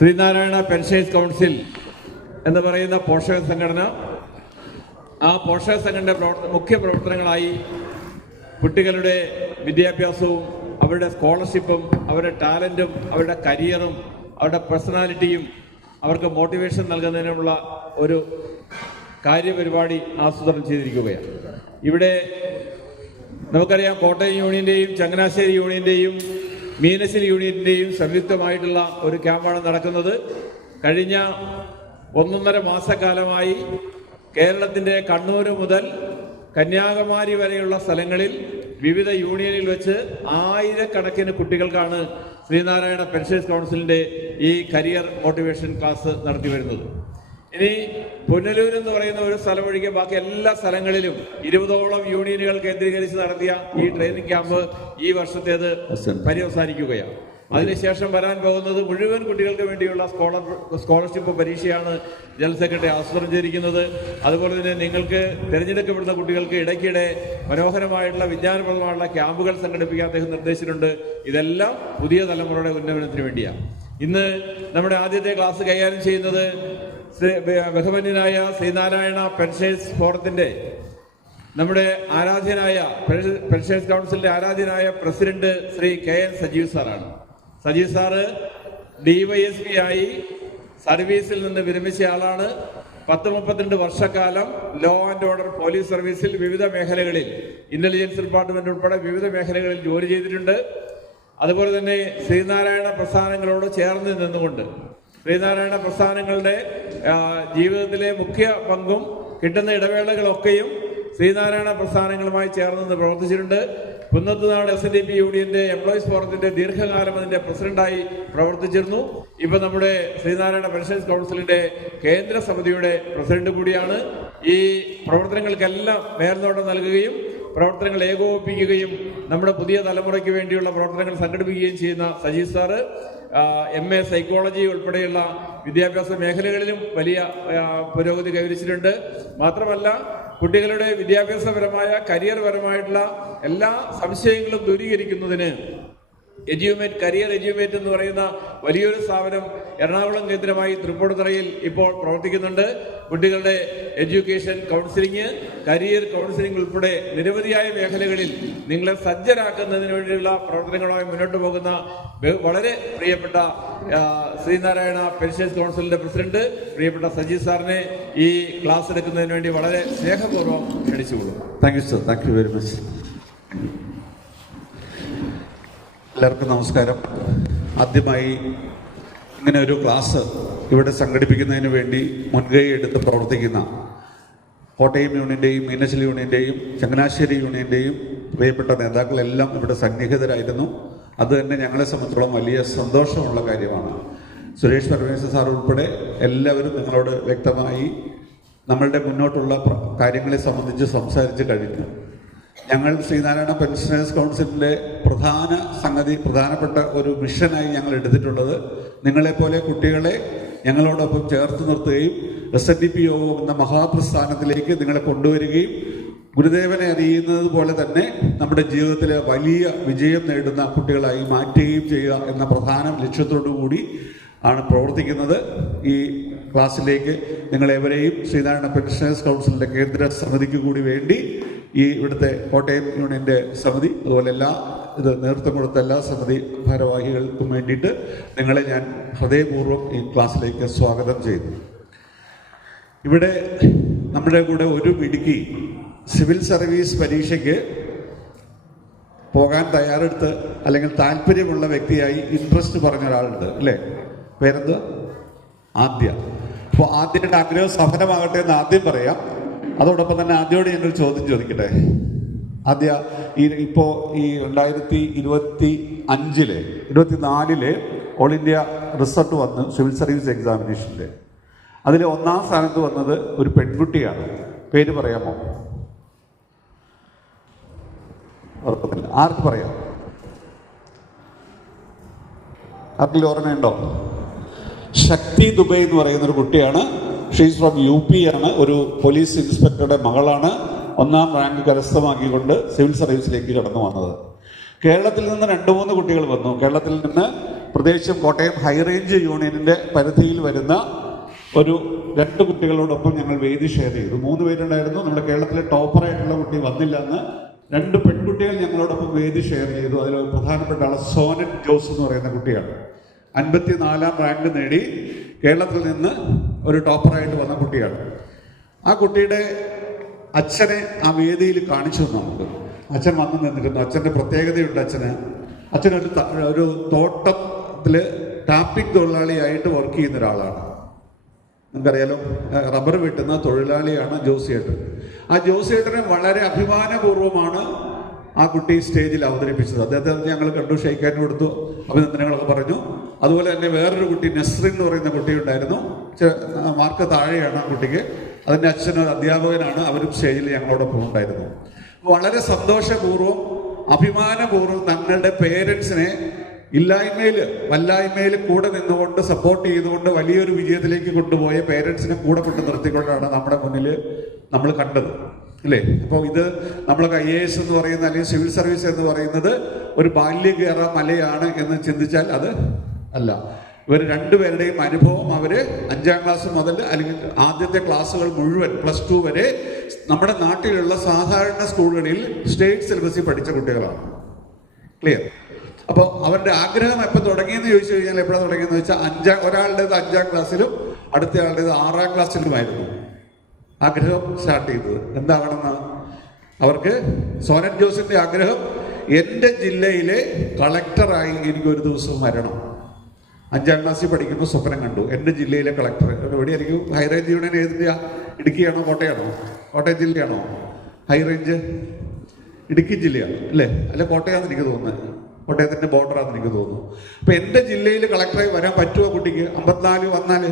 Sreenarayana pensioners council എന്ന് പറയുന്ന പോഷക സംഘടന, ആ പോഷക സംഘടനയുടെ മുഖ്യ പ്രവർത്തനങ്ങളായി കുട്ടികളുടെ വിദ്യാഭ്യാസവും അവരുടെ സ്കോളർഷിപ്പും അവരുടെ ടാലൻറ്റും അവരുടെ കരിയറും അവരുടെ പേഴ്സണാലിറ്റിയും അവർക്ക് മോട്ടിവേഷൻ നൽകുന്നതിനുള്ള ഒരു കാര്യപരിപാടി ആസൂത്രണം ചെയ്തിരിക്കുകയാണ്. ഇവിടെ നമുക്കറിയാം, കോട്ടയം യൂണിയന്റെയും ചങ്ങനാശ്ശേരി യൂണിയന്റെയും മീനശ്ശേരി യൂണിയന്റെയും സംയുക്തമായിട്ടുള്ള ഒരു ക്യാമ്പാണ് നടക്കുന്നത്. കഴിഞ്ഞ 1.5 മാസക്കാലമായി കേരളത്തിന്റെ കണ്ണൂർ മുതൽ കന്യാകുമാരി വരെയുള്ള സ്ഥലങ്ങളിൽ വിവിധ യൂണിയനിൽ വെച്ച് ആയിരക്കണക്കിന് കുട്ടികൾക്കാണ് ശ്രീനാരായണ പെൻഷേഴ്സ് കൗൺസിലിന്റെ ഈ കരിയർ മോട്ടിവേഷൻ ക്ലാസ് നടത്തി വരുന്നത്. ഇനി പുനലൂർ എന്ന് പറയുന്ന ഒരു സ്ഥലം ഒഴികെ ബാക്കി എല്ലാ സ്ഥലങ്ങളിലും 20ഓളം യൂണിയനുകൾ കേന്ദ്രീകരിച്ച് നടത്തിയ ഈ ട്രെയിനിങ് ക്യാമ്പ് ഈ വർഷത്തേത് പര്യവസാനിക്കുകയാണ്. അതിനുശേഷം വരാൻ പോകുന്നത് മുഴുവൻ കുട്ടികൾക്ക് വേണ്ടിയുള്ള സ്കോളർഷിപ്പ് പരീക്ഷയാണ് ജനറൽ സെക്രട്ടറി ആസൂത്രണം ചെയ്തിരിക്കുന്നത്. അതുപോലെ തന്നെ നിങ്ങൾക്ക് തിരഞ്ഞെടുക്കപ്പെടുന്ന കുട്ടികൾക്ക് ഇടയ്ക്കിടെ മനോഹരമായിട്ടുള്ള വിജ്ഞാനപ്രദമായിട്ടുള്ള ക്യാമ്പുകൾ സംഘടിപ്പിക്കാൻ അദ്ദേഹം നിർദ്ദേശിച്ചിട്ടുണ്ട്. ഇതെല്ലാം പുതിയ തലമുറയുടെ ഉന്നമനത്തിന് വേണ്ടിയാണ്. ഇന്ന് നമ്മുടെ ആദ്യത്തെ ക്ലാസ് കൈകാര്യം ചെയ്യുന്നത് ബഹുമാന്യനായ ശ്രീനാരായണ പെൻഷേഴ്സ് ഫോറത്തിന്റെ നമ്മുടെ ആരാധ്യനായ പെൻഷേഴ്സ് കൗൺസിലിന്റെ ആരാധ്യനായ പ്രസിഡന്റ് ശ്രീ KN സജീവ് സാറാണ്. സജീവ് സാറ് DYSP ആയി സർവീസിൽ നിന്ന് വിരമിച്ച ആളാണ്. 10-32 വർഷക്കാലം ലോ ആൻഡ് ഓർഡർ പോലീസ് സർവീസിൽ വിവിധ മേഖലകളിൽ, ഇന്റലിജൻസ് ഡിപ്പാർട്ട്മെന്റ് ഉൾപ്പെടെ വിവിധ മേഖലകളിൽ ജോലി ചെയ്തിട്ടുണ്ട്. അതുപോലെ തന്നെ ശ്രീനാരായണ പ്രസ്ഥാനങ്ങളോട് ചേർന്ന് നിന്നുകൊണ്ട് ശ്രീനാരായണ പ്രസ്ഥാനങ്ങളുടെ ജീവിതത്തിലെ മുഖ്യ പങ്കും കിട്ടുന്ന ഇടവേളകളൊക്കെയും ശ്രീനാരായണ പ്രസ്ഥാനങ്ങളുമായി ചേർന്ന് നിന്ന് പ്രവർത്തിച്ചിട്ടുണ്ട്. കുന്നത്തുനാട് SNDP യൂണിയന്റെ എംപ്ലോയീസ് ഫോറത്തിന്റെ ദീർഘകാലം അതിന്റെ പ്രസിഡന്റായി പ്രവർത്തിച്ചിരുന്നു. ഇപ്പൊ നമ്മുടെ ശ്രീനാരായണ പെൻഷേഴ്സ് കൗൺസിലിന്റെ കേന്ദ്ര സമിതിയുടെ പ്രസിഡന്റ് കൂടിയാണ്. ഈ പ്രവർത്തനങ്ങൾക്കെല്ലാം മേൽനോട്ടം നൽകുകയും പ്രവർത്തനങ്ങൾ ഏകോപിപ്പിക്കുകയും നമ്മുടെ പുതിയ തലമുറയ്ക്ക് വേണ്ടിയുള്ള പ്രവർത്തനങ്ങൾ സംഘടിപ്പിക്കുകയും ചെയ്യുന്ന സജീവ് സാറ് MA സൈക്കോളജി ഉൾപ്പെടെയുള്ള വിദ്യാഭ്യാസ മേഖലകളിലും വലിയ പുരോഗതി കൈവരിച്ചിട്ടുണ്ട്. മാത്രമല്ല, കുട്ടികളുടെ വിദ്യാഭ്യാസപരമായ കരിയർപരമായിട്ടുള്ള എല്ലാ സംശയങ്ങളും ദൂരീകരിക്കുന്നതിന് കരിയർ എഡ്യൂമേറ്റ് എന്ന് പറയുന്ന വലിയൊരു സ്ഥാപനം എറണാകുളം കേന്ദ്രമായി തൃപ്പൂണിത്തുറയിൽ ഇപ്പോൾ പ്രവർത്തിക്കുന്നുണ്ട്. കുട്ടികളുടെ എഡ്യൂക്കേഷൻ കൗൺസിലിംഗ്, കരിയർ കൗൺസിലിംഗ് ഉൾപ്പെടെ നിരവധിയായ മേഖലകളിൽ നിങ്ങളെ സജ്ജരാക്കുന്നതിന് വേണ്ടിയുള്ള പ്രവർത്തനങ്ങളുമായി മുന്നോട്ട് പോകുന്ന വളരെ പ്രിയപ്പെട്ട ശ്രീനാരായണ പെൻഷേഴ്സ് കൗൺസിലിന്റെ പ്രസിഡന്റ് പ്രിയപ്പെട്ട സജീവ് സാറിനെ ഈ ക്ലാസ് എടുക്കുന്നതിന് വേണ്ടി വളരെ സ്നേഹപൂർവ്വം ക്ഷണിച്ചുകൊള്ളും. Thank you sir. Thank you very much. എല്ലാവർക്കും നമസ്കാരം. ആദ്യമായി ഇങ്ങനെ ഒരു ക്ലാസ് ഇവിടെ സംഘടിപ്പിക്കുന്നതിന് വേണ്ടി മുൻകൈ എടുത്ത് പ്രവർത്തിക്കുന്ന കോട്ടയം യൂണിയന്റെയും മീനശ്ശേരി യൂണിയന്റെയും ചങ്ങനാശ്ശേരി യൂണിയന്റെയും പ്രിയപ്പെട്ട നേതാക്കളെല്ലാം ഇവിടെ സന്നിഹിതരായിരുന്നു. അത് തന്നെ ഞങ്ങളെ സംബന്ധിച്ചിടത്തോളം വലിയ സന്തോഷമുള്ള കാര്യമാണ്. സുരേഷ് പരമേശ്വർ സാർ ഉൾപ്പെടെ എല്ലാവരും നിങ്ങളോട് വ്യക്തമായി നമ്മളുടെ മുന്നോട്ടുള്ള കാര്യങ്ങളെ സംബന്ധിച്ച് സംസാരിച്ച് കഴിഞ്ഞു. ഞങ്ങൾ ശ്രീനാരായണ പെൻഷനേഴ്സ് കൗൺസിലിൻ്റെ പ്രധാനപ്പെട്ട ഒരു മിഷനായി ഞങ്ങൾ എടുത്തിട്ടുള്ളത് നിങ്ങളെപ്പോലെ കുട്ടികളെ ഞങ്ങളോടൊപ്പം ചേർത്ത് നിർത്തുകയും SNDP യോഗം എന്ന മഹാപ്രസ്ഥാനത്തിലേക്ക് നിങ്ങളെ കൊണ്ടുവരികയും ഗുരുദേവനെ അറിയുന്നത് പോലെ തന്നെ നമ്മുടെ ജീവിതത്തിലെ വലിയ വിജയം നേടുന്ന കുട്ടികളായി മാറ്റുകയും ചെയ്യുക എന്ന പ്രധാന ലക്ഷ്യത്തോടു കൂടി ആണ് പ്രവർത്തിക്കുന്നത്. ഈ ക്ലാസ്സിലേക്ക് നിങ്ങളെവരെയും ശ്രീനാരായണ പെൻഷനേഴ്സ് കൗൺസിലിൻ്റെ കേന്ദ്ര സമിതിക്ക് കൂടി വേണ്ടി ഈ ഇവിടുത്തെ കോട്ടയം യൂണിയന്റെ സമിതി, അതുപോലെ ഇത് നേതൃത്വം കൊടുത്ത എല്ലാ സമിതി ഭാരവാഹികൾക്കും വേണ്ടിയിട്ട് നിങ്ങളെ ഞാൻ ഹൃദയപൂർവ്വം ഈ ക്ലാസ്സിലേക്ക് സ്വാഗതം ചെയ്യുന്നു. ഇവിടെ നമ്മുടെ കൂടെ ഒരു മിടുക്കി സിവിൽ സർവീസ് പരീക്ഷയ്ക്ക് പോകാൻ തയ്യാറെടുത്ത് അല്ലെങ്കിൽ താല്പര്യമുള്ള വ്യക്തിയായി ഇൻട്രസ്റ്റ് പറഞ്ഞ ഒരാളുണ്ട്, അല്ലേ? പേരെന്ത്? ആദ്യ. അപ്പോൾ ആദ്യയുടെ ആഗ്രഹം സഫലമാകട്ടെ എന്ന് ആദ്യം പറയാം. അതോടൊപ്പം തന്നെ ആദ്യയോട് ഞാനൊരു ചോദ്യം ചോദിക്കട്ടെ. ആദ്യ, ഇപ്പോൾ ഈ 2024 ഓൾ ഇന്ത്യ റിസൾട്ട് വന്ന് സിവിൽ സർവീസ് എക്സാമിനേഷൻ്റെ അതിൽ 1ാം സ്ഥാനത്ത് വന്നത് ഒരു പെൺകുട്ടിയാണ്. പേര് പറയാമോ? ആർക്ക് പറയാം? ആർക്കെങ്കിലും ഓർമ്മയുണ്ടോ? ശക്തി ദുബൈ എന്ന് പറയുന്ന ഒരു കുട്ടിയാണ്. ഷീസ് ഫ്രം UP ആണ്. ഒരു പോലീസ് ഇൻസ്പെക്ടറുടെ മകളാണ്. 1ാം റാങ്ക് കരസ്ഥമാക്കിക്കൊണ്ട് സിവിൽ സർവീസിലേക്ക് കടന്നു വന്നത്. കേരളത്തിൽ നിന്ന് 2-3 കുട്ടികൾ വന്നു. കേരളത്തിൽ നിന്ന് പ്രത്യേകിച്ചും കോട്ടയം ഹൈറേഞ്ച് യൂണിയനിൻ്റെ പരിധിയിൽ വരുന്ന ഒരു 2 കുട്ടികളോടൊപ്പം ഞങ്ങൾ വേദി ഷെയർ ചെയ്തു. 3 പേരുണ്ടായിരുന്നു. നമ്മുടെ കേരളത്തിലെ ടോപ്പറായിട്ടുള്ള കുട്ടി വന്നില്ല എന്ന് 2 പെൺകുട്ടികൾ ഞങ്ങളോടൊപ്പം വേദി ഷെയർ ചെയ്തു. അതിൽ പ്രധാനപ്പെട്ട ആൾ സോനറ്റ് ജോസ് എന്ന് പറയുന്ന കുട്ടിയാണ്. 54ാം റാങ്ക് നേടി കേരളത്തിൽ നിന്ന് ഒരു ടോപ്പറായിട്ട് വന്ന കുട്ടിയാണ്. ആ കുട്ടിയുടെ അച്ഛനെ ആ വേദിയിൽ കാണിച്ചു തന്നു നമുക്ക്. അച്ഛൻ വന്നു നിന്നിരുന്നു. അച്ഛൻ്റെ പ്രത്യേകതയുണ്ട്. അച്ഛനൊരു തോട്ടത്തിൽ ടാപ്പിംഗ് തൊഴിലാളിയായിട്ട് വർക്ക് ചെയ്യുന്ന ഒരാളാണ്. നിങ്ങൾക്കറിയാലോ, റബ്ബർ വെട്ടുന്ന തൊഴിലാളിയാണ് ജോസിയേട്ടൻ. ആ ജോസിയേട്ടനെ വളരെ അഭിമാനപൂർവ്വമാണ് ആ കുട്ടി സ്റ്റേജിൽ അവതരിപ്പിച്ചത്. അദ്ദേഹത്തെ ഞങ്ങൾ കണ്ടു, ഷെയ്ക്കാൻ കൊടുത്തു, അഭിനന്ദനങ്ങളൊക്കെ പറഞ്ഞു. അതുപോലെ തന്നെ വേറൊരു കുട്ടി നസ്രിൻ എന്ന് പറയുന്ന കുട്ടി ഉണ്ടായിരുന്നു. മാർക്ക് താഴെയാണ് ആ കുട്ടിക്ക്. അതിൻ്റെ അച്ഛനൊരു അധ്യാപകനാണ്. അവരും സ്റ്റേജിൽ ഞങ്ങളോടൊപ്പം ഉണ്ടായിരുന്നു. വളരെ സന്തോഷപൂർവ്വം അഭിമാനപൂർവ്വം തങ്ങളുടെ പേരൻസിനെ വല്ലായ്മയിൽ കൂടെ നിന്നുകൊണ്ട് സപ്പോർട്ട് ചെയ്തുകൊണ്ട് വലിയൊരു വിജയത്തിലേക്ക് കൊണ്ടുപോയ പേരൻസിനെ കൂടെ കൊണ്ട് നിർത്തിക്കൊണ്ടാണ് നമ്മുടെ മുന്നിൽ നമ്മൾ കണ്ടത്, അല്ലേ? അപ്പോൾ ഇത് നമ്മളൊക്കെ IAS എന്ന് പറയുന്ന അല്ലെങ്കിൽ സിവിൽ സർവീസ് എന്ന് പറയുന്നത് ഒരു ബാല്യം കയറാ മലയാണ് എന്ന് ചിന്തിച്ചാൽ അത് അല്ല. ഇവർ 2 പേരുടെയും അനുഭവം അവർ 5ാം ക്ലാസ് മുതൽ അല്ലെങ്കിൽ ആദ്യത്തെ ക്ലാസ്സുകൾ മുഴുവൻ +2 വരെ നമ്മുടെ നാട്ടിലുള്ള സാധാരണ സ്കൂളുകളിൽ സ്റ്റേറ്റ് സിലബസിൽ പഠിച്ച കുട്ടികളാണ്. ക്ലിയർ? അപ്പോൾ അവരുടെ ആഗ്രഹം എപ്പോൾ തുടങ്ങിയെന്ന് ചോദിച്ചു കഴിഞ്ഞാൽ എപ്പോഴാണ് തുടങ്ങിയെന്ന് വെച്ചാൽ ഒരാളുടേത് 5ാം ക്ലാസ്സിലും അടുത്ത ആളുടേത് 6ാം ക്ലാസ്സിലുമായിരുന്നു ആഗ്രഹം സ്റ്റാർട്ട് ചെയ്തത്. എന്താകണമെന്ന് അവർക്ക് സോനറ്റ് ജോസിന്റെ ആഗ്രഹം, എൻ്റെ ജില്ലയിലെ കളക്ടറായി എനിക്കൊരു ദിവസം വരണം. 5ാം ക്ലാസ്സിൽ പഠിക്കുമ്പോൾ സ്വപ്നം കണ്ടു, എൻ്റെ ജില്ലയിലെ കളക്ടർ. എവിടെയായിരിക്കും? ഹൈറേഞ്ച് യൂണിയൻ ഏതിൻ്റെയാ? ഇടുക്കിയാണോ കോട്ടയാണോ? കോട്ടയം ജില്ലയാണോ? ഹൈറേഞ്ച് ഇടുക്കി ജില്ലയാണ് അല്ലേ? അല്ല കോട്ടയാന്ന് എനിക്ക് തോന്നുന്നത്. കോട്ടയത്തിൻ്റെ ബോർഡറാന്ന് എനിക്ക് തോന്നുന്നു. അപ്പം എൻ്റെ ജില്ലയിൽ കളക്ടറായി വരാൻ പറ്റുമോ കുട്ടിക്ക്? 54 വന്നാൽ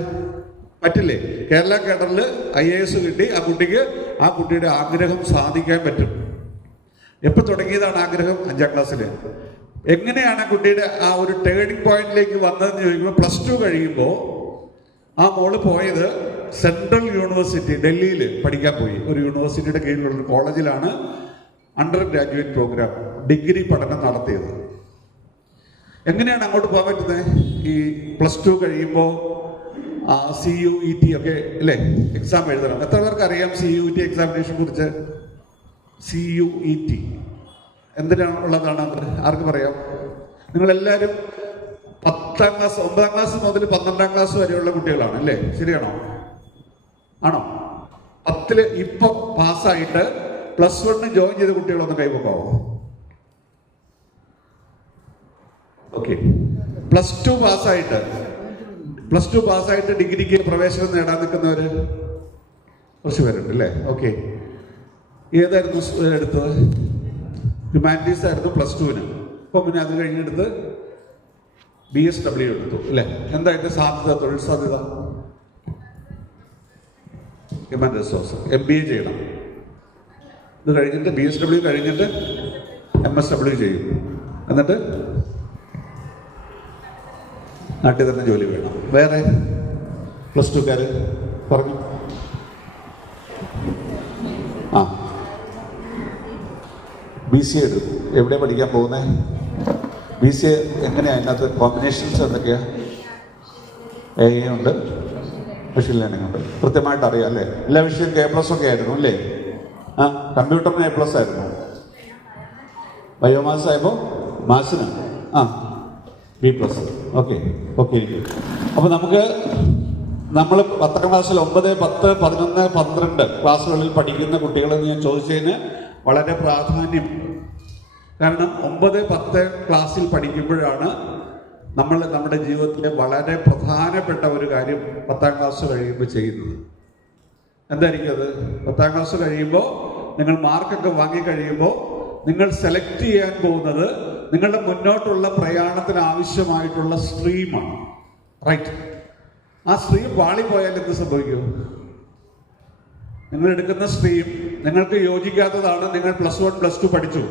പറ്റില്ലേ? കേരള കേഡറിൽ IAS കിട്ടി ആ കുട്ടിക്ക്. ആ കുട്ടിയുടെ ആഗ്രഹം സാധിക്കാൻ പറ്റും. എപ്പോൾ തുടങ്ങിയതാണ് ആഗ്രഹം? 5ാം ക്ലാസ്സിൽ. എങ്ങനെയാണ് കുട്ടിയുടെ ആ ഒരു ടേണിംഗ് പോയിന്റിലേക്ക് വന്നതെന്ന് ചോദിക്കുമ്പോൾ +2 കഴിയുമ്പോൾ ആ മോള് പോയത് സെൻട്രൽ യൂണിവേഴ്സിറ്റി ഡൽഹിയിൽ പഠിക്കാൻ പോയി. ഒരു യൂണിവേഴ്സിറ്റിയുടെ കീഴിലുള്ള ഒരു കോളേജിലാണ് അണ്ടർ ഗ്രാജുവേറ്റ് പ്രോഗ്രാം ഡിഗ്രി പഠനം നടത്തിയത്. എങ്ങനെയാണ് അങ്ങോട്ട് പോകാൻ പറ്റുന്നത്? ഈ +2 കഴിയുമ്പോൾ CUET ഒക്കെ അല്ലേ എക്സാം എഴുതണം. എത്ര പേർക്ക് അറിയാം CUET എക്സാമിനേഷൻ കുറിച്ച്? CUET എന്തിനാണുള്ളതാണ്? ആർക്ക് പറയാം? നിങ്ങളെല്ലാവരും 10ാം ക്ലാസ് 9ാം ക്ലാസ് മുതൽ 12ാം ക്ലാസ് വരെയുള്ള കുട്ടികളാണ് അല്ലേ? ശരിയാണോ? ആണോ? 10ൽ ഇപ്പം പാസ്സായിട്ട് +1 ജോയിൻ ചെയ്ത കുട്ടികളൊന്ന് കൈവക്കാവോ? ഓക്കെ. +2 പാസ്സായിട്ട് ഡിഗ്രിക്ക് പ്രവേശനം നേടാൻ നിൽക്കുന്നവർ കുറച്ച് പേരുണ്ട് അല്ലേ? ഓക്കെ. ഏതായിരുന്നു എടുത്തത്? ഹ്യൂമാനിറ്റീസ് ആയിരുന്നു +2-ന്. ഇപ്പം പിന്നെ അത് കഴിഞ്ഞെടുത്ത് BSW എടുത്തു അല്ലേ? എന്താ അതിൻ്റെ സാധ്യത, തൊഴിൽ സാധ്യത? ഹ്യൂമൻ റിസോഴ്സ് MBA ചെയ്യണം. ഇത് കഴിഞ്ഞിട്ട് BSW കഴിഞ്ഞിട്ട് MSW ചെയ്യും. എന്നിട്ട് നാട്ടിൽ തന്നെ ജോലി വേണം. വേറെ +2-കാർ പറഞ്ഞു. BCA എടുക്കും. എവിടെ പഠിക്കാൻ പോകുന്നത്? BCA എങ്ങനെയാണ്? അതിനകത്ത് കോമ്പിനേഷൻസ് എന്തൊക്കെയാണ്? AI ഉണ്ട്, മെഷീൻ ലേണിംഗ് ഉണ്ട്. കൃത്യമായിട്ട് അറിയാം അല്ലേ? എല്ലാ വിഷയം A+ ഒക്കെ ആയിരുന്നു അല്ലേ? കമ്പ്യൂട്ടറിന് A+ ആയിരുന്നു. ബയോമാസ് ആയപ്പോൾ മാസിന് B+. ഓക്കെ. അപ്പോൾ നമ്മൾ 10ാം ക്ലാസ്സിൽ 9, 10, 11, 12 ക്ലാസ്സുകളിൽ പഠിക്കുന്ന കുട്ടികളെന്ന് ഞാൻ ചോദിച്ചതിന് വളരെ പ്രാധാന്യമുണ്ട്. കാരണം 9, 10 ക്ലാസ്സിൽ പഠിക്കുമ്പോഴാണ് നമ്മൾ നമ്മുടെ ജീവിതത്തിലെ വളരെ പ്രധാനപ്പെട്ട ഒരു കാര്യം 10ാം ക്ലാസ് കഴിയുമ്പോൾ ചെയ്യുന്നത്. എന്തായിരിക്കും അത്? 10ാം ക്ലാസ് കഴിയുമ്പോൾ നിങ്ങൾ മാർക്കൊക്കെ വാങ്ങിക്കഴിയുമ്പോൾ നിങ്ങൾ സെലക്ട് ചെയ്യാൻ പോകുന്നത് നിങ്ങളുടെ മുന്നോട്ടുള്ള പ്രയാണത്തിന് ആവശ്യമായിട്ടുള്ള സ്ട്രീമാണ്. റൈറ്റ്? ആ സ്ട്രീം പാളിപ്പോയാൽ എന്ത് സംഭവിക്കും? നിങ്ങൾ എടുക്കുന്ന സ്ട്രീം നിങ്ങൾക്ക് യോജിക്കാത്തതാണ്. നിങ്ങൾ +1, +2 പഠിച്ചു.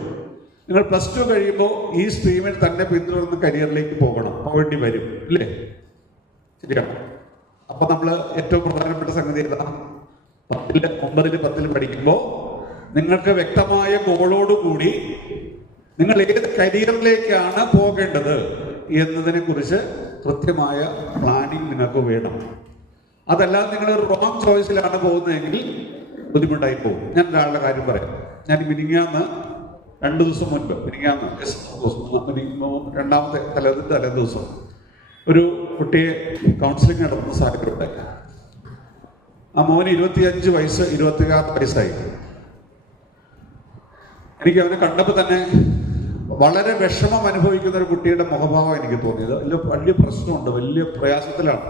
നിങ്ങൾ +2 കഴിയുമ്പോൾ ഈ സ്ട്രീമിൽ തന്നെ പിന്തുടർന്ന് കരിയറിലേക്ക് പോകേണ്ടി വരും അല്ലേ? ശരിയാണ്. അപ്പൊ നമ്മൾ ഏറ്റവും പ്രധാനപ്പെട്ട സംഗതി ഏതാ? 9, 10 പഠിക്കുമ്പോൾ നിങ്ങൾക്ക് വ്യക്തമായ ഗോളോടുകൂടി നിങ്ങൾ ഏത് കരിയറിലേക്കാണ് പോകേണ്ടത് എന്നതിനെ കുറിച്ച് കൃത്യമായ പ്ലാനിങ് നിങ്ങൾക്ക് വേണം. അതല്ലാതെ നിങ്ങൾ റോങ് ചോയ്സിലാണ് പോകുന്നതെങ്കിൽ ബുദ്ധിമുട്ടായി പോകും. ഞാൻ ഒരാളുടെ കാര്യം പറയാം. ഞാൻ മിനിങ്ങാന്ന് 2 ദിവസം മുൻപ് രണ്ടാമത്തെ തലേ ദിവസം ഒരു കുട്ടിയെ കൗൺസിലിംഗ് നടത്തുന്ന സാഹചര്യമുണ്ടായി. ആ മോന് 25 വയസ്സ് 26 വയസ്സായി. എനിക്ക് അവനെ കണ്ടപ്പോൾ തന്നെ വളരെ വിഷമം അനുഭവിക്കുന്ന ഒരു കുട്ടിയുടെ മുഖഭാവം എനിക്ക് തോന്നിയത്. വലിയ പ്രശ്നമുണ്ട്, വലിയ പ്രയാസത്തിലാണ്.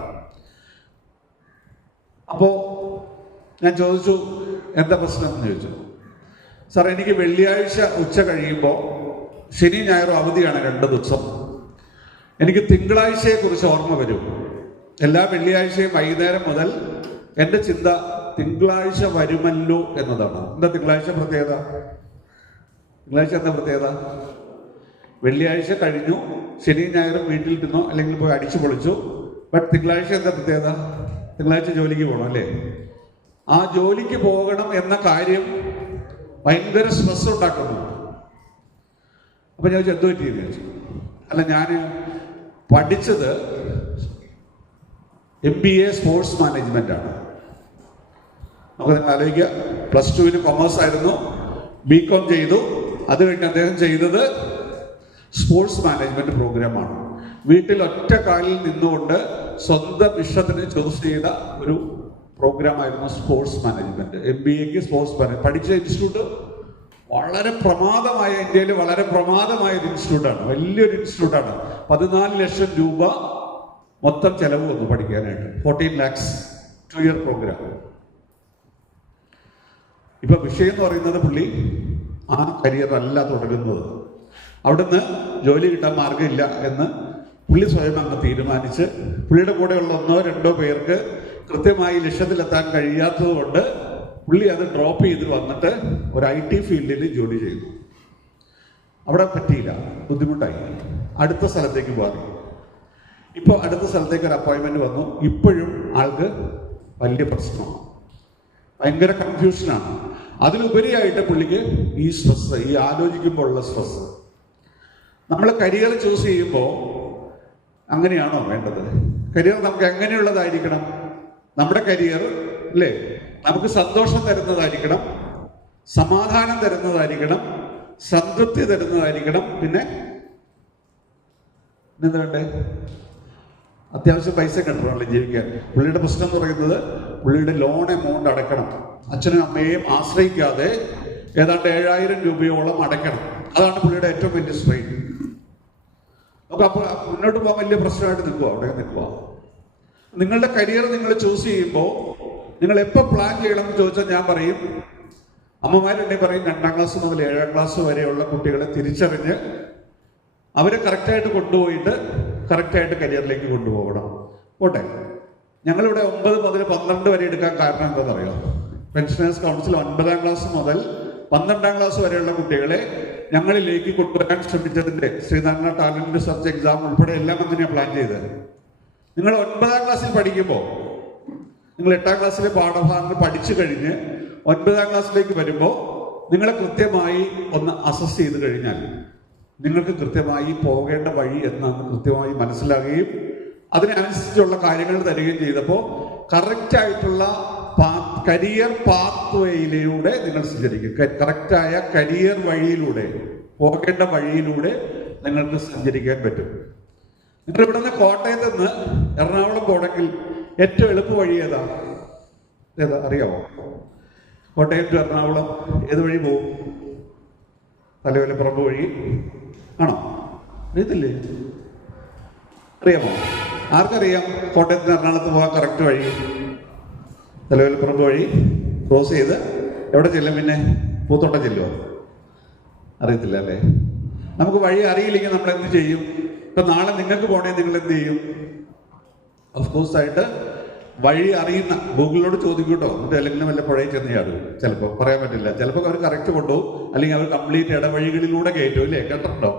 അപ്പോൾ ഞാൻ ചോദിച്ചു, എന്താ പ്രശ്നം എന്ന് ചോദിച്ചു. സാർ, എനിക്ക് വെള്ളിയാഴ്ച ഉച്ച കഴിയുമ്പോൾ ശനി ഞായറും അവധിയാണ് 2 ദിവസം. എനിക്ക് തിങ്കളാഴ്ചയെക്കുറിച്ച് ഓർമ്മ വരും. എല്ലാ വെള്ളിയാഴ്ചയും വൈകുന്നേരം മുതൽ എൻ്റെ ചിന്ത തിങ്കളാഴ്ച വരുമല്ലോ എന്നതാണ്. എന്താ തിങ്കളാഴ്ച പ്രത്യേകത? തിങ്കളാഴ്ച എന്താ പ്രത്യേകത? വെള്ളിയാഴ്ച കഴിഞ്ഞു, ശനി ഞായറും വീട്ടിലിരുന്നോ അല്ലെങ്കിൽ പോയി അടിച്ചു പൊളിച്ചു. ബട്ട് തിങ്കളാഴ്ച എന്താ പ്രത്യേകത? തിങ്കളാഴ്ച ജോലിക്ക് പോകണം അല്ലേ? ആ ജോലിക്ക് പോകണം എന്ന കാര്യം ഭയങ്കര സ്ട്രെസ് ഉണ്ടാക്കുന്നു. അപ്പൊ ഞാൻ എന്ത് പറ്റിയെന്ന് ചോദിച്ചു. അല്ല, ഞാൻ പഠിച്ചത് MBA സ്പോർട്സ് മാനേജ്മെന്റ് ആണ്. നമുക്ക് നിങ്ങൾ ആലോചിക്കുക, +2 കൊമേഴ്സ് ആയിരുന്നു, BCom ചെയ്തു. അത് കഴിഞ്ഞ് അദ്ദേഹം ചെയ്തത് സ്പോർട്സ് മാനേജ്മെന്റ് പ്രോഗ്രാമാണ്. വീട്ടിൽ ഒറ്റ കാലിൽ നിന്നുകൊണ്ട് സ്വന്തം ഇഷ്ടത്തിന് ചൂസ് ചെയ്ത ഒരു പ്രോഗ്രാമായിരുന്നു സ്പോർട്സ് മാനേജ്മെന്റ്. MBAക്ക് സ്പോർട്സ് മാനേജ്മെന്റ് പഠിച്ച ഇൻസ്റ്റിറ്റ്യൂട്ട് വളരെ പ്രമാദമായ, ഇന്ത്യയിൽ വളരെ പ്രമാദമായ ഒരു ഇൻസ്റ്റിറ്റ്യൂട്ടാണ്. വലിയൊരു ഇൻസ്റ്റിറ്റ്യൂട്ടാണ്. 14 ലക്ഷം രൂപ മൊത്തം ചെലവ് വന്നു പഠിക്കാനായിട്ട്. 14 lakhs 2-year പ്രോഗ്രാം. ഇപ്പൊ വിഷയം എന്ന് പറയുന്നത് പുള്ളി ആ കരിയർ അല്ല തുടരുന്നത്. അവിടുന്ന് ജോലി കിട്ടാൻ മാർഗമില്ല എന്ന് പുള്ളി സ്വയം അങ്ങ് തീരുമാനിച്ച്, പുള്ളിയുടെ കൂടെയുള്ള 1-2 പേർക്ക് കൃത്യമായി ലക്ഷ്യത്തിലെത്താൻ കഴിയാത്തത് കൊണ്ട് പുള്ളി അത് ഡ്രോപ്പ് ചെയ്ത് വന്നിട്ട് ഒരു IT ഫീൽഡിൽ ജോലി ചെയ്തു. അവിടെ പറ്റിയില്ല, ബുദ്ധിമുട്ടായി. അടുത്ത സ്ഥലത്തേക്ക് മാറി. ഇപ്പോൾ അടുത്ത സ്ഥലത്തേക്ക് ഒരു അപ്പോയിൻമെന്റ് വന്നു. ഇപ്പോഴും ആൾക്ക് വലിയ പ്രശ്നമാണ്, ഭയങ്കര കൺഫ്യൂഷനാണ്. അതിലുപരിയായിട്ട് പുള്ളിക്ക് ഈ സ്ട്രെസ്, ഈ ആലോചിക്കുമ്പോൾ ഉള്ള സ്ട്രെസ്. നമ്മൾ കരിയർ ചൂസ് ചെയ്യുമ്പോൾ അങ്ങനെയാണോ വേണ്ടത്? കരിയർ നമുക്ക് എങ്ങനെയുള്ളതായിരിക്കണം? നമ്മുടെ കരിയർ അല്ലേ, നമുക്ക് സന്തോഷം തരുന്നതായിരിക്കണം, സമാധാനം തരുന്നതായിരിക്കണം, സംതൃപ്തി തരുന്നതായിരിക്കണം. പിന്നെ എന്താ വേണ്ടേ? അത്യാവശ്യം പൈസ കിട്ടണമല്ലോ ജീവിക്കാൻ. പുള്ളിയുടെ പ്രശ്നം എന്ന് പറയുന്നത് പുള്ളിയുടെ ലോൺ എമൗണ്ട് അടയ്ക്കണം. അച്ഛനും അമ്മയെയും ആശ്രയിക്കാതെ ഏതാണ്ട് 7000 രൂപയോളം അടയ്ക്കണം. അതാണ് പുള്ളിയുടെ ഏറ്റവും വലിയ സ്ട്രെയിൻ. നമുക്ക് അപ്പോൾ മുന്നോട്ട് പോകാൻ വലിയ പ്രശ്നമായിട്ട് നിൽക്കുക, അവിടെ നിൽക്കുക. നിങ്ങളുടെ കരിയർ നിങ്ങൾ ചൂസ് ചെയ്യുമ്പോൾ നിങ്ങൾ എപ്പോൾ പ്ലാൻ ചെയ്യണം എന്ന് ചോദിച്ചാൽ ഞാൻ പറയും, അമ്മമാരുണ്ടെങ്കിൽ പറയും 2ാം ക്ലാസ് മുതൽ 7ാം ക്ലാസ് വരെയുള്ള കുട്ടികളെ തിരിച്ചറിഞ്ഞ് അവരെ കറക്റ്റായിട്ട് കൊണ്ടുപോയിട്ട് കറക്റ്റായിട്ട് കരിയറിലേക്ക് കൊണ്ടുപോകണം. പോട്ടെ, ഞങ്ങളിവിടെ 9 മുതൽ 12 വരെ എടുക്കാൻ കാരണം എന്താണെന്നറിയോ? പെൻഷനേഴ്സ് കൗൺസിൽ 9ാം ക്ലാസ് മുതൽ 12ാം ക്ലാസ് വരെയുള്ള കുട്ടികളെ ഞങ്ങളിലേക്ക് കൊണ്ടുവരാൻ ശ്രമിച്ചതിന്റെ ശ്രീനാരായണ ടാലന്റ് സെർച്ച് എക്സാം ഉൾപ്പെടെ എല്ലാം അങ്ങനെയാണ് പ്ലാൻ ചെയ്തത്. നിങ്ങൾ 9ാം ക്ലാസ്സിൽ പഠിക്കുമ്പോൾ നിങ്ങൾ 8ാം ക്ലാസ്സിലെ പാഠഭാഗങ്ങൾ പഠിച്ചു കഴിഞ്ഞ് 9ാം ക്ലാസ്സിലേക്ക് വരുമ്പോൾ നിങ്ങളെ കൃത്യമായി ഒന്ന് അസസ് ചെയ്ത് കഴിഞ്ഞാൽ നിങ്ങൾക്ക് കൃത്യമായി പോകേണ്ട വഴി എന്നാണ് കൃത്യമായി മനസ്സിലാകുകയും അതിനനുസരിച്ചുള്ള കാര്യങ്ങൾ തരികയും ചെയ്തപ്പോൾ കറക്റ്റായിട്ടുള്ള കരിയർ പാത്ത് വേയിലൂടെ നിങ്ങൾ സഞ്ചരിക്കും. കറക്റ്റായ കരിയർ വഴിയിലൂടെ, പോകേണ്ട വഴിയിലൂടെ നിങ്ങൾക്ക് സഞ്ചരിക്കാൻ പറ്റും. നിങ്ങൾ ഇവിടെ നിന്ന് കോട്ടയത്ത് നിന്ന് എറണാകുളം പോകണമെങ്കിൽ ഏറ്റവും എളുപ്പ വഴി ഏതാ അറിയാമോ? കോട്ടയം ടു എറണാകുളം ഏത് വഴി പോകും? തലയോലപ്പറമ്പ് വഴി ആണോ? അറിയത്തില്ലേ? അറിയാമോ? ആർക്കറിയാം കോട്ടയത്ത് നിന്ന് എറണാകുളത്ത് പോകാൻ കറക്റ്റ് വഴി? തലയോലപ്പറമ്പ് വഴി ക്രോസ് ചെയ്ത് എവിടെ ചെല്ലും? പിന്നെ പൂത്തോട്ടം ചെല്ലുമോ? അറിയത്തില്ല അല്ലേ? നമുക്ക് വഴി അറിയില്ലെങ്കിൽ നമ്മൾ എന്ത് ചെയ്യും? ഇപ്പൊ നാളെ നിങ്ങൾക്ക് പോകണേ നിങ്ങൾ എന്ത് ചെയ്യും? ഓഫ്കോഴ്സ് ആയിട്ട് വഴി അറിയുന്ന ഗൂഗിളിനോട് ചോദിക്കൂട്ടോ, എന്നിട്ട് അല്ലെങ്കിൽ വല്ല പുഴയിൽ ചെന്ന് ചാടും. ചിലപ്പോൾ പറയാൻ പറ്റില്ല, ചിലപ്പോൾ അവർ കറക്റ്റ് കൊണ്ടുപോകും, അല്ലെങ്കിൽ അവർ കംപ്ലീറ്റ് ഇടവഴികളിലൂടെ കയറ്റും. ഇല്ലേ, കേട്ടിട്ടുണ്ടോ?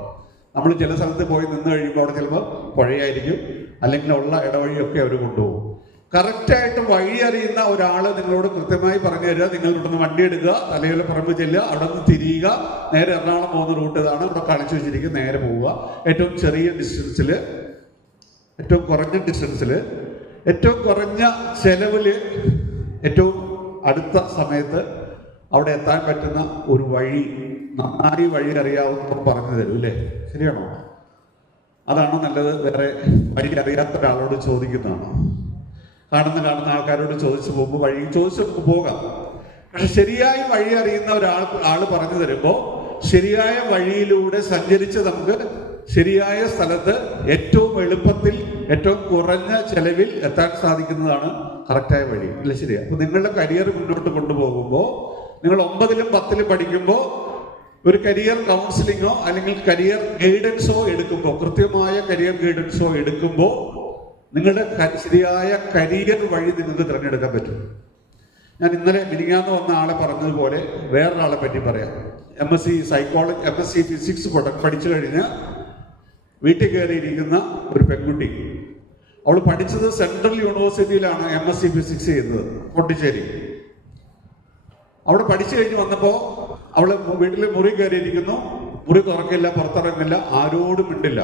നമ്മൾ ചില സ്ഥലത്ത് പോയി നിന്ന് കഴിയുമ്പോൾ അവിടെ ചിലപ്പോൾ പുഴയായിരിക്കും, അല്ലെങ്കിൽ ഉള്ള ഇടവഴിയൊക്കെ അവർ കൊണ്ടുപോകും. കറക്റ്റായിട്ട് വഴി അറിയുന്ന ഒരാൾ നിങ്ങളോട് കൃത്യമായി പറഞ്ഞു തരിക. നിങ്ങൾ ഇവിടുന്ന് വണ്ടി എടുക്കുക, തലയിലെ പറമ്പ് ചെല്ലുക, അവിടെ നിന്ന് തിരിയുക, നേരെ എറണാകുളം പോകുന്ന റൂട്ട് ഇതാണ്, ഇവിടെ കാണിച്ചു വെച്ചിരിക്കും, നേരെ പോവുക. ഏറ്റവും ചെറിയ ഡിസ്റ്റൻസിൽ, ഏറ്റവും കുറഞ്ഞ ഡിസ്റ്റൻസിൽ, ഏറ്റവും കുറഞ്ഞ ചെലവിൽ, ഏറ്റവും അടുത്ത സമയത്ത് അവിടെ എത്താൻ പറ്റുന്ന ഒരു വഴി, നന്നായി വഴി അറിയാവുന്നവർ പറഞ്ഞു തരും അല്ലേ? ശരിയാണോ? അതാണോ നല്ലത്? വേറെ വഴി അറിയാത്ത ഒരാളോട് ചോദിക്കുന്നതാണോ? കാണുന്ന ആൾക്കാരോട് ചോദിച്ചു പോകുമ്പോൾ വഴി ചോദിച്ചു പോകാം. പക്ഷെ ശരിയായി വഴി അറിയുന്ന ആൾ പറഞ്ഞു തരുമ്പോൾ ശരിയായ വഴിയിലൂടെ സഞ്ചരിച്ച് നമുക്ക് ശരിയായ സ്ഥലത്ത് ഏറ്റവും എളുപ്പത്തിൽ ഏറ്റവും കുറഞ്ഞ ചെലവിൽ എത്താൻ സാധിക്കുന്നതാണ് കറക്റ്റായ വഴി അല്ലേ? ശരിയാ. അപ്പൊ നിങ്ങളുടെ കരിയർ മുന്നോട്ട് കൊണ്ടുപോകുമ്പോൾ, നിങ്ങൾ 9ലും 10ലും പഠിക്കുമ്പോൾ ഒരു കരിയർ കൗൺസിലിങ്ങോ അല്ലെങ്കിൽ കരിയർ ഗൈഡൻസോ എടുക്കുമ്പോൾ, കൃത്യമായ കരിയർ ഗൈഡൻസോ എടുക്കുമ്പോൾ നിങ്ങളുടെ ശരിയായ കരിയർ വഴി നിങ്ങൾക്ക് തിരഞ്ഞെടുക്കാൻ പറ്റും. ഞാൻ ഇന്നലെ മിനിങ്ങാന്ന് വന്ന ആളെ പറഞ്ഞതുപോലെ വേറൊരാളെ പറ്റി പറയാം. MSc സൈക്കോളജി, MSc ഫിസിക്സ് പഠിച്ചു കഴിഞ്ഞ് വീട്ടിൽ കയറിയിരിക്കുന്ന ഒരു പെൺകുട്ടി. അവൾ പഠിച്ചത് സെൻട്രൽ യൂണിവേഴ്സിറ്റിയിലാണ് MSc ഫിസിക്സ് ചെയ്യുന്നത്, പോണ്ടിച്ചേരി. അവിടെ പഠിച്ചു കഴിഞ്ഞ് വന്നപ്പോൾ അവള് വീട്ടിൽ മുറി കയറിയിരിക്കുന്നു. മുറി തുറക്കില്ല, പുറത്തിറങ്ങില്ല, ആരോടും മിണ്ടില്ല.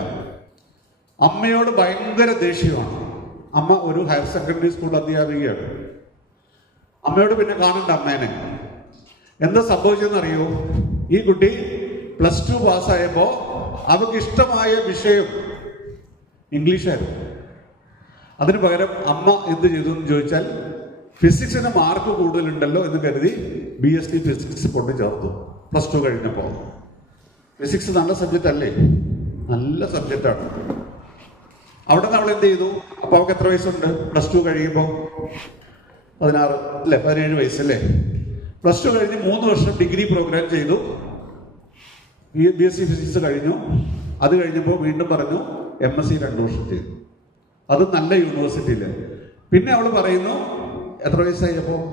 അമ്മയോട് ഭയങ്കര ദേഷ്യമാണ്. അമ്മ ഒരു ഹയർ സെക്കൻഡറി സ്കൂൾ അധ്യാപികയാണ്. അമ്മയോട് പിന്നെ കാണണ്ട അമ്മേനെ. എന്താ സംഭവിച്ചെന്നറിയോ? ഈ കുട്ടി +2 പാസ്സായപ്പോൾ അവർക്ക് ഇഷ്ടമായ വിഷയം ഇംഗ്ലീഷായിരുന്നു. അതിന് പകരം അമ്മ എന്ത് ചെയ്തു എന്ന് ചോദിച്ചാൽ, ഫിസിക്സിന് മാർക്ക് കൂടുതലുണ്ടല്ലോ എന്ന് കരുതി BSc ഫിസിക്സ് കൊണ്ട് ചേർത്തു. +2 കഴിഞ്ഞപ്പോൾ. ഫിസിക്സ് നല്ല സബ്ജക്റ്റ് അല്ലേ? നല്ല സബ്ജക്റ്റാണ്. അവിടെ നിന്ന് അവൾ എന്ത് ചെയ്തു? അപ്പോൾ അവൾക്ക് എത്ര വയസ്സുണ്ട് +2 കഴിയുമ്പോൾ? 16 അല്ലേ? 17 വയസ്സല്ലേ? +2 കഴിഞ്ഞ് 3 വർഷം ഡിഗ്രി പ്രോഗ്രാം ചെയ്തു. BSc ഫിസിക്സ് കഴിഞ്ഞു. അത് കഴിഞ്ഞപ്പോൾ വീണ്ടും പറഞ്ഞു MSc 2 വർഷം ചെയ്തു. അത് നല്ല യൂണിവേഴ്സിറ്റിയിൽ. പിന്നെ അവൾ പറയുന്നു, എത്ര വയസ്സായപ്പോൾ?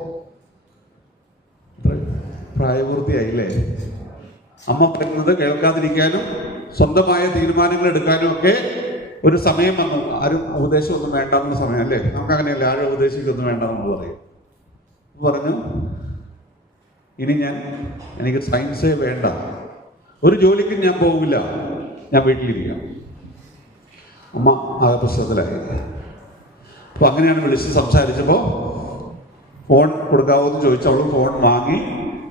പ്രായപൂർത്തിയായില്ലേ? അമ്മ പറയുന്നത് കേൾക്കാതിരിക്കാനും സ്വന്തമായ തീരുമാനങ്ങൾ എടുക്കാനും ഒക്കെ ഒരു സമയം വന്നു. ആരും ഉപദേശമൊന്നും വേണ്ടാവുന്ന സമയം അല്ലേ? നമുക്ക് അങ്ങനെയല്ല, ആരും ഉപദേശിക്കൊന്നും വേണ്ടാവെന്ന് പറയും. പറഞ്ഞു, ഇനി എനിക്ക് സയൻസേ വേണ്ട, ഒരു ജോലിക്കും ഞാൻ പോകില്ല, ഞാൻ വീട്ടിലിരിക്കാം. അമ്മ ആ പ്രശ്നത്തിലായി. അപ്പൊ അങ്ങനെയാണ് വിളിച്ച് സംസാരിച്ചപ്പോൾ ഫോൺ കൊടുക്കാവോ എന്ന് ചോദിച്ചു. അവൾ ഫോൺ വാങ്ങി.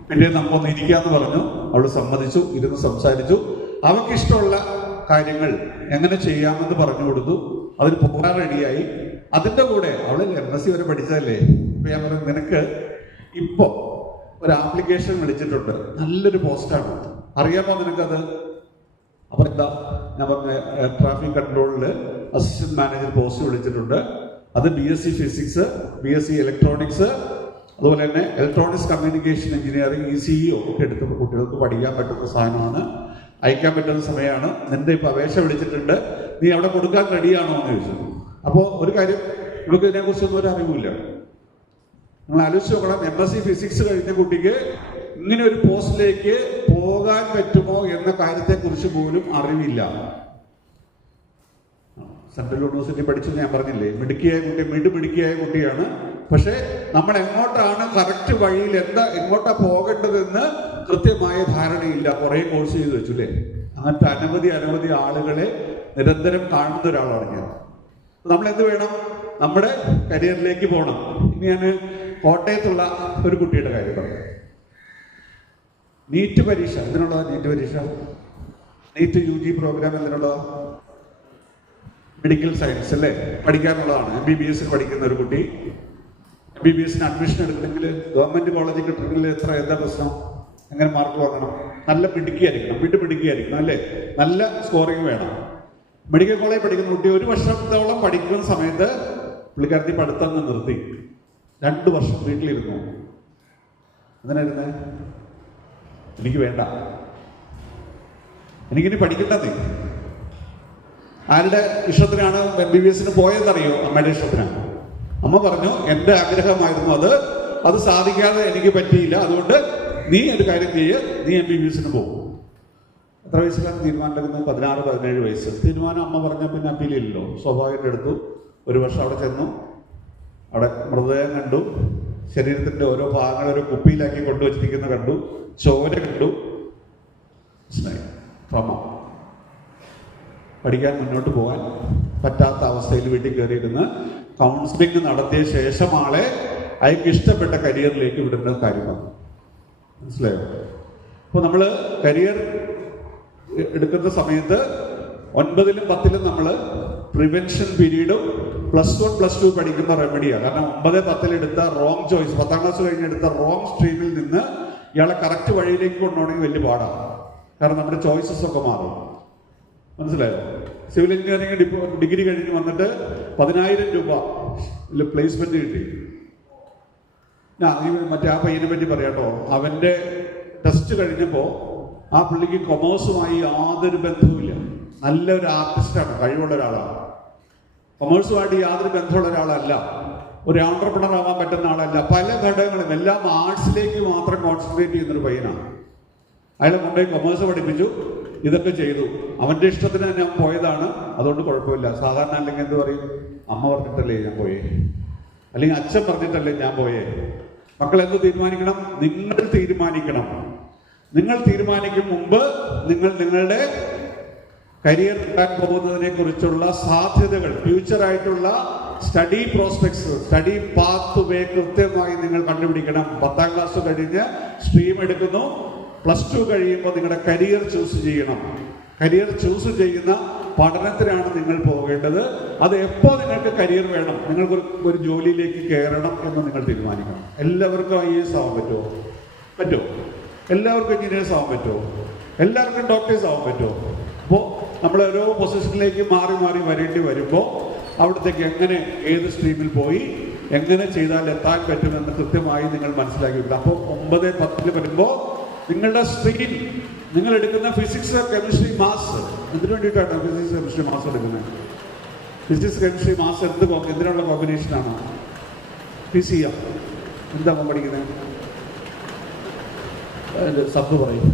പിന്നെ നമുക്കൊന്ന് ഇരിക്കാന്ന് പറഞ്ഞു. അവൾ സമ്മതിച്ചു. ഇരുന്ന് സംസാരിച്ചു. അവൾക്ക് ഇഷ്ടമുള്ള കാര്യങ്ങൾ എങ്ങനെ ചെയ്യാമെന്ന് പറഞ്ഞു കൊടുത്തു. അതിന് പോകാൻ റെഡിയായി. അതിൻ്റെ കൂടെ അവൾ MSc വരെ പഠിച്ചതല്ലേ. ഇപ്പൊ ഞാൻ പറഞ്ഞു, നിനക്ക് ഇപ്പോ ഒരു ആപ്ലിക്കേഷൻ വിളിച്ചിട്ടുണ്ട്, നല്ലൊരു പോസ്റ്റാണ്, അറിയാമോ നിനക്കത്? അപ്പൊ എന്താ? ഞാൻ പറഞ്ഞ ട്രാഫിക് കൺട്രോളിൽ അസിസ്റ്റന്റ് മാനേജർ പോസ്റ്റ് വിളിച്ചിട്ടുണ്ട്. അത് BSc ഫിസിക്സ്, BSc ഇലക്ട്രോണിക്സ്, അതുപോലെ തന്നെ ഇലക്ട്രോണിക്സ് കമ്മ്യൂണിക്കേഷൻ എഞ്ചിനീയറിംഗ്, ECE ഒക്കെ എടുത്ത കുട്ടികൾക്ക് പഠിക്കാൻ പറ്റുന്ന സാധനമാണ്, അയക്കാൻ പറ്റുന്ന സമയമാണ്. നിന്റെ ഇപ്പൊ അപേക്ഷ വിളിച്ചിട്ടുണ്ട്, നീ അവിടെ കൊടുക്കാൻ റെഡിയാണോ എന്ന് ചോദിച്ചു. അപ്പോൾ ഒരു കാര്യം, നമുക്ക് ഇതിനെക്കുറിച്ചൊന്നും ഒരു അറിവില്ല. നിങ്ങൾ ആലോചിച്ച് നോക്കണം, MSc ഫിസിക്സ് കഴിഞ്ഞ കുട്ടിക്ക് ഇങ്ങനെ ഒരു പോസ്റ്റിലേക്ക് പോകാൻ പറ്റുമോ എന്ന കാര്യത്തെക്കുറിച്ച് പോലും അറിവില്ല. സെൻട്രൽ യൂണിവേഴ്സിറ്റി പഠിച്ചത് ഞാൻ പറഞ്ഞില്ലേ, മിടുക്കിയായ കുട്ടിയാണ്. പക്ഷെ നമ്മൾ എങ്ങോട്ടാണ് കറക്റ്റ് വഴിയിൽ എങ്ങോട്ടാ പോകേണ്ടതെന്ന് കൃത്യമായ ധാരണയില്ല. കുറേ കോഴ്സ് ചെയ്ത് വെച്ചു അല്ലേ? അങ്ങനത്തെ അനവധി ആളുകളെ നിരന്തരം കാണുന്ന ഒരാളാണ് ഞാൻ. നമ്മൾ എന്ത് വേണം? നമ്മുടെ കരിയറിലേക്ക് പോകണം. ഇനി ഞാൻ കോട്ടയത്തുള്ള ഒരു കുട്ടിയുടെ കാര്യം പറയാം. നീറ്റ് പരീക്ഷ എന്തിനുള്ളതാ? നീറ്റ് പരീക്ഷ, നീറ്റ് UG പ്രോഗ്രാം എന്തിനുള്ളതാ? മെഡിക്കൽ സയൻസ് അല്ലേ, പഠിക്കാനുള്ളതാണ്. MBBS പഠിക്കുന്ന ഒരു കുട്ടി MBBS അഡ്മിഷൻ എടുക്കണമെങ്കിൽ ഗവൺമെന്റ് കോളേജിൽ കിട്ടണമെങ്കിൽ എന്താ പ്രശ്നം? എങ്ങനെ മാർക്ക് വാങ്ങണം? നല്ല മിടുക്കിയായിരിക്കണം അല്ലേ? നല്ല സ്കോറിങ് വേണം. മെഡിക്കൽ കോളേജിൽ പഠിക്കുന്ന കുട്ടി 1 വർഷത്തോളം പഠിക്കുന്ന സമയത്ത് പുള്ളിക്കാരത്തി പഠിത്തം നിർത്തി. 2 വർഷം വീട്ടിലിരുന്നു. എന്തിനായിരുന്നേ? എനിക്ക് വേണ്ട, എനിക്കിനി പഠിക്കേണ്ടതേ. ആരുടെ ഇഷ്ടത്തിനാണ് MBBS പോയതെന്നറിയോ? അമ്മയുടെ ഇഷ്ടത്തിനാണ്. അമ്മ പറഞ്ഞു, എൻ്റെ ആഗ്രഹമായിരുന്നു അത് സാധിക്കാതെ എനിക്ക് പറ്റിയില്ല, അതുകൊണ്ട് നീ ഒരു കാര്യം ചെയ്യ്, നീ MBBS പോകും. എത്ര വയസ്സിലാണ് തീരുമാനം എടുക്കുന്നത്? 16-17 വയസ്സ്. തീരുമാനം അമ്മ പറഞ്ഞ പിന്നെ അപ്പീലില്ലല്ലോ, സ്വാഭാവികമായിട്ട് എടുത്തു. 1 വർഷം അവിടെ ചെന്നു. അവിടെ മൃതദേഹം കണ്ടു, ശരീരത്തിൻ്റെ ഓരോ ഭാഗങ്ങൾ ഒരു കുപ്പിയിലാക്കി കൊണ്ടുവച്ചിരിക്കുന്ന കണ്ടു, ചോര കണ്ടു. ട്രോമ. പഠിക്കാൻ മുന്നോട്ട് പോകാൻ പറ്റാത്ത അവസ്ഥയിൽ വീട്ടിൽ കയറിയിരുന്ന് കൗൺസിലിംഗ് നടത്തിയ ശേഷം ആളെ അയാൾക്ക് ഇഷ്ടപ്പെട്ട കരിയറിലേക്ക് വിടുന്ന കാര്യം വന്നു. മനസ്സിലായോ? അപ്പോൾ നമ്മൾ കരിയർ എടുക്കുന്ന സമയത്ത് 9ലും 10ലും നമ്മൾ പ്രിവെൻഷൻ പീരീഡും +1 +2 പഠിക്കുന്ന റെമഡിയാണ്. കാരണം 9, 10 എടുത്ത റോങ് ചോയ്സ്, 10ാം ക്ലാസ് കഴിഞ്ഞെടുത്ത റോങ് സ്ട്രീമിൽ നിന്ന് ഇയാളെ കറക്റ്റ് വഴിയിലേക്ക് കൊണ്ടുപോകണമെങ്കിൽ വലിയ പാടാണ്. കാരണം നമ്മുടെ ചോയ്സസ് ഒക്കെ മാറും. മനസ്സിലായോ? സിവിൽ എഞ്ചിനീയറിംഗ് ഡിഗ്രി കഴിഞ്ഞ് വന്നിട്ട് 10,000 രൂപ പ്ലേസ്മെന്റ് കിട്ടി. മറ്റേ ആ പയ്യനെ പറ്റി പറയാട്ടോ. അവന്റെ ടെസ്റ്റ് കഴിഞ്ഞപ്പോൾ ആ പുള്ളിക്ക് കൊമേഴ്സുമായി യാതൊരു ബന്ധവുമില്ല. നല്ലൊരു ആർട്ടിസ്റ്റാണ്, കഴിവുള്ള ഒരാളാണ്. കൊമേഴ്സുമായിട്ട് യാതൊരു ബന്ധമുള്ള ഒരാളല്ല, ഒരു ഓൺട്രപ്രണർ ആവാൻ പറ്റുന്ന ആളല്ല. പല ഘടകങ്ങളും എല്ലാം ആർട്സിലേക്ക് മാത്രം കോൺസെൻട്രേറ്റ് ചെയ്യുന്നൊരു പയ്യനാണ്. അയാളെ കൊണ്ടുപോയി കൊമേഴ്സ് പഠിപ്പിച്ചു, ഇതൊക്കെ ചെയ്തു. അവന്റെ ഇഷ്ടത്തിന് തന്നെ അവൻ പോയതാണ്, അതുകൊണ്ട് കുഴപ്പമില്ല. സാധാരണ അല്ലെങ്കിൽ എന്ത് പറയും, അമ്മ പറഞ്ഞിട്ടല്ലേ ഞാൻ പോയേ, അല്ലെങ്കിൽ അച്ഛൻ പറഞ്ഞിട്ടല്ലേ ഞാൻ പോയേ. മക്കൾ എന്ത് തീരുമാനിക്കണം? നിങ്ങൾ തീരുമാനിക്കണം. നിങ്ങൾ തീരുമാനിക്കും മുമ്പ് നിങ്ങൾ നിങ്ങളുടെ കരിയർ കിട്ടാൻ പോകുന്നതിനെ കുറിച്ചുള്ള സാധ്യതകൾ, ഫ്യൂച്ചറായിട്ടുള്ള study prospects, study pathway കൃത്യമായി നിങ്ങൾ കണ്ടുപിടിക്കണം. 10ാം ക്ലാസ് കഴിഞ്ഞ് സ്ട്രീം എടുക്കുന്നു, +2 കഴിയുമ്പോൾ നിങ്ങളുടെ കരിയർ ചൂസ് ചെയ്യണം. കരിയർ ചൂസ് ചെയ്യുന്ന പഠനത്തിനാണ് നിങ്ങൾ പോകേണ്ടത്. അത് എപ്പോൾ നിങ്ങൾക്ക് കരിയർ വേണം, നിങ്ങൾക്ക് ഒരു ജോലിയിലേക്ക് കയറണം എന്ന് നിങ്ങൾ തീരുമാനിക്കണം. എല്ലാവർക്കും IAS ആവാൻ പറ്റുമോ? പറ്റുമോ? എല്ലാവർക്കും എഞ്ചിനീയേഴ്സ് ആവാൻ പറ്റുമോ? എല്ലാവർക്കും ഡോക്ടേഴ്സ് ആവാൻ പറ്റുമോ? അപ്പോൾ നമ്മൾ ഓരോ പൊസിഷനിലേക്ക് മാറി മാറി വരേണ്ടി വരുമ്പോൾ അവിടത്തേക്ക് എങ്ങനെ, ഏത് സ്ട്രീമിൽ പോയി എങ്ങനെ ചെയ്താൽ എത്താൻ പറ്റുമെന്ന് കൃത്യമായി നിങ്ങൾ മനസ്സിലാക്കിയിട്ടില്ല. അപ്പോൾ 9, 10 വരുമ്പോൾ നിങ്ങളുടെ സ്ട്രീം, നിങ്ങൾ എടുക്കുന്ന ഫിസിക്സ്, കെമിസ്ട്രി, മാത്സ്, എന്തിനു വേണ്ടിയിട്ടാണ് ഫിസിക്സ്, കെമിസ്ട്രി, മാത്സ് എടുക്കുന്നത്? ഫിസിക്സ്, കെമിസ്ട്രി, മാത്സ് എന്തിനുള്ള കോമ്പിനേഷനാണോ? PCA എന്താ പഠിക്കുന്നത്? സബ് പറയും.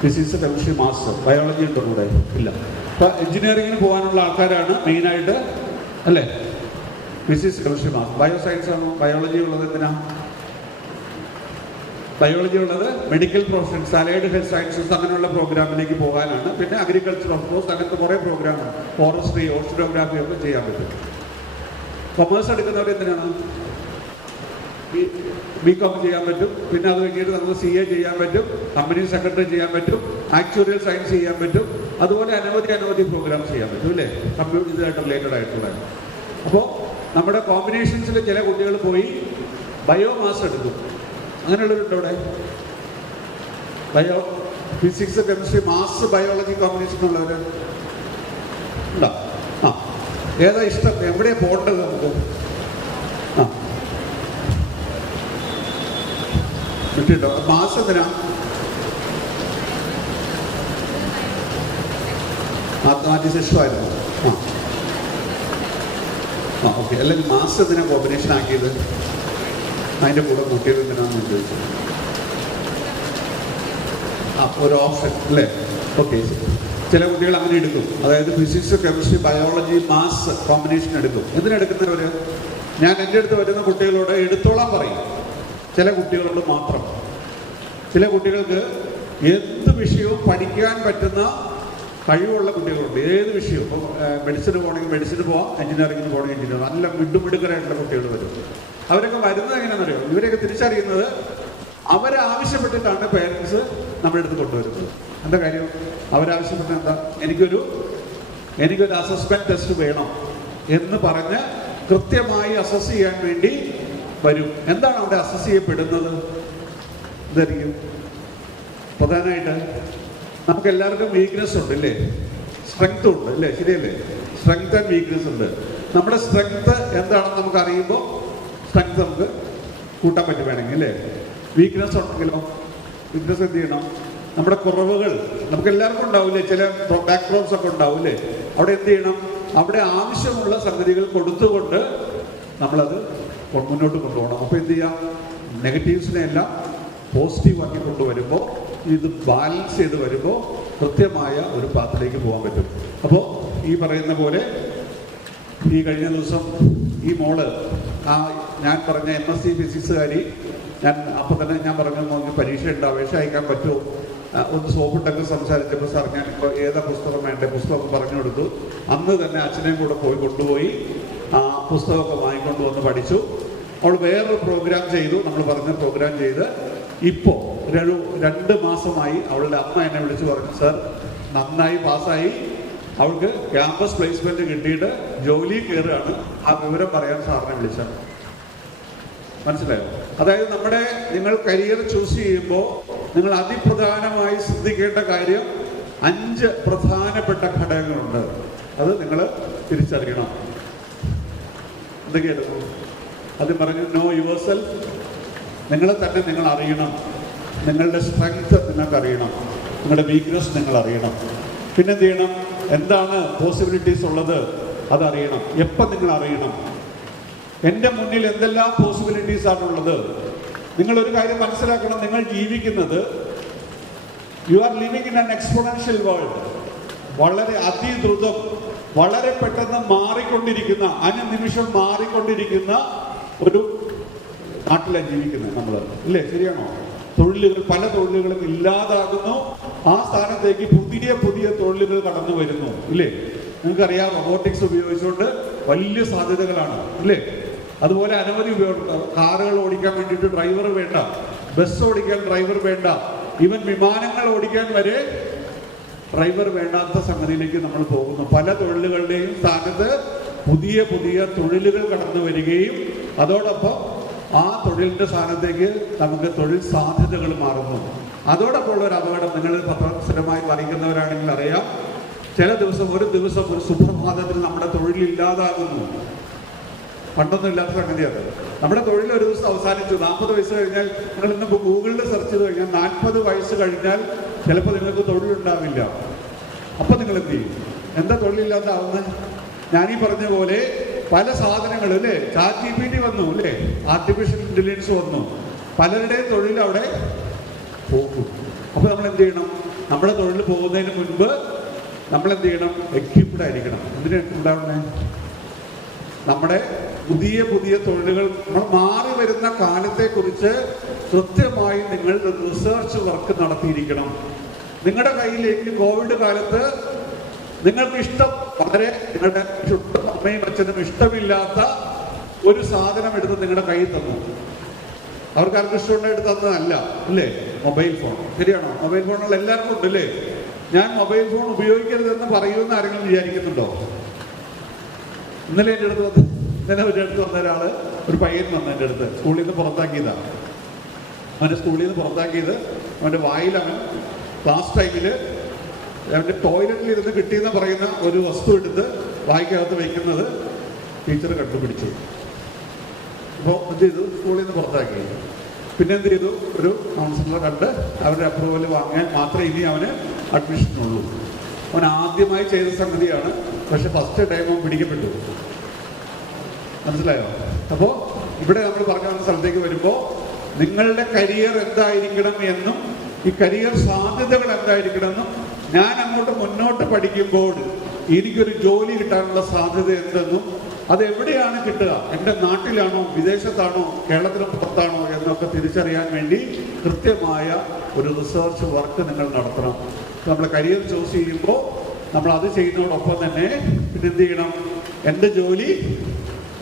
ഫിസിക്സ്, കെമിസ്ട്രി, മാത്സ്, ബയോളജി ഉണ്ടോ കൂടെ? ഇല്ല. ഇപ്പം എഞ്ചിനീയറിങ്ങിന് പോകാനുള്ള ആൾക്കാരാണ് മെയിനായിട്ട്, അല്ലേ? Physics, chemistry, maths. Bio science ആണോ? ബയോളജി ഉള്ളത് എന്തിനാ? ബയോളജി ഉള്ളത് medical professions, allied health sciences, അങ്ങനെയുള്ള പ്രോഗ്രാമിലേക്ക് പോകാനാണ്. പിന്നെ അഗ്രികൾച്ചർ, ഓഫ് കോഴ്സ്, അങ്ങനത്തെ കുറേ പ്രോഗ്രാമാണ്. ഫോറസ്ട്രി, ഓഷ്യനോഗ്രാഫി ഒക്കെ ചെയ്യാൻ പറ്റും. കൊമേഴ്സ് എടുക്കുന്നവർ എന്തിനാണ്? BCom ചെയ്യാൻ പറ്റും. പിന്നെ അത് കഴിഞ്ഞിട്ട് നമുക്ക് CA ചെയ്യാൻ പറ്റും, കമ്പനി സെക്രട്ടറി ചെയ്യാൻ പറ്റും, ആക്ച്വറിയൽ സയൻസ് ചെയ്യാൻ പറ്റും. അതുപോലെ അനവധി പ്രോഗ്രാംസ് ചെയ്യാൻ പറ്റും, അല്ലേ? കമ്പ്യൂട്ടർ ഇതായിട്ട് റിലേറ്റഡ് ആയിട്ടുള്ള. അപ്പോൾ നമ്മുടെ കോമ്പിനേഷൻസിൽ ചില കുട്ടികൾ പോയി ബയോമാസ് എടുക്കും. അങ്ങനെയുള്ളവരുണ്ട് ഇവിടെ. Physics, chemistry, maths, biology combination ഉള്ളവർ ഉണ്ടോ? ആ, ഏതാ ഇഷ്ടം? എവിടെയാണ് പോകേണ്ടത് നമുക്ക്? ആ, വിട്ടിട്ടോ. മാത്സ് എന്തിനാ? മാത്തമാറ്റിക്സ് ഇഷ്ടമായിരുന്നു. ഓക്കെ. അല്ലെങ്കിൽ മാത്സ് എന്തിനാ കോമ്പിനേഷൻ ആക്കിയത്? അതിൻ്റെ കൂടെ കൂട്ടിയത് എന്തിനാണെന്ന് ചോദിച്ചു. ഒരു ഓപ്ഷൻ, അല്ലേ? ഓക്കെ. ചില കുട്ടികൾ അങ്ങനെ എടുക്കും. അതായത് physics, chemistry, biology, maths combination എടുക്കും. എന്തിനെടുക്കുന്നവർ? ഞാൻ എൻ്റെ അടുത്ത് വരുന്ന കുട്ടികളോട് എടുത്തോളാൻ പറയും. ചില കുട്ടികളോട് മാത്രം. ചില കുട്ടികൾക്ക് എന്ത് വിഷയവും പഠിക്കാൻ പറ്റുന്ന കഴിവുള്ള കുട്ടികളുണ്ട്. ഏത് വിഷയവും. ഇപ്പോൾ മെഡിസിന് പോകണമെങ്കിൽ മെഡിസിന് പോവാം, എഞ്ചിനീയറിംഗിന് പോകണമെങ്കിൽ എഞ്ചിനീയറിംഗ്. നല്ല മിടുമിടുക്കരായിട്ടുള്ള കുട്ടികൾ വരും. അവരൊക്കെ വരുന്നത് എങ്ങനെയാണെന്നറിയോ? ഇവരെയൊക്കെ തിരിച്ചറിയുന്നത് അവരാവശ്യപ്പെട്ടിട്ടാണ് പേരൻസ് നമ്മുടെ അടുത്ത് കൊണ്ടുവരുന്നത്. എന്താ കാര്യം? അവരാവശ്യപ്പെട്ട എന്താ? എനിക്കൊരു അസസ്മെന്റ് ടെസ്റ്റ് വേണം എന്ന് പറഞ്ഞ് കൃത്യമായി അസസ് ചെയ്യാൻ വേണ്ടി വരും. എന്താണ് അവിടെ അസസ് ചെയ്യപ്പെടുന്നത്? ഇതായിരിക്കും പ്രധാനമായിട്ട്. നമുക്ക് എല്ലാവർക്കും വീക്ക്നെസ് ഉണ്ട്, അല്ലേ? സ്ട്രെങ്ത് ഉണ്ട്, അല്ലേ? ശരിയല്ലേ? സ്ട്രെങ്ത് ആൻഡ് വീക്ക്നെസ് ഉണ്ട്. നമ്മുടെ സ്ട്രെങ്ത് എന്താണെന്ന് നമുക്ക് അറിയുമ്പോൾ സ്ട്രെങ്ത് നമുക്ക് കൂട്ടാൻ പറ്റും വേണമെങ്കിൽ, അല്ലേ? വീക്ക്നെസ് ഉണ്ടെങ്കിലോ? വീക്ക്നെസ് എന്ത് ചെയ്യണം? നമ്മുടെ കുറവുകൾ നമുക്ക് എല്ലാവർക്കും ഉണ്ടാവില്ലേ? ചില ബാക്ക് ഡ്രോപ്സ് ഒക്കെ ഉണ്ടാവില്ലേ? അവിടെ എന്ത് ചെയ്യണം? അവിടെ ആവശ്യമുള്ള സംഗതികൾ കൊടുത്തുകൊണ്ട് നമ്മളത് മുന്നോട്ട് കൊണ്ടുപോകണം. അപ്പോൾ എന്ത് ചെയ്യാം? നെഗറ്റീവ്സിനെ എല്ലാം പോസിറ്റീവാക്കി കൊണ്ടുവരുമ്പോൾ, ഇത് ബാലൻസ് ചെയ്ത് വരുമ്പോൾ കൃത്യമായ ഒരു പാത്തിലേക്ക് പോകാൻ പറ്റും. അപ്പോൾ ഈ പറയുന്ന പോലെ ഈ കഴിഞ്ഞ ദിവസം ഈ മോള് ആ ഞാൻ പറഞ്ഞ MSc ഫിസിക്സുകാരി ഞാൻ അപ്പം തന്നെ ഞാൻ പറഞ്ഞു നോക്കി പരീക്ഷയുണ്ട്, അപേക്ഷ അയക്കാൻ പറ്റുമോ, ഒന്ന് സോപ്പിട്ടൊക്കെ സംസാരിച്ചപ്പോൾ സാർ ഞാൻ ഇപ്പോൾ ഏതാ പുസ്തകം വേണ്ടേ പുസ്തകം പറഞ്ഞു കൊടുത്തു. അന്ന് തന്നെ അച്ഛനെയും കൂടെ കൊണ്ടുപോയി ആ പുസ്തകമൊക്കെ വാങ്ങിക്കൊണ്ട് വന്ന് പഠിച്ചു. അവൾ വേറൊരു പ്രോഗ്രാം ചെയ്തു, നമ്മൾ പറഞ്ഞ പ്രോഗ്രാം ചെയ്ത് ഇപ്പോൾ 2 മാസമായി അവളുടെ അമ്മ എന്നെ വിളിച്ച് പറഞ്ഞു, സാർ നന്നായി പാസ്സായി, അവൾക്ക് ക്യാമ്പസ് പ്ലേസ്മെന്റ് കിട്ടിയിട്ട് ജോലി കയറുകയാണ്, ആ വിവരം പറയാൻ സാറിനെ വിളിച്ചത്. മനസ്സിലായോ? അതായത് നിങ്ങൾ കരിയർ ചൂസ് ചെയ്യുമ്പോൾ നിങ്ങൾ അതിപ്രധാനമായി ശ്രദ്ധിക്കേണ്ട കാര്യം 5 പ്രധാനപ്പെട്ട ഘടകങ്ങളുണ്ട്. അത് നിങ്ങൾ തിരിച്ചറിയണം. എന്തൊക്കെയായിരുന്നു? ആദ്യം പറഞ്ഞു, നോ യുവർ സെൽഫ്. നിങ്ങളെ തന്നെ നിങ്ങൾ അറിയണം. നിങ്ങളുടെ സ്ട്രെങ്ത് നിങ്ങൾക്ക് അറിയണം, നിങ്ങളുടെ വീക്ക്നെസ് നിങ്ങൾ അറിയണം. പിന്നെന്ത് ചെയ്യണം? എന്താണ് പോസിബിലിറ്റീസ് ഉള്ളത് അതറിയണം. എപ്പം നിങ്ങൾ അറിയണം? എൻ്റെ മുന്നിൽ എന്തെല്ലാം പോസിബിലിറ്റീസ് ആണുള്ളത്. നിങ്ങളൊരു കാര്യം മനസ്സിലാക്കണം, നിങ്ങൾ ജീവിക്കുന്നത് you are living in an exponential world. വളരെ അതിദ്രുതം, വളരെ പെട്ടെന്ന് മാറിക്കൊണ്ടിരിക്കുന്ന, അനുനിമിഷം മാറിക്കൊണ്ടിരിക്കുന്ന ഒരു നാട്ടിലാണ് ജീവിക്കുന്നത് നമ്മൾ, ഇല്ലേ? ശരിയാണോ? പല തൊഴിലുകളും ഇല്ലാതാകുന്നു, ആ സ്ഥാനത്തേക്ക് പുതിയ തൊഴിലുകൾ കടന്നു വരുന്നു, ഇല്ലേ? നിങ്ങൾക്കറിയാം, റോബോട്ടിക്സ് ഉപയോഗിച്ചുകൊണ്ട് വലിയ സാധ്യതകളാണ്, ഇല്ലേ? അതുപോലെ അനവധി കാറുകൾ ഓടിക്കാൻ വേണ്ടിയിട്ട് ഡ്രൈവർ വേണ്ട, ബസ് ഓടിക്കാൻ ഡ്രൈവർ വേണ്ട, ഈവൻ വിമാനങ്ങൾ ഓടിക്കാൻ വരെ ഡ്രൈവർ വേണ്ടാത്ത സംഗതിയിലേക്ക് നമ്മൾ പോകുന്നു. പല തൊഴിലുകളുടെയും സ്ഥാനത്ത് പുതിയ തൊഴിലുകൾ കടന്നു വരികയും അതോടൊപ്പം ആ തൊഴിലിൻ്റെ സ്ഥാനത്തേക്ക് നമുക്ക് തൊഴിൽ സാധ്യതകൾ മാറുന്നു. അതോടൊപ്പം ഉള്ള ഒരു അപകടം, നിങ്ങൾ പത്രം സ്ഥിരമായി വായിക്കുന്നവരാണെങ്കിൽ അറിയാം, ഒരു ദിവസം ഒരു സുപ്രഭാതത്തിൽ നമ്മുടെ തൊഴിലില്ലാതാകുന്നു. പണ്ടൊന്നും ഇല്ലാത്ത സംഗതിയാണ്. നമ്മുടെ തൊഴിൽ ഒരു ദിവസം അവസാനിച്ചു. 40 വയസ്സ് കഴിഞ്ഞാൽ, നിങ്ങൾ ഇന്നിപ്പോൾ ഗൂഗിളിൽ സെർച്ച് ചെയ്ത് കഴിഞ്ഞാൽ 40 വയസ്സ് കഴിഞ്ഞാൽ ചിലപ്പോൾ നിങ്ങൾക്ക് തൊഴിലുണ്ടാവില്ല. അപ്പം നിങ്ങൾ എന്ത് ചെയ്യും? എന്താ തൊഴിലില്ലാതാവുന്നത്? ഞാനീ പറഞ്ഞ പോലെ പല സാധനങ്ങളും, അല്ലേ? ChatGPT വന്നു, അല്ലേ? ആർട്ടിഫിഷ്യൽ ഇന്റലിജൻസ് വന്നു, പലരുടെയും തൊഴിൽ അവിടെ പോകും. അപ്പോൾ നമ്മൾ എന്ത് ചെയ്യണം? നമ്മുടെ തൊഴിൽ പോകുന്നതിന് മുൻപ് നമ്മൾ എന്ത് ചെയ്യണം? എക്യുപ്ഡ് ആയിരിക്കണം. എന്തിനാ ഉണ്ടാവണേ? നമ്മുടെ പുതിയ തൊഴിലുകൾ, നമ്മൾ മാറി വരുന്ന കാലത്തെക്കുറിച്ച് കൃത്യമായി നിങ്ങൾ റിസർച്ച് വർക്ക് നടത്തിയിരിക്കണം. നിങ്ങളുടെ കയ്യിലേക്ക് കോവിഡ് കാലത്ത് നിങ്ങൾക്ക് വളരെ നിങ്ങളുടെ അമ്മയും അച്ഛനും ഇഷ്ടമില്ലാത്ത ഒരു സാധനം എടുത്ത് നിങ്ങളുടെ കയ്യിൽ തന്നു. അവർക്ക് ആർക്കും ഇഷ്ടമുണ്ടായിട്ട് തന്നതല്ല, അല്ലേ? Mobile phone. ശരിയാണോ? മൊബൈൽ ഫോണുള്ള എല്ലാവർക്കും ഉണ്ട്, അല്ലേ? ഞാൻ മൊബൈൽ ഫോൺ ഉപയോഗിക്കരുതെന്ന് പറയുമെന്ന് ആരെങ്കിലും വിചാരിക്കുന്നുണ്ടോ? ഇന്നലെ എൻ്റെ അടുത്ത് വന്ന ഒരാള്, ഒരു പയ്യൻ വന്നു എൻ്റെ അടുത്ത്, സ്കൂളിൽ നിന്ന് പുറത്താക്കിയതാണ്. അവൻ്റെ സ്കൂളിൽ നിന്ന് പുറത്താക്കിയത് അവൻ്റെ വായിൽ, അവൻ ക്ലാസ് ടൈമിൽ അവൻ്റെ ടോയ്ലറ്റിൽ ഇരുന്ന് കിട്ടിയെന്ന് പറയുന്ന ഒരു വസ്തു എടുത്ത് വായിക്കകത്ത് വയ്ക്കുന്നത് ടീച്ചർ കണ്ടുപിടിച്ചു. അപ്പോൾ എന്ത് ചെയ്തു? സ്കൂളിൽ നിന്ന് പുറത്താക്കി. പിന്നെ എന്ത് ചെയ്തു? ഒരു കൗൺസിലറെ കണ്ട് അവരുടെ അപ്രൂവൽ വാങ്ങിയാൽ മാത്രമേ ഇനി അവന് അഡ്മിഷനുള്ളൂ. അവൻ ആദ്യമായി ചെയ്ത സംഗതിയാണ്, പക്ഷെ ഫസ്റ്റ് ടൈം അവൻ പിടിക്കപ്പെട്ടു. മനസ്സിലായോ? അപ്പോൾ ഇവിടെ നമ്മൾ പറഞ്ഞു വന്ന സ്ഥലത്തേക്ക് വരുമ്പോൾ നിങ്ങളുടെ കരിയർ എന്തായിരിക്കണം എന്നും ഈ കരിയർ സാധ്യതകൾ എന്തായിരിക്കണമെന്നും, ഞാൻ അങ്ങോട്ട് മുന്നോട്ട് പഠിക്കുമ്പോൾ എനിക്കൊരു ജോലി കിട്ടാനുള്ള സാധ്യത എന്തെന്നും, അതെവിടെയാണ് കിട്ടുക, എൻ്റെ നാട്ടിലാണോ വിദേശത്താണോ കേരളത്തിന് പുറത്താണോ എന്നൊക്കെ തിരിച്ചറിയാൻ വേണ്ടി കൃത്യമായ ഒരു റിസർച്ച് വർക്ക് നിങ്ങൾ നടത്തണം. നമ്മൾ കരിയർ ചൂസ് ചെയ്യുമ്പോൾ നമ്മൾ അത് ചെയ്യുന്നതോടൊപ്പം തന്നെ പിന്നെ എന്ത് ചെയ്യണം? എൻ്റെ ജോലി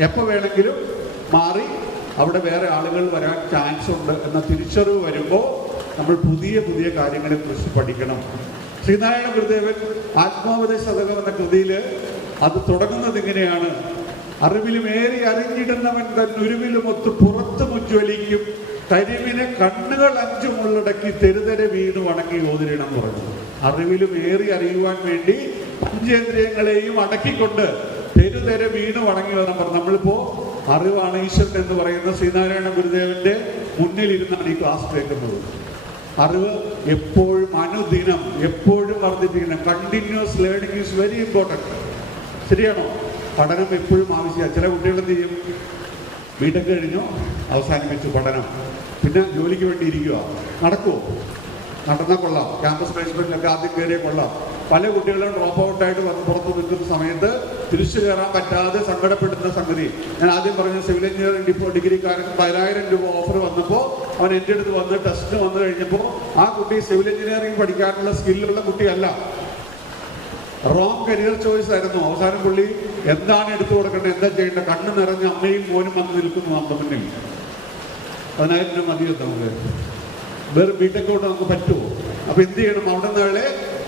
എപ്പോൾ വേണമെങ്കിലും മാറി അവിടെ വേറെ ആളുകൾ വരാൻ ചാൻസ് ഉണ്ട് എന്ന തിരിച്ചറിവ് വരുമ്പോൾ നമ്മൾ പുതിയ കാര്യങ്ങളെ കുറിച്ച് പഠിക്കണം. ശ്രീനാരായണ ഗുരുദേവൻ ആത്മോപദേശ ശതകം എന്ന കൃതിയിൽ അത് തുടങ്ങുന്നത് ഇങ്ങനെയാണ്: അറിവിലുമേറി അറിഞ്ഞിടുന്നവൻ തന്നുരുവിലുമൊത്ത് പുറത്തു മുജ്വലിക്കും, തരിവിനെ കണ്ണുകൾ 5 മുള്ളടക്കി തെരുതെരെ വീണ് വണങ്ങി ഓതിരണം പറഞ്ഞു. അറിവിലുമേറി അറിയുവാൻ വേണ്ടി പഞ്ചേന്ദ്രിയങ്ങളെയും അടക്കിക്കൊണ്ട് തെരുതെരെ വീണ് വണങ്ങി വരണം പറഞ്ഞു. നമ്മളിപ്പോ അറിവാണ് ഈശ്വരൻ എന്ന് പറയുന്ന ശ്രീനാരായണ ഗുരുദേവന്റെ മുന്നിലിരുന്നാണ് ഈ ക്ലാസ് കേൾക്കുന്നത്. അറിവ് എപ്പോഴും അനുദിനം എപ്പോഴും വർദ്ധിപ്പിക്കണം. Continuous learning is very important. ശരിയാണോ? പഠനം എപ്പോഴും ആവശ്യമാണ്. ചില കുട്ടികൾ എന്ത് ചെയ്യും? ബിടെക് കഴിഞ്ഞു, അവസാനിപ്പിച്ചു പഠനം, പിന്നെ ജോലിക്ക് വേണ്ടി ഇരിക്കുക. നടക്കുമോ? നടന്ന കൊള്ളാം, ക്യാമ്പസ് പ്ലേസ്മെന്റിലൊക്കെ ആദ്യം കയറിയ കൊള്ളാം. പല കുട്ടികളും ഡ്രോപ്പ് ഔട്ടായിട്ട് വന്ന് പുറത്ത് നിൽക്കുന്ന സമയത്ത് തിരിച്ചു കയറാൻ പറ്റാതെ സങ്കടപ്പെടുന്ന സംഗതി. ഞാൻ ആദ്യം പറഞ്ഞ സിവിൽ എഞ്ചിനീയറിംഗ് ഡിഗ്രിക്കാരൻ 10,000 രൂപ ഓഫർ വന്നപ്പോൾ അവൻ എൻ്റെ അടുത്ത് വന്ന് ടെസ്റ്റിന് വന്നു കഴിഞ്ഞപ്പോൾ ആ കുട്ടി സിവിൽ എഞ്ചിനീയറിംഗ് പഠിക്കാനുള്ള സ്കില്ലുള്ള കുട്ടിയല്ല, റോങ് കരിയർ ചോയ്സ് ആയിരുന്നു. അവസാനം പുള്ളി എന്താണ് എടുത്തു കൊടുക്കേണ്ടത്, എന്താ ചെയ്യേണ്ടത്, കണ്ണ് നിറഞ്ഞ് അമ്മയും മോനും വന്ന് നിൽക്കുന്നു നമ്മുടെ മുന്നിൽ. 10,000 രൂപ മതിയോ നമുക്ക്? വേറെ ബിടെക് കൊണ്ട് നമുക്ക് പറ്റുമോ? അപ്പൊ എന്ത് ചെയ്യണം? അവിടെ നിന്നാളെ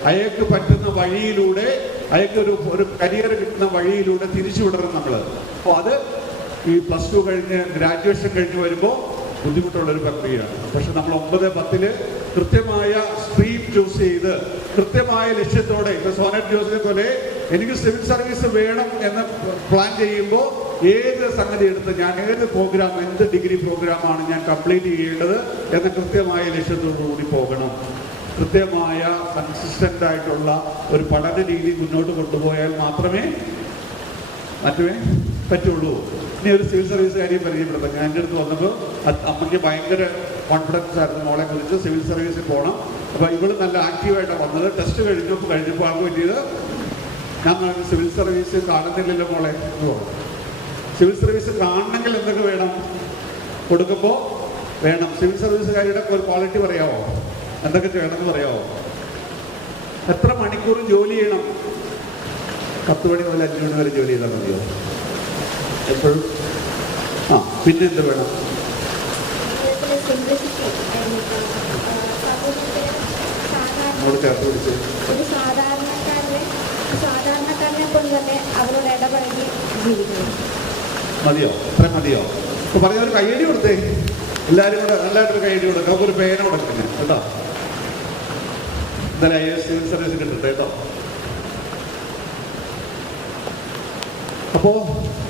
അയാൾക്ക് പറ്റുന്ന വഴിയിലൂടെ, അയാൾക്ക് ഒരു കരിയർ കിട്ടുന്ന വഴിയിലൂടെ തിരിച്ചു വിടണം നമ്മൾ. അപ്പോൾ അത് ഈ +2 കഴിഞ്ഞ് ഗ്രാജുവേഷൻ കഴിഞ്ഞ് വരുമ്പോൾ ബുദ്ധിമുട്ടുള്ളൊരു പ്രക്രിയയാണ്. പക്ഷെ നമ്മൾ 9-10 കൃത്യമായ സ്ട്രീം ചൂസ് ചെയ്ത് കൃത്യമായ ലക്ഷ്യത്തോടെ, ഇപ്പൊ സോനറ്റ് ജോസിനെ പോലെ എനിക്ക് സിവിൽ സർവീസ് വേണം എന്ന് പ്ലാൻ ചെയ്യുമ്പോൾ ഏത് സംഗതി എടുത്ത് ഞാൻ ഏത് പ്രോഗ്രാം, എന്ത് ഡിഗ്രി പ്രോഗ്രാമാണ് ഞാൻ കംപ്ലീറ്റ് ചെയ്യേണ്ടത് എന്ന കൃത്യമായ ലക്ഷ്യത്തോടു കൂടി പോകണം. കൃത്യമായ കൺസിസ്റ്റന്റ് ആയിട്ടുള്ള ഒരു പഠന രീതി മുന്നോട്ട് കൊണ്ടുപോയാൽ മാത്രമേ പറ്റുള്ളൂ. ഇനി ഒരു സിവിൽ സർവീസ് കാര്യം പരിചയപ്പെടുത്താം. ഞാൻ എൻ്റെ അടുത്ത് വന്നപ്പോൾ അമ്മയ്ക്ക് ഭയങ്കര കോൺഫിഡൻസ് ആയിരുന്നു മോളെ കുറിച്ച്, സിവിൽ സർവീസിൽ പോകണം. അപ്പോൾ ഇവള് നല്ല ആക്റ്റീവായിട്ടാണ് വന്നത്. ടെസ്റ്റ് കഴിഞ്ഞപ്പോൾ ആൾക്ക് പറ്റിയത്, ഞാൻ സിവിൽ സർവീസ് കാണുന്നില്ലല്ലോ മോളെ എന്ന് പറഞ്ഞു. സിവിൽ സർവീസ് കാണണമെങ്കിൽ എന്തൊക്കെ വേണം? കൊടുക്കുമ്പോൾ വേണം. സിവിൽ സർവീസുകാരുടെ ഒരു ക്വാളിറ്റി പറയാമോ? എന്തൊക്കെ ചെയ്യണമെന്ന് പറയാമോ? എത്ര മണിക്കൂർ ജോലി ചെയ്യണം? 10 മണി മുതൽ 5 മണി വരെ ജോലി ചെയ്താൽ മതിയോ? എപ്പോഴും പിന്നെ എന്ത് വേണം? നമ്മൾ ചേർത്ത് പിടിച്ച് മതിയോ? അത്ര മതിയോ? ഇപ്പൊ പറഞ്ഞൊരു കയ്യടി കൊടുത്തേ, എല്ലാവരും കൂടെ നല്ലതായിട്ടൊരു കയ്യടി കൊടുക്കുക. നമുക്കൊരു പേന കൊടുക്കുന്നത് കേട്ടോ. എന്തായാലും IAS സിവിൽ സർവീസ് കിട്ടട്ടെ കേട്ടോ. അപ്പോ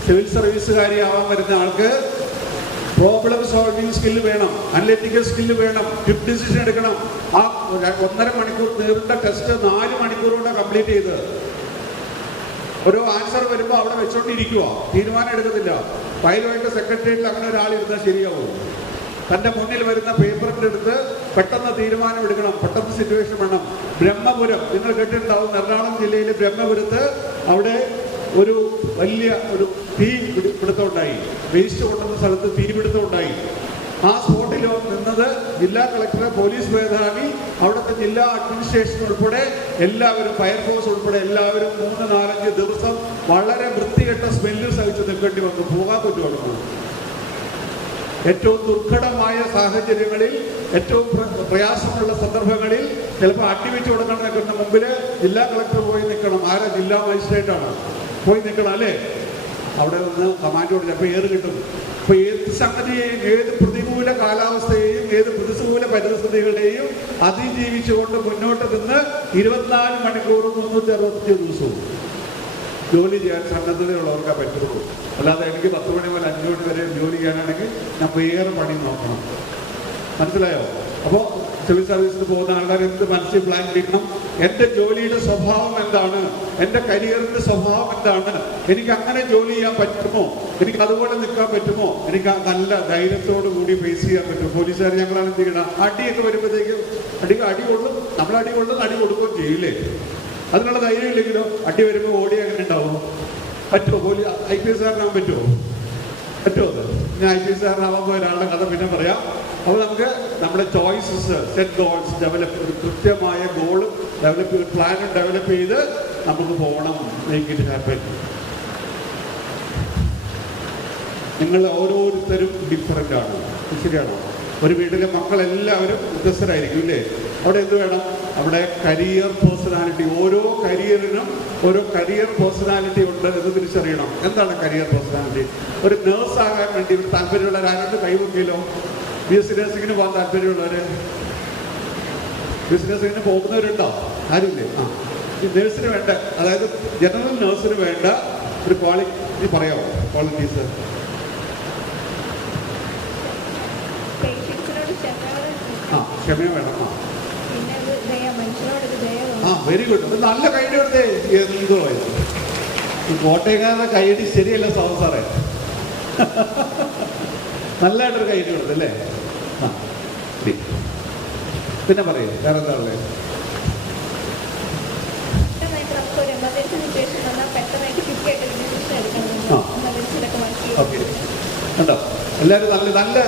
സിവിൽ സർവീസുകാരിയാവാൻ വരുന്ന ആൾക്ക് പ്രോബ്ലം സോൾവിങ് സ്കില്ല് വേണം, അനലിറ്റിക്കൽ സ്കില്ല് വേണം, ക്വിക്ക് ഡിസിഷൻ എടുക്കണം. ആ 1.5 മണിക്കൂർ നീണ്ട ടെസ്റ്റ് 4 മണിക്കൂർ കൊണ്ട് കംപ്ലീറ്റ് ചെയ്ത് ഒരു ആൻസർ വരുമ്പോൾ അവിടെ വെച്ചോണ്ടിരിക്കുക, തീരുമാനം എടുക്കത്തില്ല. ഫയലുമായിട്ട് സെക്രട്ടേറിയറ്റിൽ അങ്ങനെ ഒരാൾ ഇരുന്നാൽ ശരിയാവും. തൻ്റെ മുന്നിൽ വരുന്ന പേപ്പറിൻ്റെ അടുത്ത് പെട്ടെന്ന് തീരുമാനം എടുക്കണം, പെട്ടെന്ന് സിറ്റുവേഷൻ വേണം. ബ്രഹ്മപുരം നിങ്ങൾ കേട്ടിട്ടുണ്ടാവും, എറണാകുളം ജില്ലയിലെ ബ്രഹ്മപുരത്ത് അവിടെ ഒരു വലിയ ഒരു തീ പിടുത്തം ഉണ്ടായി. വേസ്റ്റ് കൊണ്ടുവന്ന സ്ഥലത്ത് തീപിടുത്തം ഉണ്ടായി. ആ സ്പോട്ടിൽ നിന്നത് ജില്ലാ കളക്ടർ, പോലീസ് മേധാവി, അവിടുത്തെ ജില്ലാ അഡ്മിനിസ്ട്രേഷൻ ഉൾപ്പെടെ എല്ലാവരും, ഫയർഫോഴ്സ് ഉൾപ്പെടെ എല്ലാവരും 3-4 ദിവസം വളരെ വൃത്തികെട്ട സ്മെല്ല് സഹിച്ച് നിൽക്കേണ്ടി വന്നു. പോകാൻ പറ്റുമോ? ഏറ്റവും ദുർഘടമായ സാഹചര്യങ്ങളിൽ, ഏറ്റവും പ്രയാസമുള്ള സന്ദർഭങ്ങളിൽ ചിലപ്പോൾ അടിവെച്ച് കൊടുക്കണം. നിൽക്കുന്ന മുമ്പിൽ ജില്ലാ കളക്ടർ പോയി നിൽക്കണം. ആരാ? ജില്ലാ മജിസ്ട്രേറ്റാണ് പോയി നിൽക്കണം അല്ലേ? അവിടെ നിന്ന് കമാൻഡ് കൊടുത്ത് അപ്പോൾ ഏത് കിട്ടും? അപ്പോൾ ഏത് സംഗതിയെയും, ഏത് പ്രതികൂല കാലാവസ്ഥയെയും, ഏത് പ്രതികൂല പരിസ്ഥിതികളെയും അതിജീവിച്ചുകൊണ്ട് മുന്നോട്ട് നിന്ന് 24 മണിക്കൂറും 365 ദിവസവും ജോലി ചെയ്യാൻ സന്നദ്ധതയുള്ളവർക്കേ പറ്റുള്ളൂ. അല്ലാതെ എനിക്ക് 10 മണി മുതൽ 5 മണി വരെ ജോലി ചെയ്യാനാണെങ്കിൽ ഞാൻ വേറെ പണി നോക്കണം. മനസ്സിലായോ? അപ്പോൾ സിവിൽ സർവീസിന് പോകുന്ന ആൾക്കാർ എന്ത് മനസ്സിൽ പ്ലാൻ ചെയ്യണം? എൻ്റെ ജോലിയുടെ സ്വഭാവം എന്താണ്? എൻ്റെ കരിയറിൻ്റെ സ്വഭാവം എന്താണ്? എനിക്ക് അങ്ങനെ ജോലി ചെയ്യാൻ പറ്റുമോ? എനിക്ക് അതുപോലെ നിൽക്കാൻ പറ്റുമോ? എനിക്ക് ആ നല്ല ധൈര്യത്തോടു കൂടി ഫേസ് ചെയ്യാൻ പറ്റും. പോലീസുകാർ ഞങ്ങളാണ് എന്ത് ചെയ്യണം? അടിയൊക്കെ വരുമ്പോഴത്തേക്കും അടി കൊള്ളും, നമ്മൾ അടി കൊള്ളും, അടി കൊടുക്കുകയും ചെയ്യില്ലേ? അതിനുള്ള ധൈര്യം ഇല്ലെങ്കിലോ അടി വരുമ്പോൾ ഓടി അങ്ങനെ ഉണ്ടാവും. പറ്റുമോ? IPS കാരനാവാൻ പറ്റുമോ? ഞാൻ IPS കാരനാവാൻ പോയ ഒരാളുടെ കഥ പിന്നെ പറയാം. അപ്പോൾ നമുക്ക് നമ്മുടെ ചോയ്സസ്, സെറ്റ് ഗോൾസ് ഡെവലപ്പ്, ഒരു കൃത്യമായ ഗോളും ഡെവലപ്പ്, പ്ലാനും ഡെവലപ്പ് ചെയ്ത് നമുക്ക് പോകണം. Make it happen. നിങ്ങൾ ഓരോരുത്തരും ഡിഫറൻ്റ് ആണ്, ശരിയാണോ? ഒരു വീട്ടിലെ മക്കളെല്ലാവരും വ്യത്യസ്തരായിരിക്കും ഇല്ലേ? അവിടെ എന്ത് വേണം? അവിടെ കരിയർ പേഴ്സണാലിറ്റി, ഓരോ കരിയറിനും ഓരോ കരിയർ പേഴ്സണാലിറ്റി ഉണ്ട് എന്ന് തിരിച്ചറിയണം. എന്താണ് കരിയർ പേഴ്സണാലിറ്റി? ഒരു നേഴ്സ് ആകാൻ വേണ്ടി ഒരു താല്പര്യമുള്ളവർ ആരോട് കൈവക്കിയല്ലോ? BSc നഴ്സിങ്ങിന് പോകാൻ താല്പര്യമുള്ളവര്, BSc നഴ്സിങ്ങിന് പോകുന്നവരുണ്ടോ? ആരുമില്ലേ? ഈ നേഴ്സിന് വേണ്ട, അതായത് ജനറൽ നേഴ്സിന് വേണ്ട ഒരു ക്വാളിറ്റി പറയാമോ? ക്വാളിറ്റീസ്. ക്ഷമ വേണം. Very good. നല്ല കൈയടി കൊടുത്തേ. എന്തോ കോട്ടയക്കാരുടെ കൈയടി ശരിയല്ല സാറേ. നല്ലതായിട്ടൊരു കൈയടി കൊടുത്തല്ലേ? പിന്നെ പറയൂ, വേറെ എന്താ ഉള്ളത്? ഓക്കെ, കണ്ടോ എല്ലാവരും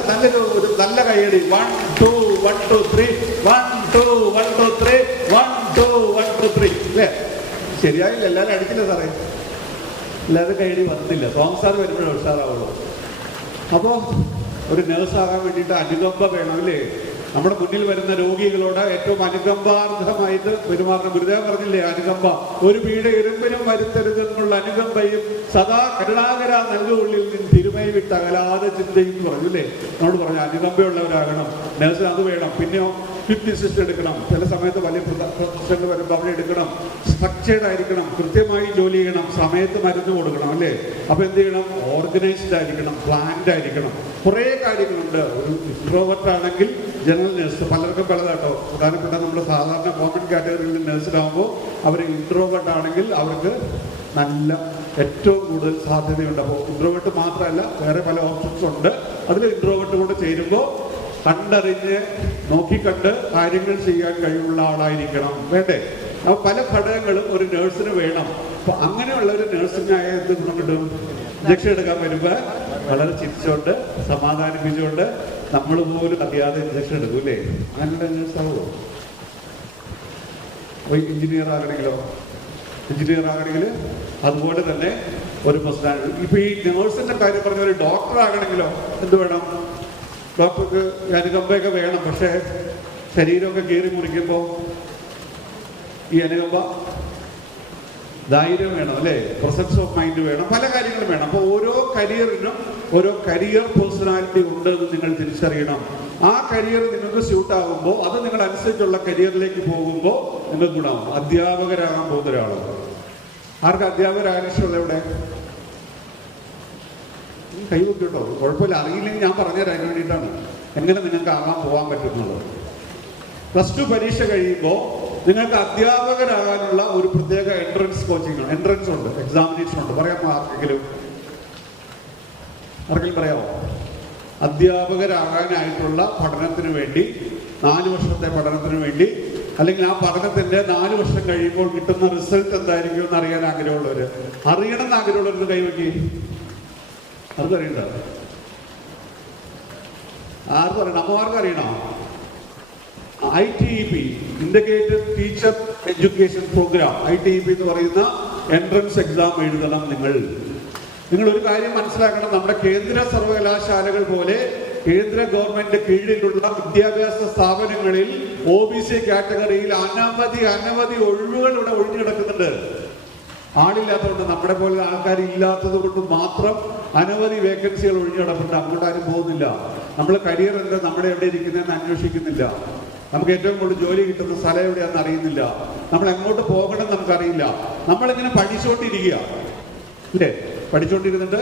നല്ലൊരു നല്ല കൈയടി. 1 2 1 2 3 1 2 1 2 3 1 2 1 2 3 അല്ലേ? ശരിയായില്ല, എല്ലാവരും അടിക്കില്ല സാറേ, എല്ലാവരും കൈയടി വന്നില്ല. സോങ് സാർ വരുമ്പോഴേ ഉഷാറാവുള്ളൂ. അപ്പോൾ ഒരു നേഴ്സാകാൻ വേണ്ടിയിട്ട് അനുകമ്പ വേണം അല്ലേ? നമ്മുടെ മുന്നിൽ വരുന്ന രോഗികളോട് ഏറ്റവും അനുകമ്പാർഹമായിട്ട് പെരുമാറണം. ഗുരുദേവൻ പറഞ്ഞില്ലേ, അനുകമ്പ ഒരു പീഡ ഇരുമ്പിനും വരുത്തരുതെന്നുള്ള അനുകമ്പയും സദാ കരുണാകര നൽകുള്ളിൽ നിന്ന് തിരുമൈ വിട്ട് അകലാതെ ചിന്തയും പറഞ്ഞു അല്ലേ? നമ്മളോട് പറഞ്ഞു അനുകമ്പയുള്ളവരാകണം നേഴ്സിന്, അത് വേണം. പിന്നെയോ ഫിഫ്റ്റ് ഡിസിഷൻ എടുക്കണം. ചില സമയത്ത് വലിയ പ്രശ്നങ്ങൾ വരുമ്പോൾ അവിടെ എടുക്കണം. സ്ട്രക്ചേർഡ് ആയിരിക്കണം, കൃത്യമായി ജോലി ചെയ്യണം, സമയത്ത് മരുന്ന് കൊടുക്കണം അല്ലേ? അപ്പോൾ എന്ത് ചെയ്യണം? ഓർഗനൈസ്ഡ് ആയിരിക്കണം, പ്ലാൻഡ് ആയിരിക്കണം. കുറേ കാര്യങ്ങളുണ്ട്. ഒരു ഇൻട്രോവേർട്ട് ആണെങ്കിൽ ജനറൽ നേഴ്സ് പലർക്കും പലതാട്ടോ. പ്രധാനപ്പെട്ട നമ്മൾ സാധാരണ കോമൺ കാറ്റഗറിയിൽ നേഴ്സിലാകുമ്പോൾ അവർ ഇൻട്രോവേർട്ട് ആണെങ്കിൽ അവർക്ക് നല്ല ഏറ്റവും കൂടുതൽ സാധ്യതയുണ്ട്. അപ്പോൾ ഇൻട്രോവേർട്ട് മാത്രമല്ല, വേറെ പല ഓപ്ഷൻസ് ഉണ്ട്. അതിൽ ഇൻട്രോവേർട്ട് കൊണ്ട് ചേരുമ്പോൾ കണ്ടറിഞ്ഞ് നോക്കിക്കണ്ട് കാര്യങ്ങൾ ചെയ്യാൻ കഴിവുള്ള ആളായിരിക്കണം, വേണ്ടേ? അപ്പോൾ പല ഘടകങ്ങളും ഒരു നേഴ്സിന് വേണം. അപ്പോൾ അങ്ങനെയുള്ള ഒരു നേഴ്സിനായ എന്ത് ഗുണം കിട്ടും? ഇഞ്ചക്ഷൻ എടുക്കാൻ വരുമ്പോൾ വളരെ ചിരിച്ചുകൊണ്ട് സമാധാനിപ്പിച്ചുകൊണ്ട് നമ്മൾ പോലും അറിയാതെ ഇഞ്ചക്ഷൻ എടുക്കും അല്ലേ? അങ്ങനെയുള്ള നേഴ്സാവുമോ? എഞ്ചിനീയർ ആകണമെങ്കിലോ? എഞ്ചിനീയർ ആകണമെങ്കിൽ അതുപോലെ തന്നെ ഒരു പ്രശ്നമാണ്. ഇപ്പൊ ഈ നേഴ്സിന്റെ കാര്യം പറഞ്ഞ ഒരു ഡോക്ടർ ആകണമെങ്കിലോ എന്ത് വേണം? ഡോക്ടർക്ക് അനുകമ്പയൊക്കെ വേണം. പക്ഷേ ശരീരമൊക്കെ കീറി മുറിക്കുമ്പോൾ ഈ അനുകമ്പ ധൈര്യം വേണം അല്ലേ? പ്രസൻസ് ഓഫ് മൈൻഡ് വേണം, പല കാര്യങ്ങളും വേണം. അപ്പോൾ ഓരോ കരിയറിനും ഓരോ കരിയർ പേഴ്സണാലിറ്റി ഉണ്ട് എന്ന് നിങ്ങൾ തിരിച്ചറിയണം. ആ കരിയർ നിങ്ങൾക്ക് സ്യൂട്ട് ആകുമ്പോൾ അത് നിങ്ങൾ അനുസരിച്ചുള്ള കരിയറിലേക്ക് പോകുമ്പോൾ നിങ്ങൾക്ക് ഗുണമാകും. അധ്യാപകരാകാൻ പോകുന്ന ഒരാളോ? ആർക്ക് അധ്യാപകരാകാൻ ഇഷ്ടമുള്ള എവിടെ? കൈവയ്ക്കും കേട്ടോ, കുഴപ്പമില്ല. അറിയില്ലെങ്കിൽ ഞാൻ പറഞ്ഞുതരാൻ വേണ്ടിയിട്ടാണ് എങ്ങനെ നിങ്ങൾക്ക് ആകാൻ പോകാൻ പറ്റുന്നത്. +2 പരീക്ഷ കഴിയുമ്പോൾ നിങ്ങൾക്ക് അധ്യാപകരാകാനുള്ള ഒരു പ്രത്യേക എൻട്രൻസ് കോച്ചിങ് ഉണ്ട്, എൻട്രൻസ് ഉണ്ട്, എക്സാമിനേഷൻ ഉണ്ട്. പറയാമോ ആർക്കെങ്കിലും പറയാമോ? അധ്യാപകരാകാനായിട്ടുള്ള പഠനത്തിന് വേണ്ടി 4 വർഷത്തെ പഠനത്തിന് വേണ്ടി, അല്ലെങ്കിൽ ആ പഠനത്തിന്റെ 4 വർഷം കഴിയുമ്പോൾ കിട്ടുന്ന റിസൾട്ട് എന്തായിരിക്കും എന്ന് അറിയാൻ ആഗ്രഹമുള്ളവര്, അറിയണം എന്ന് ആഗ്രഹമുള്ളവർക്ക് കൈവയ്ക്ക്. അവർക്കറിയണ്ട? ആർക്കും അറിയണം? അമ്മമാർക്ക് അറിയണോ? ITEP, integrated teacher education program, ITEP എന്ന് പറയുന്ന എൻട്രൻസ് എക്സാം എഴുതണം നിങ്ങൾ. ഒരു കാര്യം മനസ്സിലാക്കണം, നമ്മുടെ കേന്ദ്ര സർവകലാശാലകൾ പോലെ കേന്ദ്ര ഗവൺമെന്റ് കീഴിലുള്ള വിദ്യാഭ്യാസ സ്ഥാപനങ്ങളിൽ OBC കാറ്റഗറിയിൽ അനവധി ഒഴിവുകൾ ഇവിടെ ഒഴിഞ്ഞു കിടക്കുന്നുണ്ട്. ആളില്ലാത്തതുകൊണ്ട്, നമ്മുടെ പോലെ ആൾക്കാർ ഇല്ലാത്തത് കൊണ്ട് മാത്രം അനവധി വേക്കൻസികൾ ഒഴിഞ്ഞു കിടക്കുന്നുണ്ട്. അങ്ങോട്ട് ആരും പോകുന്നില്ല. നമ്മൾ കരിയർ എന്താ, നമ്മുടെ എവിടെ ഇരിക്കുന്നതെന്ന് അന്വേഷിക്കുന്നില്ല. നമുക്ക് ഏറ്റവും കൂടുതൽ ജോലി കിട്ടുന്ന സ്ഥലം എവിടെയാണെന്ന് അറിയുന്നില്ല. നമ്മൾ എങ്ങോട്ട് പോകണം നമുക്കറിയില്ല. നമ്മളിങ്ങനെ പഠിച്ചുകൊണ്ടിരിക്കുക അല്ലേ? പഠിച്ചുകൊണ്ടിരുന്നിട്ട്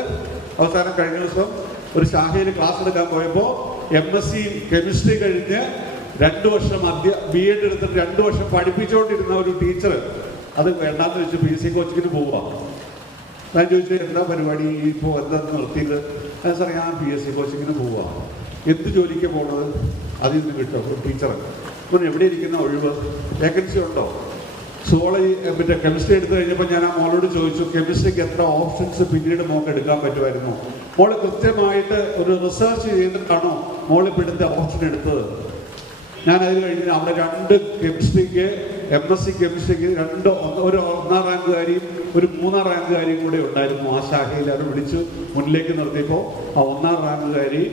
അവസാനം കഴിഞ്ഞ ദിവസം ഒരു ശാഖയിൽ ക്ലാസ് എടുക്കാൻ പോയപ്പോൾ MSc കെമിസ്ട്രി കഴിഞ്ഞ് 2 വർഷം B.Ed എടുത്തിട്ട് 2 വർഷം പഠിപ്പിച്ചുകൊണ്ടിരുന്ന ഒരു ടീച്ചർ അത് വേണ്ടാന്ന് വെച്ച് PSC കോച്ചിങ്ങിന് പോവുക. ഞാൻ ചോദിച്ചു, എന്താ പരിപാടി ഇപ്പോൾ, എന്താന്ന് നിർത്തിയത്? സാർ ഞാൻ PSC കോച്ചിങ്ങിന് പോവുക. എന്ത് ജോലിക്ക് പോകുന്നത്? അതിൽ നിന്ന് കിട്ടും ഒരു ടീച്ചർ. അപ്പോൾ എവിടെ ഇരിക്കുന്ന ഒഴിവ്, വേക്കൻസി ഉണ്ടോ? സുവോളജി മറ്റേ കെമിസ്ട്രി എടുത്തു കഴിഞ്ഞപ്പോൾ ഞാൻ ആ മോളോട് ചോദിച്ചു, കെമിസ്ട്രിക്ക് എത്ര ഓപ്ഷൻസ് പിന്നീട് മോൾക്ക് എടുക്കാൻ പറ്റുമായിരുന്നു? മോള് കൃത്യമായിട്ട് ഒരു റിസർച്ച് ചെയ്തിട്ടാണോ മോളിപ്പോൾ എടുത്ത ഓപ്ഷൻ എടുത്തത്? ഞാൻ അതിന് കഴിഞ്ഞ് അവിടെ 2 കെമിസ്ട്രിക്ക് MSc കെമിസ്ട്രിക്ക് ഒരു 1ാം റാങ്കുകാരിയും ഒരു 3ാം റാങ്കുകാരിയും കൂടെ ഉണ്ടായിരുന്നു. ആ ശാഖയിൽ അവർ വിളിച്ചു മുന്നിലേക്ക് നിർത്തിയപ്പോൾ ആ 1ാം റാങ്കുകാരി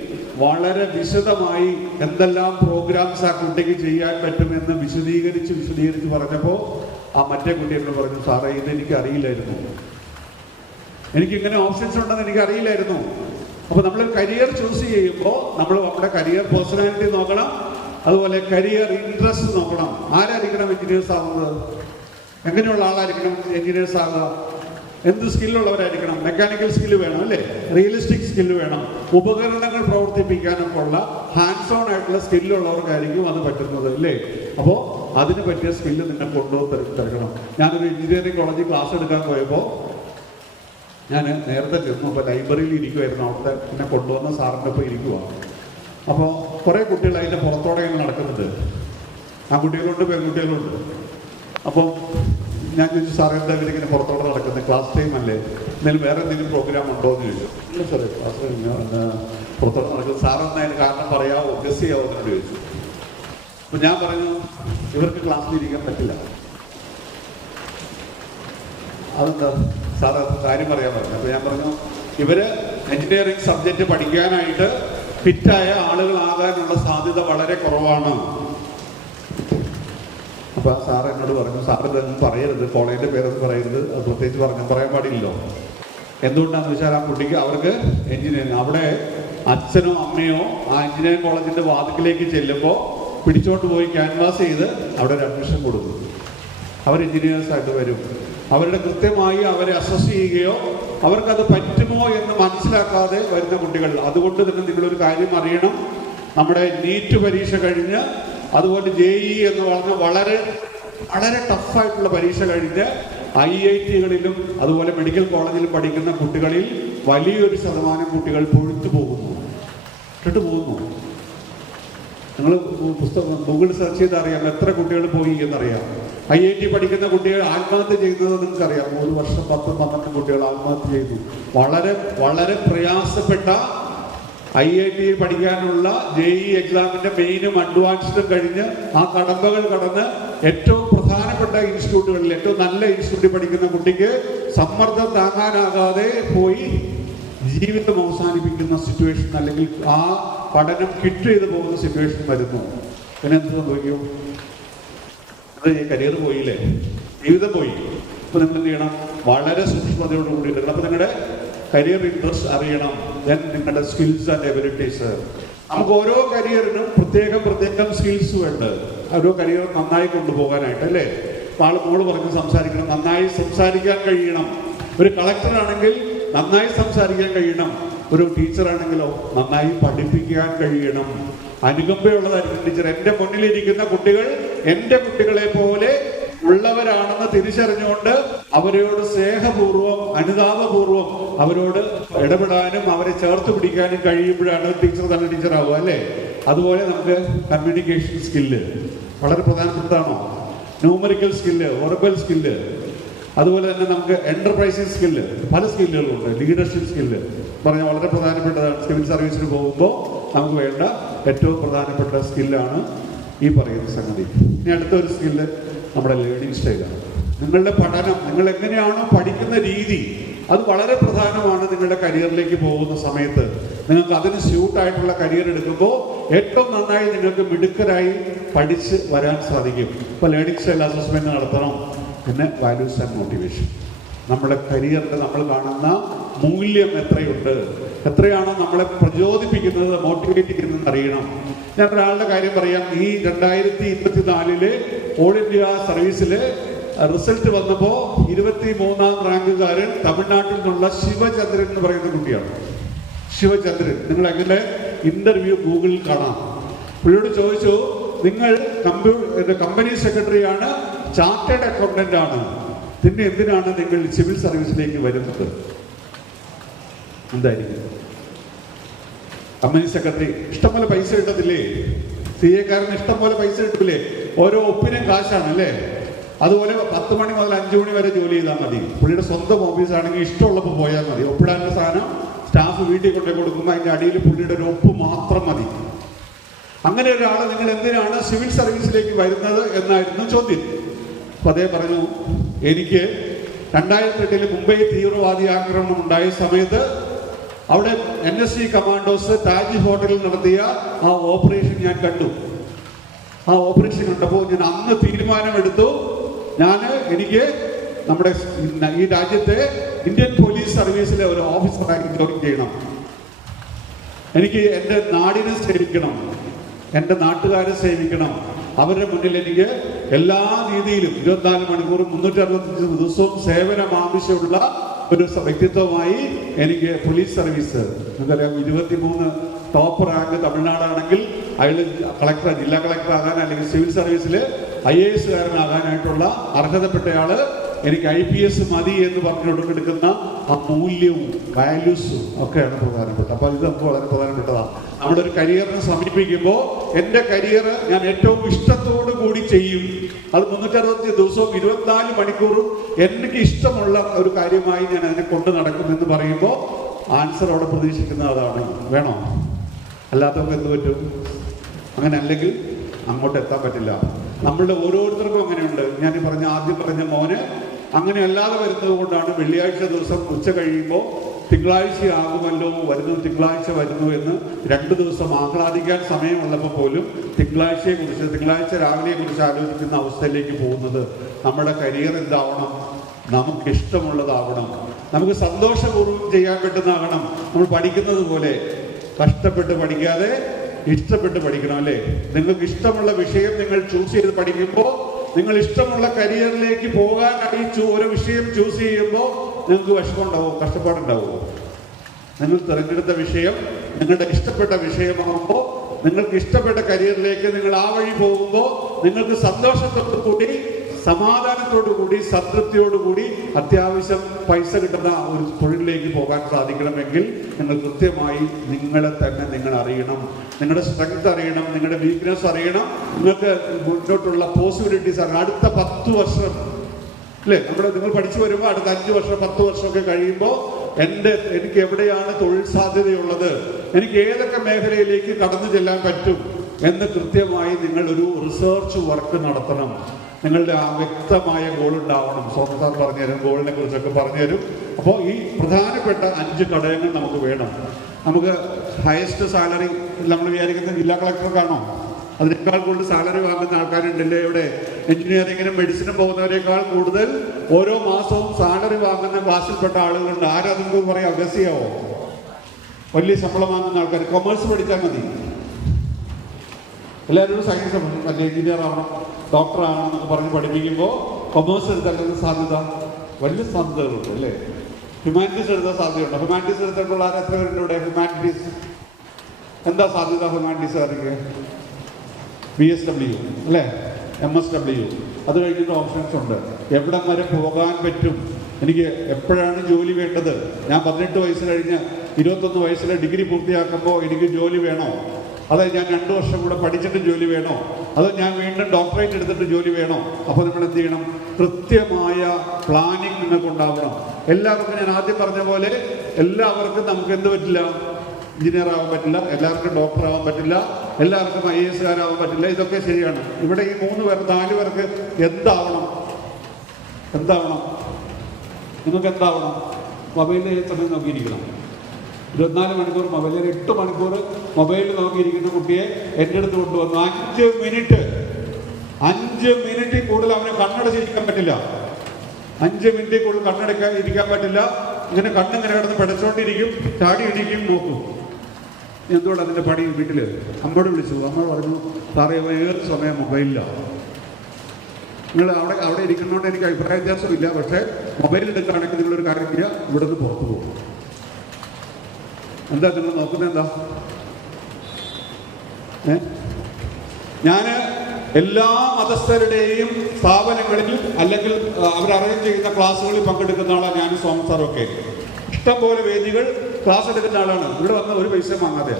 വളരെ വിശദമായി എന്തെല്ലാം പ്രോഗ്രാംസ് ആ കുട്ടിക്ക് ചെയ്യാൻ പറ്റുമെന്ന് വിശദീകരിച്ച് പറഞ്ഞപ്പോൾ ആ മറ്റേ കുട്ടിയോട് പറഞ്ഞു, സാറേ ഇതെനിക്ക് അറിയില്ലായിരുന്നു, എനിക്കിങ്ങനെ ഓപ്ഷൻസ് ഉണ്ടെന്ന് എനിക്ക് അറിയില്ലായിരുന്നു. അപ്പോൾ നമ്മൾ കരിയർ ചൂസ് ചെയ്യുമ്പോൾ നമ്മൾ നമ്മുടെ കരിയർ പേഴ്സണാലിറ്റി നോക്കണം, അതുപോലെ കരിയർ ഇൻട്രസ്റ്റ് നോക്കണം. ആരായിരിക്കണം എഞ്ചിനീയേഴ്സ് ആവുന്നത്? എങ്ങനെയുള്ള ആളായിരിക്കണം എഞ്ചിനീയേഴ്സ് ആവുക? എന്ത് സ്കില്ലുള്ളവരായിരിക്കണം? മെക്കാനിക്കൽ സ്കില്ല് വേണം അല്ലേ? റിയലിസ്റ്റിക് സ്കില്ല് വേണം. ഉപകരണങ്ങൾ പ്രവർത്തിപ്പിക്കാനൊക്കെ ഉള്ള ഹാൻഡ്സ് ഓൺ ആയിട്ടുള്ള സ്കില്ലുള്ളവർക്കായിരിക്കും അത് പറ്റുന്നത് അല്ലേ? അപ്പോൾ അതിന് പറ്റിയ സ്കില്ല് നിങ്ങൾ കൊണ്ടുവന്ന് തരണം. ഞാനൊരു എഞ്ചിനീയറിംഗ് കോളേജിൽ ക്ലാസ് എടുക്കാൻ പോയപ്പോൾ ഞാൻ നേരത്തെ ചെന്നു. അപ്പോൾ ലൈബ്രറിയിൽ ഇരിക്കുമായിരുന്നു. അവിടുത്തെ എന്നെ കൊണ്ടുവന്ന സാറിൻ്റെ ഒപ്പം ഇരിക്കുക. അപ്പോൾ കുറേ കുട്ടികൾ അതിൻ്റെ പുറത്തോടെ നടക്കുന്നുണ്ട്. ആൺകുട്ടികളുണ്ട് പെൺകുട്ടികളുണ്ട്. അപ്പം ഞാൻ ചോദിച്ചു, സാറേ എന്താ ഇവരിങ്ങനെ പുറത്തോടെ നടക്കുന്നത്, ക്ലാസ് ടൈം അല്ലേ, എന്തെങ്കിലും വേറെ എന്തെങ്കിലും പ്രോഗ്രാം ഉണ്ടോ എന്ന് ചോദിച്ചു. ഇല്ല സാറേ, ക്ലാസ് പുറത്തോടെ നടക്കുന്നത്, സാറെന്ന് അതിന് കാരണം പറയാമോ, ഗസ് ചെയ്യാമോ എന്നോട് ചോദിച്ചു. അപ്പം ഞാൻ പറഞ്ഞു, ഇവർക്ക് ക്ലാസ്സിൽ ഇരിക്കാൻ പറ്റില്ല. അതെന്താ സാറ് കാര്യം പറയാൻ പറഞ്ഞു. അപ്പോൾ ഞാൻ പറഞ്ഞു, ഇവര് എഞ്ചിനീയറിംഗ് സബ്ജക്റ്റ് പഠിക്കാനായിട്ട് ഫിറ്റായ ആളുകളാകാനുള്ള സാധ്യത വളരെ കുറവാണ്. അപ്പോൾ സാർ എന്നോട് പറഞ്ഞു, സാറ് ഇതൊന്നും പറയരുത്, കോളേജിൻ്റെ പേരൊന്നും പറയരുത്, അത് പ്രത്യേകിച്ച് പറയാൻ പാടില്ലല്ലോ. എന്തുകൊണ്ടാണെന്ന് വെച്ചാൽ ആ കുട്ടിക്ക് അവർക്ക് എഞ്ചിനീയറിംഗ് അവിടെ അച്ഛനോ അമ്മയോ ആ എഞ്ചിനീയറിംഗ് കോളേജിൻ്റെ വാതിക്കലേക്ക് ചെല്ലുമ്പോൾ പിടിച്ചോണ്ട് പോയി ക്യാൻവാസ് ചെയ്ത് അവിടെ ഒരു അഡ്മിഷൻ കൊടുക്കും. അവർ എഞ്ചിനീയേഴ്സായിട്ട് വരും. അവരുടെ കൃത്യമായി അവരെ അസസ് ചെയ്യുകയോ അവർക്കത് പറ്റുമോ എന്ന് മനസ്സിലാക്കാതെ വരുന്ന കുട്ടികൾ. അതുകൊണ്ട് തന്നെ നിങ്ങളൊരു കാര്യം അറിയണം, നമ്മുടെ നീറ്റ് പരീക്ഷ കഴിഞ്ഞ് അതുപോലെ JEE എന്ന് പറഞ്ഞ വളരെ വളരെ ടഫായിട്ടുള്ള പരീക്ഷ കഴിഞ്ഞ് IIT-കളിലും അതുപോലെ മെഡിക്കൽ കോളേജിലും പഠിക്കുന്ന കുട്ടികളിൽ വലിയൊരു ശതമാനം കുട്ടികൾ പൊഴുത്തു പോകുന്നു. നിങ്ങൾ പുസ്തകം ഗൂഗിൾ സെർച്ച് ചെയ്ത് അറിയാം എത്ര കുട്ടികൾ പോയി എന്നറിയാം. IIT പഠിക്കുന്ന കുട്ടികൾ ആത്മഹത്യ ചെയ്യുന്നത് നിങ്ങൾക്കറിയാം. 1 വർഷം 10-12 കുട്ടികൾ ആത്മഹത്യ ചെയ്തു. വളരെ വളരെ പ്രയാസപ്പെട്ട IIT-യിൽ പഠിക്കാനുള്ള JEE എക്സാമിന്റെ മെയിനും അഡ്വാൻസ്ഡും കഴിഞ്ഞ് ആ കടമ്പകൾ കടന്ന് ഏറ്റവും പ്രധാനപ്പെട്ട ഇൻസ്റ്റിറ്റ്യൂട്ടുകളിൽ ഏറ്റവും നല്ല ഇൻസ്റ്റിറ്റ്യൂട്ടിൽ പഠിക്കുന്ന കുട്ടിക്ക് സമ്മർദ്ദം താങ്ങാനാകാതെ പോയി ജീവിതം അവസാനിപ്പിക്കുന്ന സിറ്റുവേഷൻ, അല്ലെങ്കിൽ ആ പഠനം കിറ്റ് ചെയ്ത് പോകുന്ന സിറ്റുവേഷൻ വരുന്നു. പിന്നെ എന്ത് സംഭവിക്കും? അത് ഈ കരിയർ പോയില്ലേ, ജീവിതം പോയി. അപ്പൊ നിങ്ങൾ എന്ത് ചെയ്യണം? വളരെ സൂക്ഷ്മതയോട് കൂടിയിട്ട് അപ്പൊ നിങ്ങളുടെ കരിയർ ഇൻട്രസ്റ്റ് അറിയണം, ദെൻ നിങ്ങളുടെ സ്കിൽസ് ആൻഡ് എബിലിറ്റീസ്. നമുക്ക് ഓരോ കരിയറിനും പ്രത്യേകം സ്കിൽസ് വേണ്ട. ഓരോ കരിയർ നന്നായി കൊണ്ടുപോകാനായിട്ട് അല്ലേ? മോള് പറഞ്ഞ് സംസാരിക്കണം, നന്നായി സംസാരിക്കാൻ കഴിയണം. ഒരു കളക്ടർ ആണെങ്കിൽ നന്നായി സംസാരിക്കാൻ കഴിയണം. ഒരു ടീച്ചറാണെങ്കിലോ നന്നായി പഠിപ്പിക്കാൻ കഴിയണം. അനുകമ്പയുള്ളതായിരിക്കും ടീച്ചർ. എൻ്റെ മുന്നിലിരിക്കുന്ന കുട്ടികൾ എൻ്റെ കുട്ടികളെ പോലെ ഉള്ളവരാണെന്ന് തിരിച്ചറിഞ്ഞുകൊണ്ട് അവരോട് സ്നേഹപൂർവ്വം അനുതാപപൂർവ്വം അവരോട് ഇടപെടാനും അവരെ ചേർത്ത് പിടിക്കാനും കഴിയുമ്പോഴാണ് ടീച്ചർ തന്നെ ടീച്ചറാവുക അല്ലേ? അതുപോലെ നമുക്ക് കമ്മ്യൂണിക്കേഷൻ സ്കില്ല് വളരെ പ്രധാനപ്പെട്ടതാണോ? ന്യൂമറിക്കൽ സ്കില്ല്, വെർബൽ സ്കില്ല്, അതുപോലെ തന്നെ നമുക്ക് എന്റർപ്രൈസിംഗ് സ്കില്ല്, പല സ്കില്ലുകളുണ്ട്. ലീഡർഷിപ്പ് സ്കില്ല് പറഞ്ഞാൽ വളരെ പ്രധാനപ്പെട്ടതാണ്. സിവിൽ സർവീസിന് പോകുമ്പോൾ നമുക്ക് വേണ്ട ഏറ്റവും പ്രധാനപ്പെട്ട സ്കില്ലാണ് ഈ പറയുന്ന സംഗതി. ഇനി അടുത്തൊരു സ്കില്ല് നമ്മുടെ ലേണിംഗ് സ്റ്റൈലാണ്. നിങ്ങളുടെ പഠനം, നിങ്ങൾ എങ്ങനെയാണോ പഠിക്കുന്ന രീതി, അത് വളരെ പ്രധാനമാണ്. നിങ്ങളുടെ കരിയറിലേക്ക് പോകുന്ന സമയത്ത് നിങ്ങൾക്ക് അതിന് സ്യൂട്ടായിട്ടുള്ള കരിയർ എടുക്കുമ്പോൾ ഏറ്റവും നന്നായി നിങ്ങൾക്ക് മിടുക്കരായി പഠിച്ച് വരാൻ സാധിക്കും. ഇപ്പോൾ ലേണിംഗ് സ്റ്റൈൽ അസസ്മെന്റ് നടത്തണം. പിന്നെ വാല്യൂസ് ആൻഡ് മോട്ടിവേഷൻ. നമ്മുടെ കരിയറിൽ നമ്മൾ കാണുന്ന മൂല്യം എത്രയുണ്ട്, എത്രയാണോ നമ്മളെ പ്രചോദിപ്പിക്കുന്നത്, മോട്ടിവേറ്റ് ചെയ്യുന്നതെന്ന് അറിയണം. ഞാൻ ഒരാളുടെ കാര്യം പറയാം. ഈ 2024 ഓൾ ഇന്ത്യ സർവീസിൽ റിസൾട്ട് വന്നപ്പോൾ 23ാം റാങ്കുകാരൻ തമിഴ്നാട്ടിൽ നിന്നുള്ള ശിവചന്ദ്രൻ എന്ന് പറയുന്ന കുട്ടിയാണ്. ശിവചന്ദ്രൻ, നിങ്ങൾ അങ്ങനെ ഇന്റർവ്യൂ ഗൂഗിളിൽ കാണാം. പുള്ളിയോട് ചോദിച്ചു, നിങ്ങൾ കമ്പനി സെക്രട്ടറിയാണ്, ചാർട്ടേഡ് അക്കൗണ്ടന്റ് ആണ്, പിന്നെ എന്തിനാണ് നിങ്ങൾ സിവിൽ സർവീസിലേക്ക് വരുന്നത്? എന്തായിരിക്കും? കമ്പനി സെക്രട്ടറി ഇഷ്ടംപോലെ പൈസ കിട്ടത്തില്ലേ? CA-കാരന് ഇഷ്ടംപോലെ പൈസ കിട്ടില്ലേ? ഓരോ ഒപ്പിനും കാശാണ് അല്ലേ? അതുപോലെ 10 മണി മുതൽ 5 മണി വരെ ജോലി ചെയ്താൽ മതി. പുള്ളിയുടെ സ്വന്തം ഓഫീസാണെങ്കിൽ ഇഷ്ടമുള്ളപ്പോൾ പോയാൽ മതി. ഒപ്പിടാനുള്ള സാധനം സ്റ്റാഫ് വീട്ടിൽ കൊണ്ടു കൊടുക്കുമ്പോൾ അതിൻ്റെ അടിയിൽ പുള്ളിയുടെ ഒരു ഒപ്പ് മാത്രം മതി. അങ്ങനെ ഒരാളെ നിങ്ങൾ എന്തിനാണ് സിവിൽ സർവീസിലേക്ക് വരുന്നത് എന്നായിരുന്നു ചോദ്യം. അപ്പൊ അദ്ദേഹം പറഞ്ഞു, എനിക്ക് 2008 മുംബൈ തീവ്രവാദി ആക്രമണം ഉണ്ടായ സമയത്ത് അവിടെ NSC കമാൻഡോസ് താജ് ഹോട്ടലിൽ നടത്തിയ ആ ഓപ്പറേഷൻ ഞാൻ കണ്ടു. ആ ഓപ്പറേഷൻ കണ്ടപ്പോൾ ഞാൻ അന്ന് തീരുമാനമെടുത്തു, എനിക്ക് നമ്മുടെ ഈ രാജ്യത്തെ ഇന്ത്യൻ പോലീസ് സർവീസിലെ ഒരു ഓഫീസറായി ജോയിൻ ചെയ്യണം. എനിക്ക് എൻ്റെ നാടിനെ സേവിക്കണം, എൻ്റെ നാട്ടുകാരെ സേവിക്കണം. അവരുടെ മുന്നിൽ എനിക്ക് എല്ലാ രീതിയിലും 24 മണിക്കൂറും 365 ദിവസവും സേവനം ആവശ്യമുള്ള ഒരു വ്യക്തിത്വമായി എനിക്ക് പോലീസ് സർവീസ്. നിങ്ങൾക്കറിയാം, 23 ടോപ്പ് റാങ്ക് തമിഴ്നാടാണെങ്കിൽ അയാൾ കളക്ടർ, ജില്ലാ കളക്ടർ ആകാൻ അല്ലെങ്കിൽ സിവിൽ സർവീസിൽ IAS-കാരനാകാനായിട്ടുള്ള അർഹതപ്പെട്ടയാള് എനിക്ക് IPS മതി എന്ന് പറഞ്ഞുകൊടുക്കുന്ന ആ മൂല്യവും വാല്യൂസും ഒക്കെയാണ് പ്രധാനപ്പെട്ടത്. അപ്പൊ ഇത് നമുക്ക് വളരെ പ്രധാനപ്പെട്ടതാണ്. നമ്മുടെ ഒരു കരിയറിനെ സമീപിക്കുമ്പോൾ എൻ്റെ കരിയർ ഞാൻ ഏറ്റവും ഇഷ്ടത്തോടു കൂടി ചെയ്യും. അത് 365 ദിവസവും 24 മണിക്കൂറും എനിക്ക് ഇഷ്ടമുള്ള ഒരു കാര്യമായി ഞാൻ അതിനെ കൊണ്ട് നടക്കുമെന്ന് പറയുമ്പോൾ ആൻസർ അവിടെ പ്രതീക്ഷിക്കുന്നത് അതാണ്. വേണോ? അല്ലാത്തവർക്ക് എന്ത് പറ്റും? അങ്ങനെ അല്ലെങ്കിൽ അങ്ങോട്ട് എത്താൻ പറ്റില്ല. നമ്മളുടെ ഓരോരുത്തർക്കും അങ്ങനെയുണ്ട്. ഞാൻ ആദ്യം പറഞ്ഞ മോന് അങ്ങനെ അല്ലാതെ വരുന്നത് കൊണ്ടാണ് വെള്ളിയാഴ്ച ദിവസം ഉച്ച കഴിയുമ്പോൾ തിങ്കളാഴ്ചയാകുമല്ലോ, വരുന്നു തിങ്കളാഴ്ച വരുന്നു എന്ന് 2 ദിവസം ആഹ്ലാദിക്കാൻ സമയമുള്ളപ്പോൾ പോലും തിങ്കളാഴ്ചയെക്കുറിച്ച്, തിങ്കളാഴ്ച രാവിലെയെക്കുറിച്ച് ആലോചിക്കുന്ന അവസ്ഥയിലേക്ക് പോകുന്നത്. നമ്മുടെ കരിയർ എന്താവണം? നമുക്ക് ഇഷ്ടമുള്ളതാവണം, നമുക്ക് സന്തോഷപൂർവ്വം ചെയ്യാൻ പറ്റുന്നതാകണം. നമ്മൾ പഠിക്കുന്നത് പോലെ കഷ്ടപ്പെട്ട് പഠിക്കാതെ ഇഷ്ടപ്പെട്ട് പഠിക്കണം, അല്ലേ? നിങ്ങൾക്ക് ഇഷ്ടമുള്ള വിഷയം നിങ്ങൾ ചൂസ് ചെയ്ത് പഠിക്കുമ്പോൾ, നിങ്ങൾ ഇഷ്ടമുള്ള കരിയറിലേക്ക് പോകാനായി ഓരോ വിഷയം ചൂസ് ചെയ്യുമ്പോൾ നിങ്ങൾക്ക് വിഷമമുണ്ടാവും, കഷ്ടപ്പാടുണ്ടാവുമോ? നിങ്ങൾ തിരഞ്ഞെടുത്ത വിഷയം നിങ്ങളുടെ ഇഷ്ടപ്പെട്ട വിഷയമാകുമ്പോൾ, നിങ്ങൾക്ക് ഇഷ്ടപ്പെട്ട കരിയറിലേക്ക് നിങ്ങൾ ആ വഴി പോകുമ്പോൾ നിങ്ങൾക്ക് സന്തോഷത്തോടു കൂടി, സമാധാനത്തോടു കൂടി, സംതൃപ്തിയോടുകൂടി അത്യാവശ്യം പൈസ കിട്ടുന്ന ഒരു തൊഴിലിലേക്ക് പോകാൻ സാധിക്കണമെങ്കിൽ നിങ്ങൾ കൃത്യമായി നിങ്ങളെ തന്നെ നിങ്ങൾ അറിയണം. നിങ്ങളുടെ സ്ട്രെങ്ത് അറിയണം, നിങ്ങളുടെ വീക്ക്നെസ് അറിയണം, നിങ്ങൾക്ക് മുന്നോട്ടുള്ള പോസിബിലിറ്റീസ് അറിയണം. അടുത്ത 10 വർഷം അല്ലേ, നിങ്ങൾ പഠിച്ചു വരുമ്പോൾ അടുത്ത 5 വർഷം 10 വർഷമൊക്കെ കഴിയുമ്പോൾ എനിക്ക് എവിടെയാണ് തൊഴിൽ സാധ്യതയുള്ളത്, എനിക്ക് ഏതൊക്കെ മേഖലയിലേക്ക് കടന്നു ചെല്ലാൻ പറ്റും എന്ന് കൃത്യമായി നിങ്ങൾ ഒരു റിസർച്ച് വർക്ക് നടത്തണം. നിങ്ങളുടെ ആ വ്യക്തമായ ഗോൾ ഉണ്ടാവണം. സോമൻ സാർ പറഞ്ഞുതരും, ഗോളിനെ കുറിച്ചൊക്കെ പറഞ്ഞുതരും. അപ്പോൾ ഈ പ്രധാനപ്പെട്ട 5 ഘടകങ്ങൾ നമുക്ക് വേണം. നമുക്ക് ഹയസ്റ്റ് സാലറി നമ്മൾ വിചാരിക്കുന്ന ജില്ലാ കളക്ടർക്കാണോ? അതിനേക്കാൾ കൂടുതൽ സാലറി വാങ്ങുന്ന ആൾക്കാരുണ്ടല്ലേ ഇവിടെ? എഞ്ചിനീയറിങ്ങിനും മെഡിസിനും പോകുന്നവരെക്കാൾ കൂടുതൽ ഓരോ മാസവും സാലറി വാങ്ങുന്ന ക്ലാസ്സിൽപ്പെട്ട ആളുകളുണ്ട്. ആരാ നിങ്ങൾക്ക് പറയാം? അഗസ്യാവോ? വലിയ ശമ്പളം വാങ്ങുന്ന ആൾക്കാർ. കൊമേഴ്സ് പഠിച്ചാൽ മതി. എല്ലാവരും സയൻസ് മറ്റേ എഞ്ചിനീയർ ആവണം, ഡോക്ടർ ആവണം എന്നൊക്കെ പറഞ്ഞ് പഠിപ്പിക്കുമ്പോൾ കൊമേഴ്സ് എടുത്താൽ സാധ്യത, വലിയ സാധ്യതകളുണ്ട് അല്ലേ? ഹ്യൂമാനിറ്റീസ് എടുത്താൽ സാധ്യതയുണ്ട്. ഹ്യൂമാനിറ്റീസ് എടുത്തിട്ടുള്ള എത്ര പേരുണ്ട് ഇവിടെ? ഹ്യൂമാനിറ്റീസ് എന്താ സാധ്യത? ഹ്യൂമാനിറ്റീസുകാർക്ക് BSW അല്ലേ, MSW, അത് കഴിഞ്ഞിട്ട് ഓപ്ഷൻസ് ഉണ്ട്. എവിടം വരെ പോകാൻ പറ്റും? എനിക്ക് എപ്പോഴാണ് ജോലി വേണ്ടത്? ഞാൻ 18 വയസ്സ് കഴിഞ്ഞ് 21 വയസ്സിലെ ഡിഗ്രി പൂർത്തിയാക്കുമ്പോൾ എനിക്ക് ജോലി വേണോ? അതോ ഞാൻ 2 വർഷം കൂടെ പഠിച്ചിട്ട് ജോലി വേണോ? അതോ ഞാൻ വീണ്ടും ഡോക്ടറേറ്റ് എടുത്തിട്ട് ജോലി വേണോ? അപ്പോൾ നമ്മൾ എന്ത് ചെയ്യണം? കൃത്യമായ പ്ലാനിങ് നിങ്ങൾക്ക് ഉണ്ടാവണം. എല്ലാവർക്കും ഞാൻ ആദ്യം പറഞ്ഞ പോലെ എല്ലാവർക്കും നമുക്ക് എന്ത് പറ്റില്ല? എഞ്ചിനീയർ ആവാൻ പറ്റില്ല, എല്ലാവർക്കും ഡോക്ടർ ആവാൻ പറ്റില്ല, എല്ലാവർക്കും IAS-കാരാവാൻ പറ്റില്ല. ഇതൊക്കെ ശരിയാണ്. ഇവിടെ ഈ 3 പേർ 4 പേർക്ക് എന്താവണം? നിങ്ങൾക്ക് എന്താവണം? മൊബൈലിൽ സമയം നോക്കിയിരിക്കണം. 24 മണിക്കൂർ മൊബൈലിൽ, 8 മണിക്കൂർ മൊബൈലിൽ നോക്കിയിരിക്കുന്ന കുട്ടിയെ എൻ്റെ അടുത്ത് കൊണ്ടുവന്നു. 5 മിനിറ്റിൽ കൂടുതൽ അവന് കണ്ണടച്ചിരിക്കാൻ പറ്റില്ല. 5 മിനിറ്റിൽ കൂടുതൽ ഇരിക്കാൻ പറ്റില്ല. ഇങ്ങനെ കണ്ണിങ്ങനെ കിടന്ന് പിടച്ചോണ്ടിരിക്കും, ചാടി ഇടിക്കും, നോക്കും. എന്തുകൊണ്ട് അതിൻ്റെ പണി? വീട്ടിൽ അമ്മയോട് വിളിച്ചു. അമ്മ പറഞ്ഞു, സാറേ ഏത് സമയം മൊബൈലിലാണ്. നിങ്ങൾ അവിടെ ഇരിക്കുന്നതുകൊണ്ട് എനിക്ക് അഭിപ്രായ വ്യത്യാസമില്ല, പക്ഷേ മൊബൈൽ എടുക്കുകയാണെങ്കിൽ നിങ്ങളൊരു കാര്യം ചെയ്യുക, ഇവിടെ നിന്ന് പുറത്തു പോകും. എന്താ നിങ്ങൾ നോക്കുന്നത്? എന്താ? ഞാൻ എല്ലാ മതസ്ഥരുടെയും സ്ഥാപനങ്ങളിൽ അല്ലെങ്കിൽ അവർ അറേഞ്ച് ചെയ്യുന്ന ക്ലാസ്സുകളിൽ പങ്കെടുക്കുന്ന ആളാണ് ഞാൻ, സോമൻ സാറൊക്കെ. ഇഷ്ടംപോലെ വേദികൾ ക്ലാസ് എടുക്കുന്ന ആളാണ്. ഇവിടെ വന്ന് ഒരു പൈസ വാങ്ങാതെ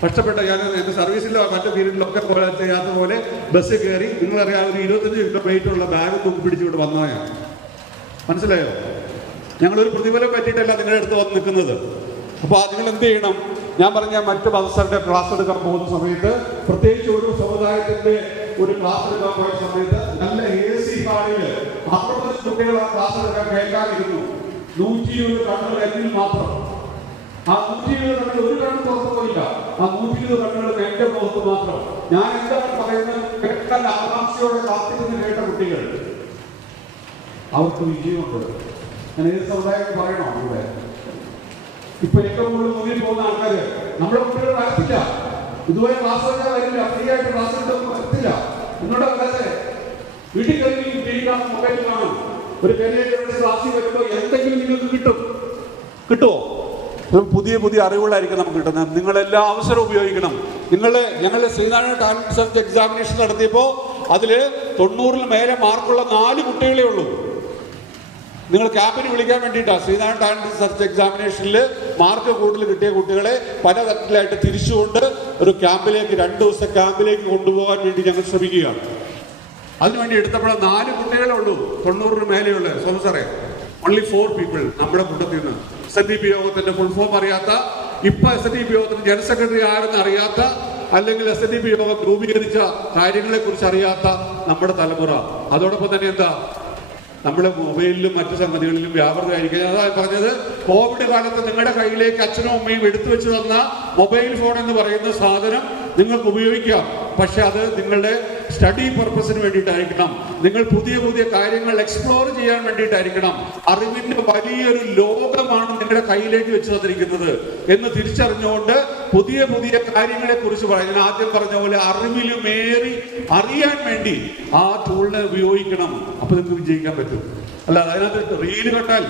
കഷ്ടപ്പെട്ട ഞാൻ എൻ്റെ സർവീസിലോ മറ്റു ഫീൽഡിലൊക്കെ ചെയ്യാത്ത പോലെ ബസ്സിൽ കയറി, നിങ്ങളറിയാം, ഒരു 25 കിലോ വെയിറ്റുള്ള ബാഗ് തൂക്കി പിടിച്ചിവിടെ വന്നതാണ്. മനസ്സിലായോ? ഞങ്ങളൊരു പ്രതിഫലം പറ്റിയിട്ടല്ല നിങ്ങളുടെ അടുത്ത് വന്ന് നിൽക്കുന്നത്. അപ്പോൾ നിങ്ങൾ എന്ത് ചെയ്യണം? ഞാൻ പറഞ്ഞ മറ്റ് മതസ്ഥരുടെ ക്ലാസ് എടുക്കാൻ പോകുന്ന സമയത്ത്, പ്രത്യേകിച്ച് ഒരു സമുദായത്തിന്റെ ഒരു ക്ലാസ് എടുക്കാൻ പോയ സമയത്ത് നല്ല AC ഹാളിൽ 60 കുട്ടികൾ ആ ക്ലാസ് എടുക്കാൻ കേൾക്കാനിരുന്നു. 120 കണ്ണുകൾ എന്നിൽ മാത്രം. ആ 120 കണ്ണുകൾ ഒരു കണ്ണ് തുറന്നു പോയില്ല. ആ 120 കണ്ണുകൾ എന്റെ മുഖത്ത് മാത്രം. ഞാൻ എന്താണ് പറയുന്നത് കേട്ടാൽ ആകാംക്ഷയോടെ കാത്തിരുന്ന് കേട്ട കുട്ടികൾ, അവർക്ക് വിജയമുണ്ട്. ഞാൻ ഏത് സമുദായം പറയണോ? ഇവിടെ ഇപ്പൊ ഏറ്റവും കൂടുതൽ മുന്നിൽ പോകുന്ന ആൾക്കാര് നമ്മുടെ കുട്ടികൾ വരത്തില്ല. ഇതുവരെ ക്ലാസ് എടുക്കാൻ വരില്ല, ഫ്രീ ആയിട്ട് ക്ലാസ് എടുക്കാൻ വരത്തില്ല. എന്നോട് വരാതെ വീട്ടിൽ കഴിഞ്ഞ് TV കാണും, മൊബൈൽ കാണും. ഒരു കരിയറിന്റെ ക്ലാസ്സിൽ വരുമ്പോൾ എന്തെങ്കിലും നിങ്ങൾക്ക് കിട്ടുമോ? പുതിയ പുതിയ അറിവുകളായിരിക്കും നമുക്ക് കിട്ടുന്നത്. നിങ്ങളെല്ലാ അവസരവും ഉപയോഗിക്കണം. ഞങ്ങളുടെ ശ്രീനാരായണ ടാലന്റ് സെർച്ച് എക്സാമിനേഷൻ നടത്തിയപ്പോൾ അതിൽ 90-ൽ മേലെ മാർക്കുള്ള 4 കുട്ടികളേ ഉള്ളൂ. നിങ്ങൾ ക്യാമ്പിന് വിളിക്കാൻ വേണ്ടിയിട്ടാണ്. ശ്രീനാരായണ ടാലന്റ് സെർച്ച് എക്സാമിനേഷനിൽ മാർക്ക് കൂടുതൽ കിട്ടിയ കുട്ടികളെ പല തരത്തിലായിട്ട് തിരിച്ചുകൊണ്ട് ഒരു ക്യാമ്പിലേക്ക് 2 ദിവസത്തെ ക്യാമ്പിലേക്ക് കൊണ്ടുപോകാൻ വേണ്ടി ഞങ്ങൾ ശ്രമിക്കുകയാണ്. അതിനുവേണ്ടി എടുത്തപ്പോൾ 4 കുട്ടികളേ ഉള്ളൂ, 90 മേലെയുള്ള സാറേ, ഓൺലി 4 പീപ്പിൾ നമ്മുടെ കൂട്ടത്തിൽ നിന്ന്. SNDP യോഗത്തിന്റെ ഫുൾ ഫോം അറിയാത്ത, ഇപ്പൊ SNDP യോഗത്തിന്റെ ജനറൽ സെക്രട്ടറി ആരെന്ന് അറിയാത്ത, അല്ലെങ്കിൽ SNDP യോഗം രൂപീകരിച്ച കാര്യങ്ങളെ കുറിച്ച് അറിയാത്ത നമ്മുടെ തലമുറ. അതോടൊപ്പം തന്നെ എന്താ, നമ്മുടെ മൊബൈലിലും മറ്റു സംഗതികളിലും വ്യാപൃതമായിരിക്കും. അതാ പറഞ്ഞത്, കോവിഡ് കാലത്ത് നിങ്ങളുടെ കയ്യിലേക്ക് അച്ഛനും അമ്മയും എടുത്തു വെച്ച് തന്ന മൊബൈൽ ഫോൺ എന്ന് പറയുന്ന സാധനം നിങ്ങൾക്ക് ഉപയോഗിക്കാം. പക്ഷെ അത് നിങ്ങളുടെ സ്റ്റഡി പർപ്പസിന് വേണ്ടിയിട്ടായിരിക്കണം. നിങ്ങൾ പുതിയ പുതിയ കാര്യങ്ങൾ എക്സ്പ്ലോർ ചെയ്യാൻ വേണ്ടിയിട്ടായിരിക്കണം. അറിവിന്റെ വലിയൊരു ലോകമാണ് നിങ്ങളുടെ കയ്യിലേക്ക് വെച്ച് തന്നിരിക്കുന്നത് എന്ന് തിരിച്ചറിഞ്ഞുകൊണ്ട് പുതിയ പുതിയ കാര്യങ്ങളെ കുറിച്ച് പറയാൻ, ആദ്യം പറഞ്ഞ പോലെ അറിവിലുമേറി അറിയാൻ വേണ്ടി ആ ടൂളിനെ ഉപയോഗിക്കണം. അപ്പൊ നിങ്ങൾക്ക് വിജയിക്കാൻ പറ്റും. അല്ല അതിനകത്ത് റീല് കണ്ടാൽ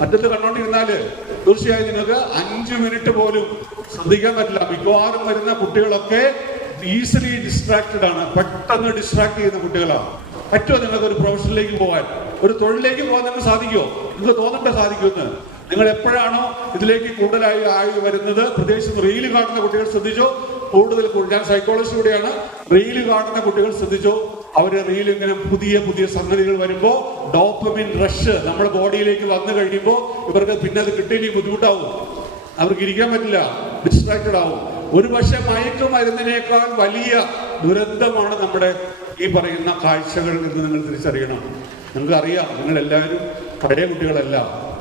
മറ്റത് കണ്ടോണ്ടിരുന്നാല് തീർച്ചയായും നിങ്ങൾക്ക് 5 മിനിറ്റ് പോലും ശ്രദ്ധിക്കാൻ പറ്റില്ല. മിക്കവാറും വരുന്ന കുട്ടികളൊക്കെ ഈസിലി ഡിസ്ട്രാക്റ്റഡ് ആണ്, പെട്ടെന്ന് ഡിസ്ട്രാക്ട് ചെയ്യുന്ന കുട്ടികളാണ്. പറ്റുമോ നിങ്ങൾക്ക് ഒരു പ്രൊഫഷനിലേക്ക് പോകാൻ, ഒരു തൊഴിലിലേക്ക് പോകാൻ നിങ്ങൾക്ക് സാധിക്കുമോ? നിങ്ങൾക്ക് തോന്നേണ്ട സാധിക്കുമെന്ന്. നിങ്ങൾ എപ്പോഴാണോ ഇതിലേക്ക് കൂടുതലായി ആയി വരുന്നത്, പ്രത്യേകിച്ച് റീല് കാണുന്ന കുട്ടികൾ ശ്രദ്ധിച്ചോ, കൂടുതൽ ഞാൻ സൈക്കോളജിലൂടെയാണ്, റീല് കാണുന്ന കുട്ടികൾ ശ്രദ്ധിച്ചോ, അവര് റീൽ ഇങ്ങനെ പുതിയ പുതിയ സംഗതികൾ വരുമ്പോ ഡോപ്പമിൻ റഷ് നമ്മുടെ ബോഡിയിലേക്ക് വന്നു കഴിയുമ്പോൾ ഇവർക്ക് പിന്നെ അത് കിട്ടിയില്ലെങ്കിൽ ബുദ്ധിമുട്ടാവും, അവർക്ക് ഇരിക്കാൻ പറ്റില്ല, ഡിസ്ട്രാക്റ്റഡ് ആവും. ഒരു പക്ഷെ മയക്കുമരുന്നിനേക്കാൾ വലിയ ദുരന്തമാണ് നമ്മുടെ ഈ പറയുന്ന കാഴ്ചകൾ എന്ന് നിങ്ങൾ തിരിച്ചറിയണം. നിങ്ങൾക്ക് അറിയാം, നിങ്ങൾ എല്ലാവരും പഴയ കുട്ടികളല്ല,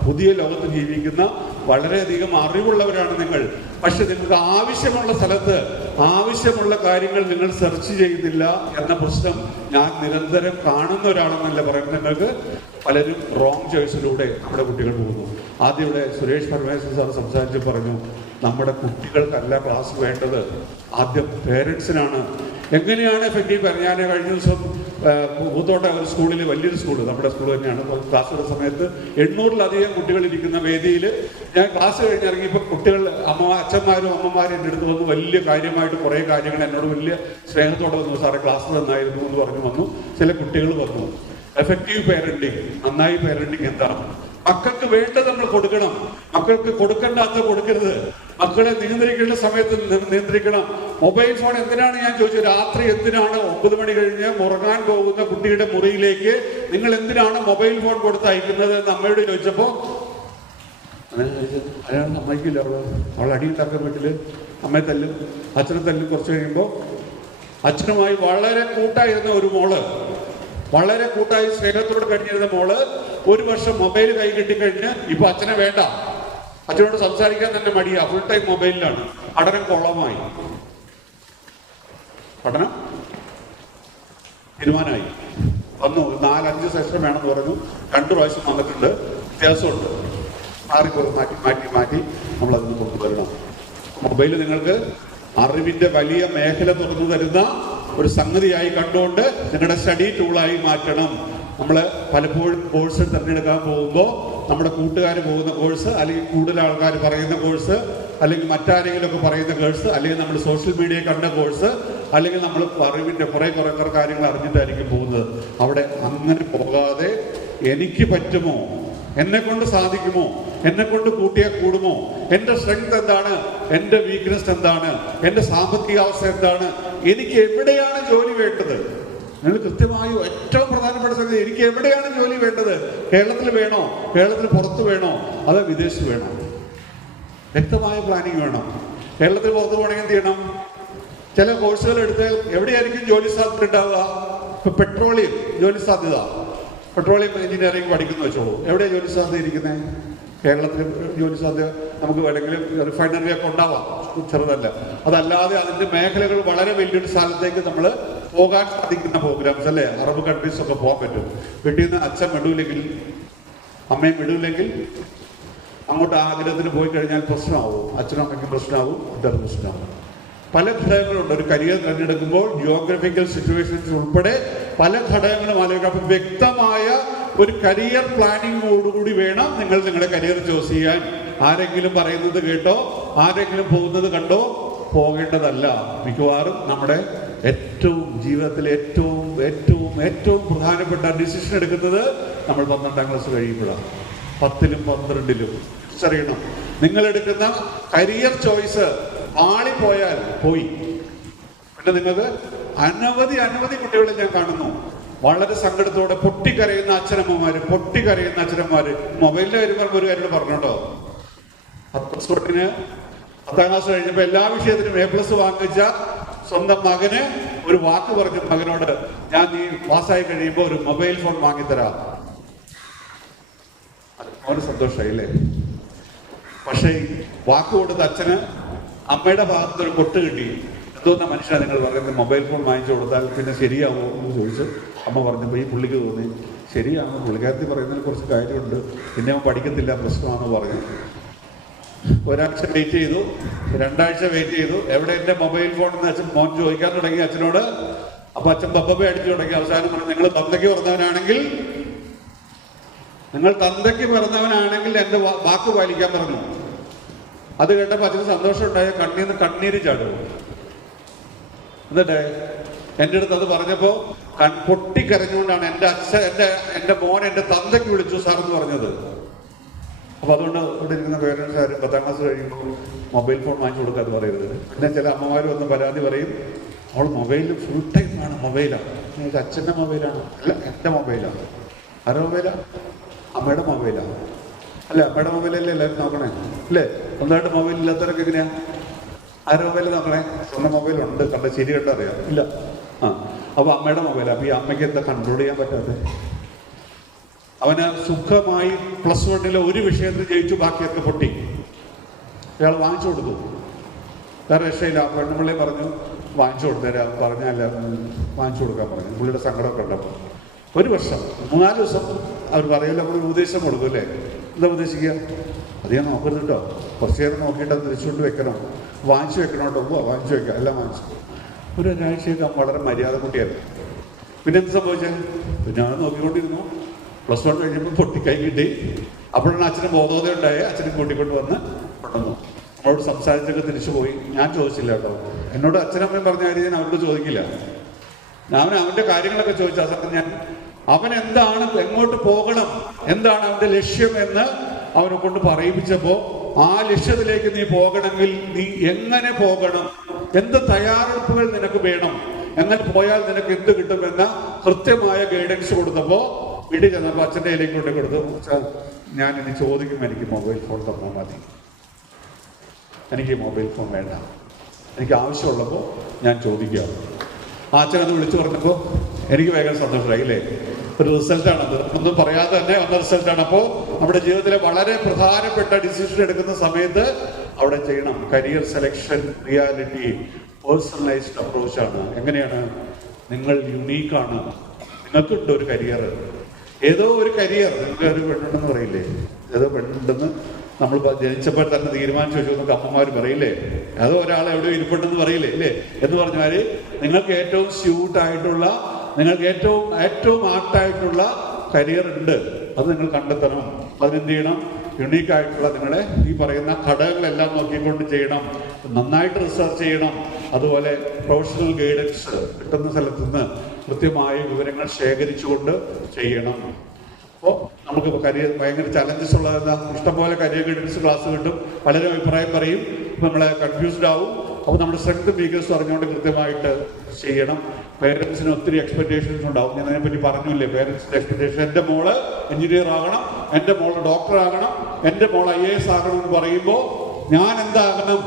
പുതിയ ലോകത്ത് ജീവിക്കുന്ന വളരെയധികം അറിവുള്ളവരാണ് നിങ്ങൾ. പക്ഷെ നിങ്ങൾക്ക് ആവശ്യമുള്ള സ്ഥലത്ത് ആവശ്യമുള്ള കാര്യങ്ങൾ നിങ്ങൾ സെർച്ച് ചെയ്യുന്നില്ല എന്ന പ്രശ്നം ഞാൻ നിരന്തരം കാണുന്ന ഒരാളെന്നല്ല പറയുന്നത്. നിങ്ങൾക്ക് പലരും റോങ് ചോയ്സിലൂടെ നമ്മുടെ കുട്ടികൾ പോകുന്നു. ആദ്യം ഇവിടെ സുരേഷ് പരമേശ്വരൻ സാർ സംസാരിച്ച് പറഞ്ഞു, നമ്മുടെ കുട്ടികൾക്കല്ല ക്ലാസ് വേണ്ടത്, ആദ്യം പേരൻസിനാണ്. എങ്ങനെയാണ് എഫക്റ്റീവ്? ഞാൻ കഴിഞ്ഞ ദിവസം പൂത്തോട്ട ഒരു സ്കൂളിൽ, വലിയൊരു സ്കൂള്, നമ്മുടെ സ്കൂൾ തന്നെയാണ്, ക്ലാസ്സുകളുടെ സമയത്ത് 800-ലധികം കുട്ടികൾ ഇരിക്കുന്ന വേദിയിൽ ഞാൻ ക്ലാസ് കഴിഞ്ഞിറങ്ങിയപ്പോൾ കുട്ടികൾ അച്ഛന്മാരും അമ്മമാരും എൻ്റെ അടുത്ത് വന്ന് വലിയ കാര്യമായിട്ട് കുറേ കാര്യങ്ങൾ എന്നോട് വലിയ സ്നേഹത്തോടെ വന്നു. സാറേ ക്ലാസ് നന്നായിരുന്നു എന്ന് പറഞ്ഞു വന്നു. ചില കുട്ടികൾ വന്നു. എഫക്റ്റീവ് പേരന്റിങ്, നന്നായി പേരന്റിങ് എന്താണ്? മക്കൾക്ക് വേണ്ടത് നമ്മൾ കൊടുക്കണം, മക്കൾക്ക് കൊടുക്കേണ്ടാത്ത കൊടുക്കരുത്. മക്കളെ നിയന്ത്രിക്കേണ്ട സമയത്ത് നിയന്ത്രിക്കണം. മൊബൈൽ ഫോൺ എന്തിനാണ് ഞാൻ ചോദിച്ചു, രാത്രി എന്തിനാണ് 9 മണി കഴിഞ്ഞ് ഉറങ്ങാൻ പോകുന്ന കുട്ടിയുടെ മുറിയിലേക്ക് നിങ്ങൾ എന്തിനാണ് മൊബൈൽ ഫോൺ കൊടുത്ത് അയക്കുന്നത് എന്ന് അമ്മയോട് ചോദിച്ചപ്പോ അയാൾ സമ്മതിക്കില്ല. അവൾ അടിയുണ്ടാക്കാൻ വീട്ടില് അമ്മയെ തല്ലും, അച്ഛനെ തല്ലും. കുറച്ച് കഴിയുമ്പോൾ അച്ഛനുമായി വളരെ കൂട്ടായിരുന്ന ഒരു മോള്, വളരെ കൂട്ടായി സ്നേഹത്തോട് കഴിഞ്ഞിരുന്ന മോള് 1 വർഷം മൊബൈൽ കൈ കിട്ടിക്കഴിഞ്ഞ് ഇപ്പൊ അച്ഛനെ വേണ്ട, അച്ഛനോട് സംസാരിക്കാൻ തന്നെ മടിയാ, ഫുൾ ടൈം മൊബൈലിലാണ്. പഠനം കൊള്ളമായി, പഠനം തീരുമാനമായി വന്നു. 4-5 സെഷൻ വേണമെന്ന് പറഞ്ഞു. 2 പ്രാവശ്യം വന്നിട്ടുണ്ട്. വ്യത്യാസമുണ്ട്, മാറിപ്പോയി, മാറ്റി മാറ്റി മാറ്റി നമ്മളതിന് കൊണ്ടുവരണം. മൊബൈൽ നിങ്ങൾക്ക് അറിവിന്റെ വലിയ മേഖല തുറന്നു തരുന്ന ഒരു സംഗതിയായി കണ്ടുകൊണ്ട് നിങ്ങളുടെ സ്റ്റഡി ടൂളായി മാറ്റണം. നമ്മൾ പലപ്പോഴും കോഴ്സ് തിരഞ്ഞെടുക്കാൻ പോകുമ്പോൾ നമ്മുടെ കൂട്ടുകാർ പോകുന്ന കോഴ്സ്, അല്ലെങ്കിൽ കൂടുതൽ ആൾക്കാർ പറയുന്ന കോഴ്സ്, അല്ലെങ്കിൽ മറ്റാരെങ്കിലും ഒക്കെ പറയുന്ന കോഴ്സ്, അല്ലെങ്കിൽ നമ്മൾ സോഷ്യൽ മീഡിയ കണ്ട കോഴ്സ്, അല്ലെങ്കിൽ നമ്മൾ അറിവിന്റെ കുറെ കാര്യങ്ങൾ അറിഞ്ഞിട്ടായിരിക്കും പോകുന്നത്. അവിടെ അങ്ങനെ പോകാതെ എനിക്ക് പറ്റുമോ, എന്നെ കൊണ്ട് സാധിക്കുമോ, എന്നെ കൊണ്ട് കൂട്ടിയാൽ കൂടുമോ, എൻ്റെ സ്ട്രെങ്ത് എന്താണ്, എൻ്റെ വീക്ക്നെസ് എന്താണ്, എൻ്റെ സാമ്പത്തിക അവസ്ഥ എന്താണ്, എനിക്ക് എവിടെയാണ് ജോലി വേണ്ടത്, നിങ്ങൾ കൃത്യമായും ഏറ്റവും പ്രധാനപ്പെട്ട സംഗതി, എനിക്ക് എവിടെയാണ് ജോലി വേണ്ടത്, കേരളത്തിൽ വേണോ, കേരളത്തിന് പുറത്ത് വേണോ, അതോ വിദേശത്ത് വേണോ, വ്യക്തമായ പ്ലാനിങ് വേണം. കേരളത്തിൽ പുറത്ത് പോകണമെങ്കിൽ എന്ത് ചെയ്യണം? ചില കോഴ്സുകൾ എടുത്ത് എവിടെയായിരിക്കും ജോലി സാധ്യത ഉണ്ടാവുക? ഇപ്പൊ പെട്രോളിയം ജോലി സാധ്യത, പെട്രോളിയം എഞ്ചിനീയറിംഗ് പഠിക്കുന്ന വെച്ചോളൂ, എവിടെയാണ് ജോലി സാധ്യത ഇരിക്കുന്നത്? കേരളത്തിൽ ജോലി സാധ്യത നമുക്ക് വേണമെങ്കിൽ റിഫൈനറിയൊക്കെ ഉണ്ടാവാം, ചെറുതല്ല. അതല്ലാതെ അതിന്റെ മേഖലകൾ വളരെ വലിയൊരു സ്ഥലത്തേക്ക് നമ്മൾ പോകാൻ സാധിക്കുന്ന പ്രോഗ്രാംസ് അല്ലേ, അറബ് കൺട്രീസ് ഒക്കെ പോകാൻ പറ്റും. വീട്ടിൽ നിന്ന് അച്ഛൻ വിടൂല്ലെങ്കിൽ, അമ്മയും വിടൂല്ലെങ്കിൽ അങ്ങോട്ട് ആഗ്രഹത്തിന് പോയി കഴിഞ്ഞാൽ പ്രശ്നമാവും, അച്ഛനും അമ്മയ്ക്കും പ്രശ്നമാവും, കുട്ടികൾക്ക് പ്രശ്നമാവും. പല ഘടകങ്ങളുണ്ട്. ഒരു കരിയർ തിരഞ്ഞെടുക്കുമ്പോൾ ജിയോഗ്രഫിക്കൽ സിറ്റുവേഷൻസ് ഉൾപ്പെടെ പല ഘടകങ്ങളും ആലോചിക്കാം. അപ്പം വ്യക്തമായ ഒരു കരിയർ പ്ലാനിങ്ങോടുകൂടി വേണം നിങ്ങളുടെ കരിയർ ചൂസ് ചെയ്യാൻ. ആരെങ്കിലും പറയുന്നത് കേട്ടോ, ആരെങ്കിലും പോകുന്നത് കണ്ടോ പോകേണ്ടതല്ല. മിക്കവാറും നമ്മുടെ ജീവിതത്തിലെ ഏറ്റവും പ്രധാനപ്പെട്ട ഡിസിഷൻ എടുക്കുന്നത് നമ്മൾ 12ാം ക്ലാസ് കഴിയുമ്പോഴാണ്. 10ലും 12ലും തിരിച്ചറിയണം. നിങ്ങൾ എടുക്കുന്ന കരിയർ ചോയ്സ് ആളിപ്പോയാൽ പോയി. പിന്നെ നിങ്ങൾക്ക് അനവധി കുട്ടികളെ ഞാൻ കാണുന്നു വളരെ സങ്കടത്തോടെ പൊട്ടിക്കരയുന്ന അച്ഛനമ്മമാര്. മൊബൈലിന്റെ കാര്യം ഒരു കാര്യം പറഞ്ഞോട്ടോ, 10ാം ക്ലാസ് കഴിഞ്ഞപ്പോ എല്ലാ വിഷയത്തിനും A+ വാങ്ങിച്ച സ്വന്തം മകന് ഒരു വാക്ക് പറഞ്ഞു മകനോട്, ഞാൻ നീ പാസ്സായി കഴിയുമ്പോ ഒരു മൊബൈൽ ഫോൺ വാങ്ങിത്തരാം. അവന് സന്തോഷമായില്ലേ? പക്ഷേ വാക്ക് കൊടുത്ത അച്ഛന് അമ്മയുടെ ഭാഗത്ത് ഒരു കൊട്ട് കിട്ടി. എന്തോന്ന മനുഷ്യനാണ് നിങ്ങൾ പറയുന്നത്, മൊബൈൽ ഫോൺ വാങ്ങിച്ചു കൊടുത്താൽ പിന്നെ ശരിയാവുമോ എന്ന് ചോദിച്ചു. അമ്മ പറഞ്ഞപ്പോൾ ഈ പുള്ളിക്ക് തോന്നി ശരിയാകും, പുള്ളിക്കാരത്തി പറയുന്നതിൽ കുറച്ച് കാര്യമുണ്ട്, പിന്നെ അവൻ പഠിക്കത്തില്ല, പ്രശ്നമാണെന്ന് പറഞ്ഞു. ഒരാഴ്ച വെയിറ്റ് ചെയ്തു, 2 ആഴ്ച വെയിറ്റ് ചെയ്തു. എവിടെ എൻ്റെ മൊബൈൽ ഫോൺ എന്ന് അച്ഛൻ മോൻ ചോദിക്കാൻ തുടങ്ങി അച്ഛനോട്. അപ്പൊ അച്ഛൻ ബബ്ബ അടിച്ചു തുടങ്ങി. അവസാനം പറഞ്ഞു, നിങ്ങൾ തന്തയ്ക്ക് പറഞ്ഞവനാണെങ്കിൽ എൻ്റെ വാക്ക് പാലിക്കാൻ പറഞ്ഞു. അത് കേട്ടപ്പോൾ അച്ഛന് സന്തോഷം ഉണ്ടായ കണ്ണീര് ചാടും. എന്നിട്ട് എൻ്റെ അടുത്ത് അത് പറഞ്ഞപ്പോ പൊട്ടിക്കരഞ്ഞുകൊണ്ടാണ് എൻ്റെ മോൻ എൻ്റെ തന്തയ്ക്ക് വിളിച്ചു സാർ എന്ന് പറഞ്ഞത്. അപ്പൊ അതുകൊണ്ട് ഇവിടെ ഇരിക്കുന്ന പേരൻസ് ആരും 10ാം ക്ലാസ് കഴിയുമ്പോൾ മൊബൈൽ ഫോൺ വാങ്ങിച്ചു കൊടുക്കാതെ പറയരുത്. പിന്നെ ചില അമ്മമാർ വന്ന് പരാതി പറയും, അവൾ മൊബൈലിൽ ഫുൾ ടൈം ആണ്, മൊബൈലാണ്. അച്ഛൻ്റെ മൊബൈലാണ്? അല്ല, എൻ്റെ മൊബൈലാണ്. ആരുടെ മൊബൈലാണ്? അമ്മയുടെ മൊബൈലാണ്. അല്ല, അമ്മയുടെ മൊബൈലല്ലേ എല്ലാവരും നോക്കണേ അല്ലേ? സ്വന്തമായിട്ട് മൊബൈൽ ഇല്ലാത്തവരൊക്കെ എങ്ങനെയാ? ആരുടെ മൊബൈൽ നോക്കണേ? സ്വന്തം മൊബൈലുണ്ട്, ശരി കണ്ടറിയാം ഇല്ല. അപ്പൊ അമ്മയുടെ മൊബൈലാണ്. അപ്പൊ ഈ അമ്മയ്ക്ക് എന്താ കൺട്രോൾ ചെയ്യാൻ പറ്റാതെ? അവന് സുഖമായി +1 ഒരു വിഷയത്തിൽ ജയിച്ചു, ബാക്കിയൊക്കെ പൊട്ടി. ഇയാൾ വാങ്ങിച്ചു കൊടുത്തു. വേറെ രക്ഷയില്ല. പെണ്ണുപിള്ളി പറഞ്ഞു വാങ്ങിച്ചു കൊടുത്തരാം, പറഞ്ഞല്ല വാങ്ങിച്ചു കൊടുക്കാൻ പറഞ്ഞു. പുള്ളിയുടെ സങ്കടമൊക്കെ ഉണ്ടപ്പോൾ 1 വർഷം 3-4 ദിവസം അവർ പറയില്ല, നമ്മൾ ഉപദേശം കൊടുക്കും അല്ലേ? എന്താ ഉപദേശിക്കുക? അത് ഞാൻ നോക്കരുത് കേട്ടോ, കുറച്ച് നേരം നോക്കിയിട്ട് അത് തിരിച്ചുകൊണ്ട് വെക്കണം, വാങ്ങിച്ചു വെക്കണം കേട്ടോ. വാങ്ങിച്ചു വെക്കാം, എല്ലാം വാങ്ങിച്ചു. ഒരാഴ്ചയൊക്കെ വളരെ മര്യാദ കുട്ടിയായിരുന്നു. പിന്നെ എന്ത് സംഭവിച്ചാൽ ഞാൻ നോക്കിക്കൊണ്ടിരുന്നു. +1 കഴിഞ്ഞപ്പോൾ പൊട്ടിക്കൈ കിട്ടി. അപ്പോഴാണ് അച്ഛന് ബോധോദയം ഉണ്ടായി. അച്ഛനെ കൂട്ടിക്കൊണ്ട് വന്ന് കൊണ്ടുവന്നു. നമ്മളോട് സംസാരിച്ചൊക്കെ തിരിച്ചു പോയി. ഞാൻ ചോദിച്ചില്ല കേട്ടോ. എന്നോട് അച്ഛനമ്മയും പറഞ്ഞ കാര്യം ഞാൻ അവരോട് ചോദിക്കില്ല. അവന്റെ കാര്യങ്ങളൊക്കെ ചോദിച്ച ആ സമയത്ത് ഞാൻ അവൻ എന്താണ്, എങ്ങോട്ട് പോകണം, എന്താണ് അവന്റെ ലക്ഷ്യം എന്ന് അവനെ കൊണ്ട് പറയിപ്പിച്ചപ്പോ, ആ ലക്ഷ്യത്തിലേക്ക് നീ പോകണമെങ്കിൽ നീ എങ്ങനെ പോകണം, എന്ത് തയ്യാറെടുപ്പുകൾ നിനക്ക് വേണം, എങ്ങനെ പോയാൽ നിനക്ക് എന്ത് കിട്ടുമെന്ന കൃത്യമായ ഗൈഡൻസ് കൊടുത്തപ്പോ വീട്ടിൽ ചെന്നപ്പോൾ അച്ഛൻ്റെ കയ്യിലേക്ക് കൊണ്ട് കൊടുത്തു. ഞാൻ ഇനി ചോദിക്കും, എനിക്ക് മൊബൈൽ ഫോൺ തന്നാൽ മതി, എനിക്ക് മൊബൈൽ ഫോൺ വേണ്ട, എനിക്ക് ആവശ്യമുള്ളപ്പോൾ ഞാൻ ചോദിക്കാം. ആ അച്ഛനത് വിളിച്ചു പറഞ്ഞപ്പോൾ എനിക്ക് ഭയങ്കര സന്തോഷമായി അല്ലേ? ഒരു റിസൾട്ടാണത്, ഒന്നും പറയാതെ തന്നെ വന്ന റിസൾട്ടാണ്. അപ്പോൾ നമ്മുടെ ജീവിതത്തിലെ വളരെ പ്രധാനപ്പെട്ട ഡിസിഷൻ എടുക്കുന്ന സമയത്ത് അവിടെ ചെയ്യണം കരിയർ സെലക്ഷൻ, റിയാലിറ്റി, പേഴ്സണലൈസ്ഡ് അപ്രോച്ചാണ്. എങ്ങനെയാണ്? നിങ്ങൾ യുണീക്കാണ്, നിങ്ങൾക്കുണ്ട് ഒരു കരിയർ. ഏതോ ഒരു കരിയർ, നിങ്ങൾക്ക് ഒരു പെണ്ണുണ്ടെന്ന് പറയില്ലേ? ഏതോ പെണ്ണുണ്ടെന്ന് നമ്മൾ ജനിച്ചപ്പോൾ തന്നെ തീരുമാനിച്ചു വെച്ചു എന്നൊക്കെ അമ്മമാർ പറയില്ലേ? അതോ ഒരാളെ എവിടെയോ ഇരിപ്പുണ്ടെന്ന് പറയില്ലേ ഇല്ലേ? എന്ന് പറഞ്ഞാൽ നിങ്ങൾക്ക് ഏറ്റവും സ്യൂട്ടായിട്ടുള്ള, നിങ്ങൾക്ക് ഏറ്റവും ആപ്റ്റായിട്ടുള്ള കരിയർ ഉണ്ട്. അത് നിങ്ങൾ കണ്ടെത്തണം. അതിനെന്ത് ചെയ്യണം? യുണീക്കായിട്ടുള്ള നിങ്ങളെ ഈ പറയുന്ന ഘടകങ്ങളെല്ലാം നോക്കിക്കൊണ്ട് ചെയ്യണം. നന്നായിട്ട് റിസർച്ച് ചെയ്യണം. അതുപോലെ പ്രൊഫഷണൽ ഗൈഡൻസ് കിട്ടുന്ന സ്ഥലത്ത് നിന്ന് കൃത്യമായ വിവരങ്ങൾ ശേഖരിച്ചുകൊണ്ട് ചെയ്യണം. അപ്പോൾ നമുക്ക് കരിയർ ഭയങ്കര ചലഞ്ചസ് ഉള്ളതെന്താ? ഇഷ്ടംപോലെ കരിയർ ഗൈഡൻസ് ക്ലാസ് കിട്ടും. പലരും അഭിപ്രായം പറയും, നമ്മളെ കൺഫ്യൂസ്ഡ് ആവും. അപ്പോൾ നമ്മുടെ സ്ട്രെങ്ത് വീക്ക്നെസ് അറിഞ്ഞുകൊണ്ട് കൃത്യമായിട്ട് ചെയ്യണം. പേരൻസിന് ഒത്തിരി എക്സ്പെക്ടേഷൻസ് ഉണ്ടാവും. ഞാൻ അതിനെപ്പറ്റി പറഞ്ഞില്ലേ, പേരൻസിന്റെ എക്സ്പെക്ടേഷൻ. എൻ്റെ മോള് എഞ്ചിനീയർ ആകണം, എൻ്റെ മോള് ഡോക്ടർ ആകണം, എൻ്റെ മോൾ IAS ആകണം എന്ന് പറയുമ്പോൾ ഞാൻ എന്താകണം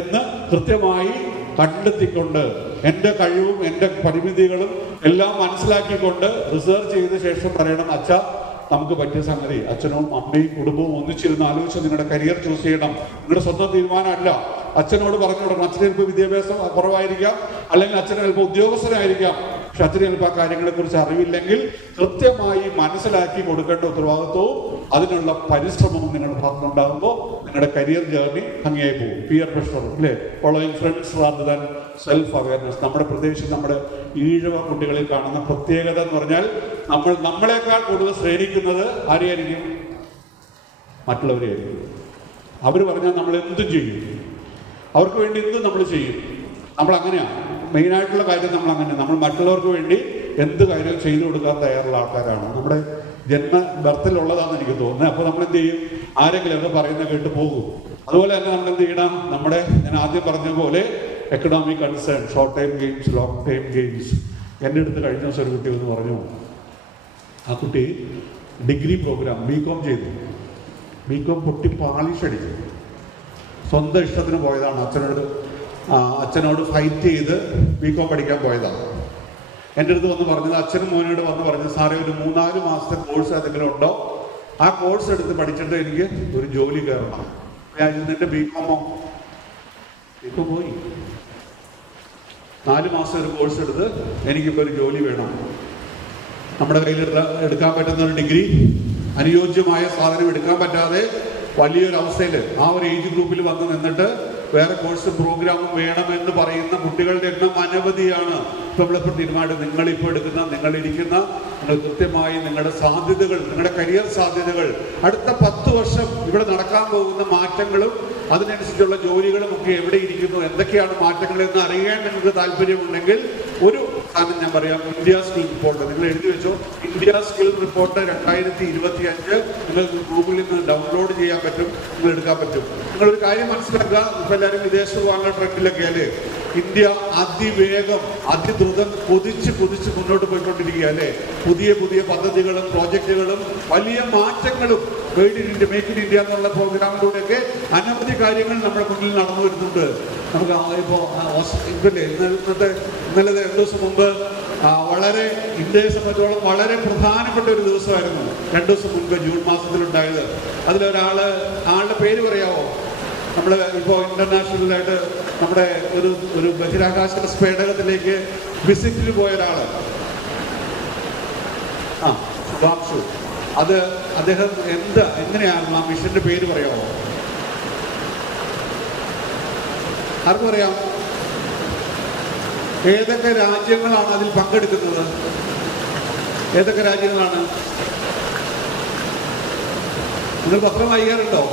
എന്ന് കൃത്യമായി കണ്ടെത്തിക്കൊണ്ട് എൻ്റെ കഴിവും എൻ്റെ പരിമിതികളും എല്ലാം മനസ്സിലാക്കിക്കൊണ്ട് റിസർച്ച് ചെയ്ത ശേഷം പറയണം, അച്ഛാ നമുക്ക് പറ്റിയ സംഗതി. അച്ഛനും അമ്മയും കുടുംബവും ഒന്നിച്ചിരുന്ന് ആലോചിച്ച് നിങ്ങളുടെ കരിയർ ചൂസ് ചെയ്യണം. നിങ്ങളുടെ സ്വന്തം തീരുമാനമല്ല. അച്ഛനോട് പറഞ്ഞു കൊടുക്കണം. അച്ഛന് ചിലപ്പോൾ വിദ്യാഭ്യാസം കുറവായിരിക്കാം, അല്ലെങ്കിൽ അച്ഛന് ചിലപ്പോൾ ഉദ്യോഗസ്ഥനായിരിക്കാം. പക്ഷെ അച്ഛന് ചിലപ്പോൾ ആ കാര്യങ്ങളെ കുറിച്ച് അറിവില്ലെങ്കിൽ കൃത്യമായി മനസ്സിലാക്കി കൊടുക്കേണ്ട ഉത്തരവാദിത്വവും അതിനുള്ള പരിശ്രമവും നിങ്ങളുടെ ഭാഗത്തുനിന്നുണ്ടാകുമ്പോൾ നിങ്ങളുടെ കരിയർ ജേർണി ഭംഗിയായി പോകും. പിയർ പ്രഷർ അല്ലേ? Following friends rather than self awareness. നമ്മുടെ പ്രദേശത്ത് നമ്മുടെ ഈഴവ കുട്ടികളിൽ കാണുന്ന പ്രത്യേകത എന്ന് പറഞ്ഞാൽ നമ്മളെക്കാൾ കൂടുതൽ ശ്രേണിക്കുന്നത് ആരെയായിരിക്കും? മറ്റുള്ളവരെയായിരിക്കും. അവർ പറഞ്ഞാൽ നമ്മൾ എന്തും ചെയ്യും. അവർക്ക് വേണ്ടി എന്ത് നമ്മൾ ചെയ്യും. നമ്മൾ അങ്ങനെയാണ്, മെയിനായിട്ടുള്ള കാര്യം നമ്മൾ അങ്ങനെ. നമ്മൾ മറ്റുള്ളവർക്ക് വേണ്ടി എന്ത് കാര്യം ചെയ്തു കൊടുക്കാൻ തയ്യാറുള്ള ആൾക്കാരാണ്. നമ്മുടെ ബർത്തിലുള്ളതാണെന്ന് എനിക്ക് തോന്നുന്നത്. അപ്പോൾ നമ്മൾ എന്ത് ചെയ്യും, ആരെങ്കിലും ഒക്കെ പറയുന്നത് കേട്ട് പോകും. അതുപോലെ തന്നെ നമ്മൾ എന്ത് ചെയ്യണം, ഞാൻ ആദ്യം പറഞ്ഞ പോലെ economic concern, short time games, long time games. എൻ്റെ അടുത്ത് കഴിഞ്ഞ ദിവസം ഒരു കുട്ടി എന്ന് പറഞ്ഞു, ആ കുട്ടി ഡിഗ്രി പ്രോഗ്രാം BCom ചെയ്തു. BCom പൊട്ടി പാളിഷ് അടിച്ചു. സ്വന്തം ഇഷ്ടത്തിന് പോയതാണ്. അച്ഛനോട് ഫൈറ്റ് ചെയ്ത് BCom പഠിക്കാൻ പോയതാണ്. എൻ്റെ അടുത്ത് വന്ന് പറഞ്ഞത്, അച്ഛനും മോനോട് വന്ന് പറഞ്ഞത്, സാറേ ഒരു 3-4 മാസത്തെ കോഴ്സ് എന്തെങ്കിലും ഉണ്ടോ, ആ കോഴ്സ് എടുത്ത് പഠിച്ചിട്ട് എനിക്ക് ഒരു ജോലി കയറണം. ഞാൻ നിന്റെ BCom ഇപ്പോൾ പോയി 4 മാസം ഒരു കോഴ്സ് എടുത്ത് എനിക്കിപ്പോൾ ഒരു ജോലി വേണം. നമ്മുടെ കയ്യിൽ എടുക്കാൻ പറ്റുന്ന ഒരു ഡിഗ്രി, അനുയോജ്യമായ സാധനം എടുക്കാൻ പറ്റാതെ വലിയൊരു അവസ്ഥയിൽ ആ ഒരു ഏജ് ഗ്രൂപ്പിൽ വന്ന് നിന്നിട്ട് വേറെ കോഴ്സ് പ്രോഗ്രാമും വേണമെന്ന് പറയുന്ന കുട്ടികളുടെ എണ്ണം അനവധിയാണ്. നമ്മളിപ്പോൾ തീരുമാനം, നിങ്ങളിപ്പോൾ എടുക്കുന്ന, നിങ്ങളിരിക്കുന്ന, നിങ്ങൾ കൃത്യമായി നിങ്ങളുടെ സാധ്യതകൾ, നിങ്ങളുടെ കരിയർ സാധ്യതകൾ, അടുത്ത 10 വർഷം ഇവിടെ നടക്കാൻ പോകുന്ന മാറ്റങ്ങളും അതിനനുസരിച്ചുള്ള ജോലികളും ഒക്കെ എവിടെ ഇരിക്കുന്നു, എന്തൊക്കെയാണ് മാറ്റങ്ങൾ എന്ന് അറിയാൻ നിങ്ങൾക്ക് താല്പര്യമുണ്ടെങ്കിൽ ഒരു സാധനം ഞാൻ പറയാം, ഇന്ത്യ സ്കിൽ റിപ്പോർട്ട് നിങ്ങൾ എഴുതി വെച്ചോ. ഇന്ത്യ സ്കിൽ റിപ്പോർട്ട് 2025 നിങ്ങൾക്ക് ഗൂഗിളിൽ നിന്ന് ഡൗൺലോഡ് ചെയ്യാൻ പറ്റും, നിങ്ങൾ എടുക്കാൻ പറ്റും. നിങ്ങളൊരു കാര്യം മനസ്സിലാക്കുക, ഇപ്പം എല്ലാവരും വിദേശത്ത് പോകാനുള്ള ട്രെൻഡിലൊക്കെ അല്ലേ, ഇന്ത്യ അതിവേഗം അതിദ്രുതം കുതിച്ച് മുന്നോട്ട് പോയിക്കൊണ്ടിരിക്കുക അല്ലേ. പുതിയ പദ്ധതികളും പ്രോജക്റ്റുകളും വലിയ മാറ്റങ്ങളും made in India, make in India എന്നുള്ള പ്രോഗ്രാമിലൂടെയൊക്കെ അനവധി കാര്യങ്ങൾ നമ്മുടെ മുന്നിൽ നടന്നു വരുന്നുണ്ട്. നമുക്ക് ഇപ്പോൾ ഇന്നലെ 2 ദിവസം മുമ്പ് വളരെ ഇന്ത്യയെ സംബന്ധിച്ചോളം വളരെ പ്രധാനപ്പെട്ട ഒരു ദിവസമായിരുന്നു 2 ദിവസം മുൻപ് ജൂൺ മാസത്തിലുണ്ടായത്. ആളുടെ പേര് പറയാമോ? നമ്മൾ ഇപ്പോൾ ഇന്റർനാഷണലായിട്ട് നമ്മുടെ ഒരു ബഹിരാകാശ സ്ഫോടനത്തിലേക്ക് വിസിറ്റിൽ പോയ ഒരാള്, ശുഭാംശു. അദ്ദേഹം എങ്ങനെയാണ് ആ മിഷന്റെ പേര് പറയാമോ? ആർക്കും പറയാം? ഏതൊക്കെ രാജ്യങ്ങളാണ് അതിൽ പങ്കെടുക്കുന്നത്? ഏതൊക്കെ രാജ്യങ്ങളാണ്? നിങ്ങൾ പത്രം വായിക്കാറുണ്ടോ?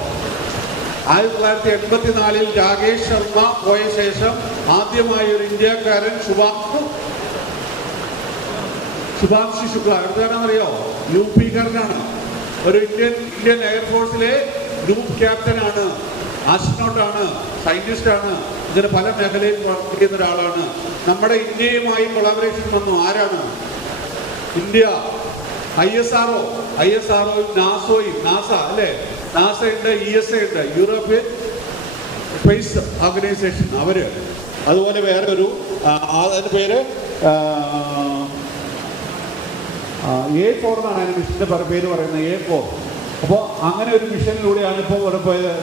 1984 രാകേഷ് ശർമ്മ പോയ ശേഷം ആദ്യമായി ഒരു ഇന്ത്യക്കാരൻ ശുഭാംശു ശുക്ല. എവിടുത്താണെന്നറിയോ? UP-കാരനാണ്. ഒരു ഇന്ത്യൻ എയർഫോഴ്സിലെ ഗ്രൂപ്പ് ക്യാപ്റ്റനാണ്, ആസ്ട്രോനോട്ടാണ്, സയന്റിസ്റ്റാണ്. ഇതിന് പല മേഖലയിൽ വർക്ക് ചെയ്യുന്ന ഒരാളാണ്. നമ്മുടെ ഇന്ത്യയുമായി കൊളാബറേഷൻ വന്നു. ആരാണ്? ഇന്ത്യ. ISRO, നാസ അല്ലേ, നാസ ഉണ്ട്, ESA ഉണ്ട്, യൂറോപ്യൻ സ്പേസ് ഓർഗനൈസേഷൻ, അവര്. അതുപോലെ വേറെ ഒരു അതിന്റെ പേര് A4 എന്നാണ് അതിന്റെ മിഷന്റെ പേര് പറയുന്നത്, A4. അപ്പോൾ അങ്ങനെ ഒരു മിഷനിലൂടെയാണ് ഇപ്പോൾ ഇവിടെ പോയത്.